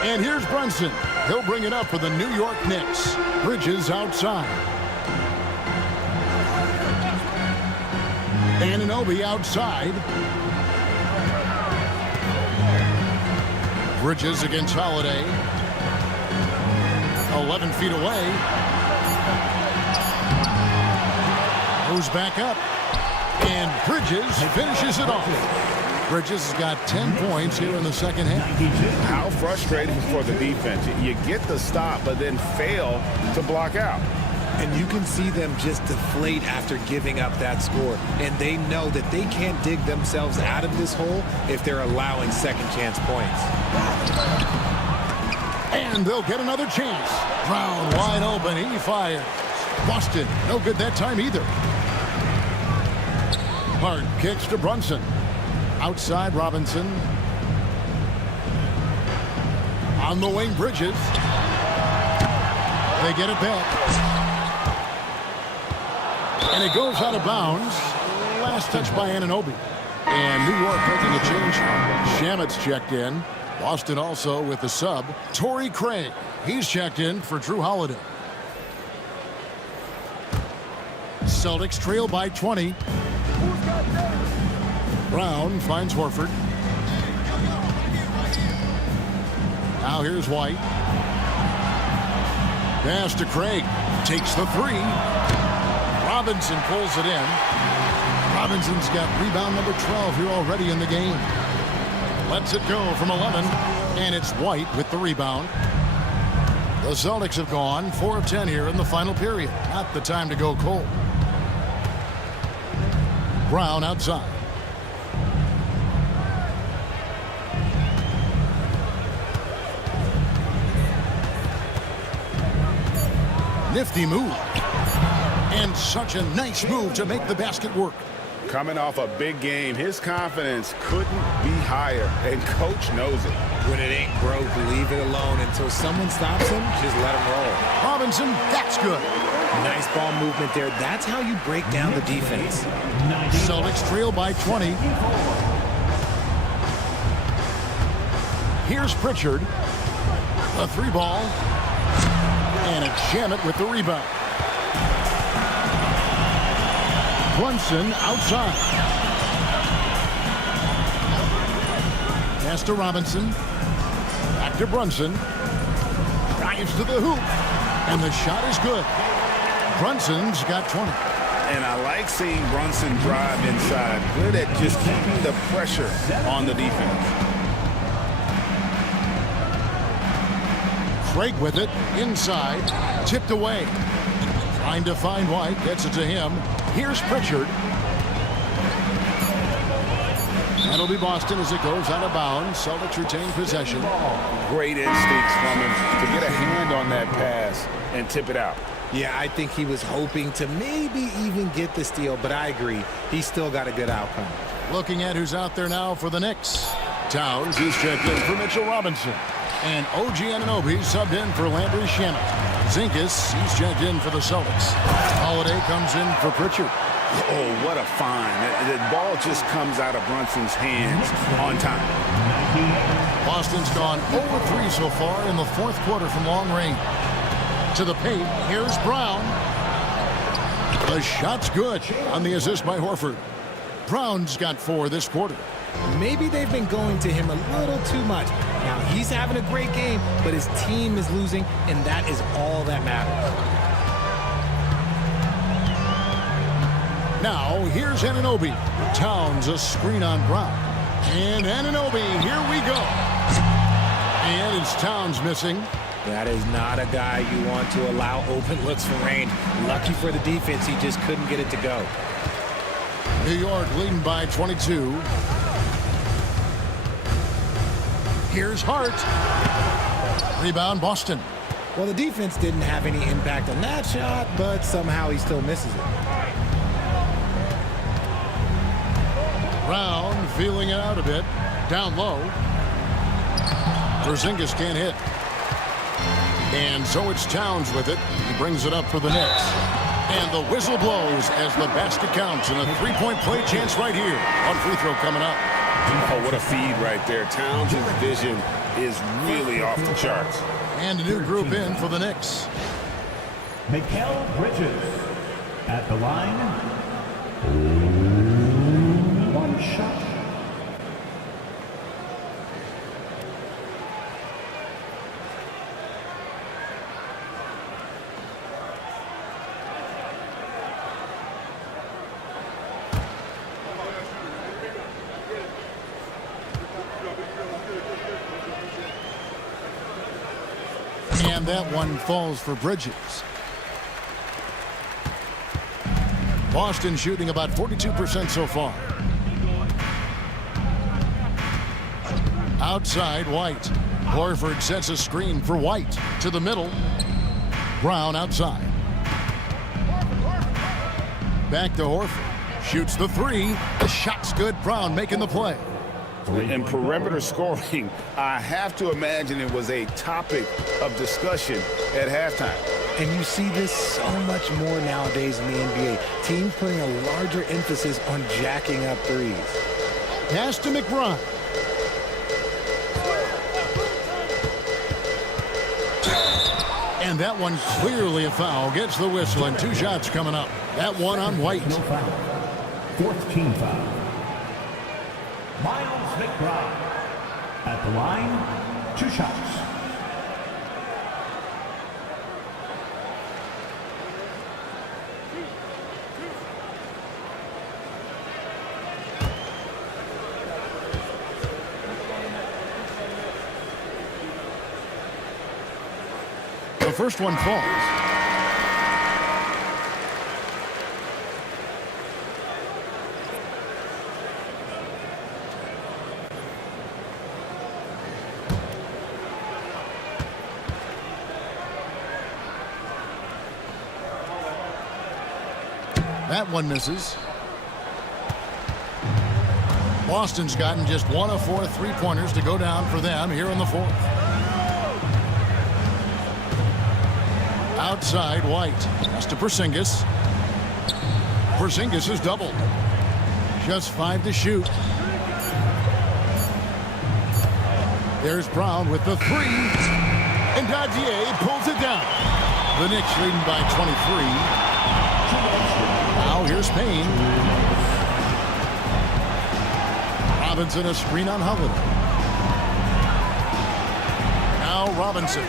And here's Brunson. He'll bring it up for the New York Knicks. Bridges outside. Anunoby outside. Bridges against Holiday. 11 feet away. Moves back up. And Bridges finishes it off. Bridges has got 10 points here in the second half. How frustrating for the defense. You get the stop, but then fail to block out. And you can see them just deflate after giving up that score. And they know that they can't dig themselves out of this hole if they're allowing second chance points. And they'll get another chance. Brown wide open. He fires. Boston, no good that time either. Hart kicks to Brunson. Outside Robinson. On the wing, Bridges. They get it back. And it goes out of bounds. Last touch by Anunoby. And New York making a change. Shamet's checked in. Boston also with the sub. Torrey Craig. He's checked in for Drew Holiday. Celtics trail by 20. Brown finds Horford. Now here's White. Pass to Craig. Takes the three. Robinson pulls it in. Robinson's got rebound number 12 here already in the game. Lets it go from 11. And it's White with the rebound. The Celtics have gone 4 of 10 here in the final period. Not the time to go cold. Brown outside. Nifty move. And such a nice move to make the basket work. Coming off a big game, his confidence couldn't be higher, and coach knows it. When it ain't broke, leave it alone until someone stops him. Just let him roll. Robinson, that's good. Nice ball movement there. That's how you break down the defense. Celtics trail by 20. Here's Pritchard. A three ball. And a Shamet with the rebound. Brunson outside. Pass to Robinson. Back to Brunson. Drives to the hoop. And the shot is good. Brunson's got 20. And I like seeing Brunson drive inside. Good at just keeping the pressure on the defense. Craig with it. Inside. Tipped away. Trying to find White. Gets it to him. Here's Pritchard. That'll be Boston as it goes out of bounds. Celtics retain possession. Great instincts from him to get a hand on that pass and tip it out. Yeah, I think he was hoping to maybe even get the steal, but I agree. He still got a good outcome. Looking at who's out there now for the Knicks. Towns is checked in for Mitchell Robinson. And OG Anunoby subbed in for Landry Shamet. Zinkas, he's checked in for the Celtics. Holiday comes in for Pritchard. Oh, what a find. The ball just comes out of Brunson's hands on time. Boston's gone 0-3 so far in the fourth quarter from long range. To the paint, here's Brown. The shot's good on the assist by Horford. Brown's got 4 this quarter. Maybe they've been going to him a little too much. Now, he's having a great game, but his team is losing, and that is all that matters. Now, here's Anunoby. Towns a screen on Brown. And Anunoby, here we go. And it's Towns missing. That is not a guy you want to allow open looks for range. Lucky for the defense, he just couldn't get it to go. New York leading by 22. Here's Hart. Rebound, Boston. Well, the defense didn't have any impact on that shot, but somehow he still misses it. Brown feeling it out a bit. Down low. Porzingis can't hit. And so it's Towns with it. He brings it up for the Knicks. And the whistle blows as the basket counts. And a three-point play chance right here. One free throw coming up. Oh, what a feed right there. Towns' vision is really off the charts. And a new group in for the Knicks. Mikal Bridges at the line. One shot. And that one falls for Bridges. Boston shooting about 42% so far. Outside, White. Horford sets a screen for White to the middle. Brown outside. Back to Horford. Shoots the three. The shot's good. Brown making the play. In perimeter scoring, I have to imagine it was a topic of discussion at halftime. And you see this so much more nowadays in the NBA. Teams putting a larger emphasis on jacking up threes. Pass to McBride. And that one clearly a foul. Gets the whistle, and 2 shots coming up. That one on White. No foul. 4th team foul. Miles McBride. At the line, 2 shots. The first one falls. That one misses. Boston's gotten just 1 of 4 3-pointers to go down for them here in the 4th. Outside, White. Pass to Porzingis. Porzingis is doubled. Just 5 to shoot. There's Brown with the 3. And Dadier pulls it down. The Knicks leading by 23. Now here's Payne. Robinson a screen on Holiday. Now Robinson.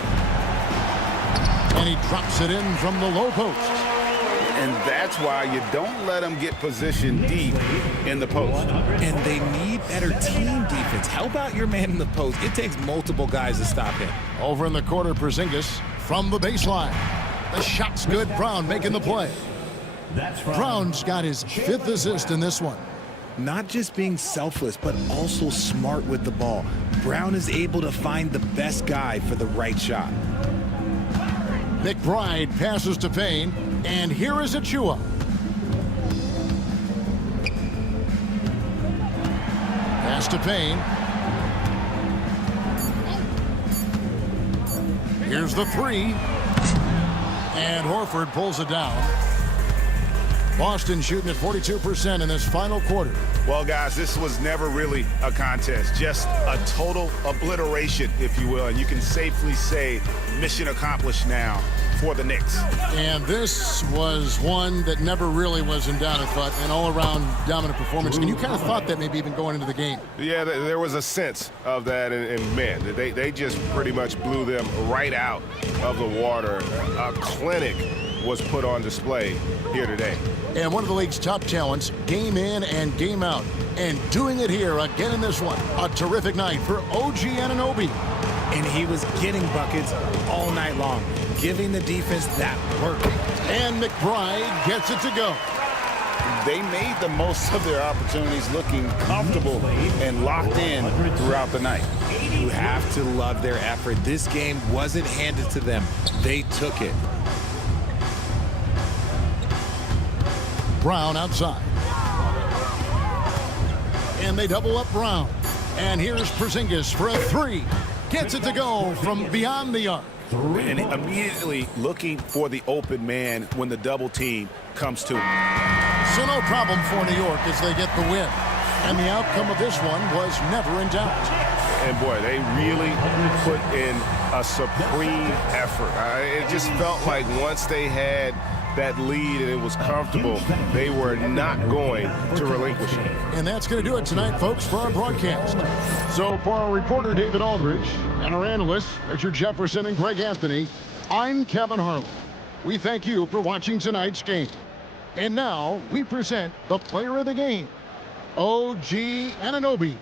And he drops it in from the low post. And that's why you don't let them get positioned deep in the post. And they need better team defense. Help out your man in the post. It takes multiple guys to stop him. Over in the corner, Porzingis from the baseline. The shot's good. Brown making the play. Brown's got his 5th assist in this one. Not just being selfless, but also smart with the ball. Brown is able to find the best guy for the right shot. McBride passes to Payne, and here is Achua. Pass to Payne. Here's the 3. And Horford pulls it down. Boston shooting at 42% in this final quarter. Well, guys, this was never really a contest, just a total obliteration, if you will. And you can safely say mission accomplished now for the Knicks. And this was one that never really was in doubt, I thought, an all-around dominant performance. And you kind of thought that maybe even going into the game. Yeah, there was a sense of that, and man, they just pretty much blew them right out of the water. A clinic was put on display here today. And one of the league's top talents, game in and game out. And doing it here again in this one. A terrific night for OG Anunoby. And he was getting buckets all night long, giving the defense that work. And McBride gets it to go. They made the most of their opportunities, looking comfortable and locked in throughout the night. You have to love their effort. This game wasn't handed to them. They took it. Brown outside. And they double up Brown. And here's Porzingis for a 3. Gets it to go from beyond the arc. And immediately looking for the open man when the double team comes to him. So no problem for New York as they get the win. And the outcome of this one was never in doubt. And boy, they really put in a supreme effort. It just felt like once they had that lead and it was comfortable, they were not going to relinquish it. And that's going to do it tonight, folks, for our broadcast. So for our reporter, David Aldridge, and our analysts, Richard Jefferson and Greg Anthony, I'm Kevin Harlan. We thank you for watching tonight's game. And now we present the player of the game, OG Anunoby.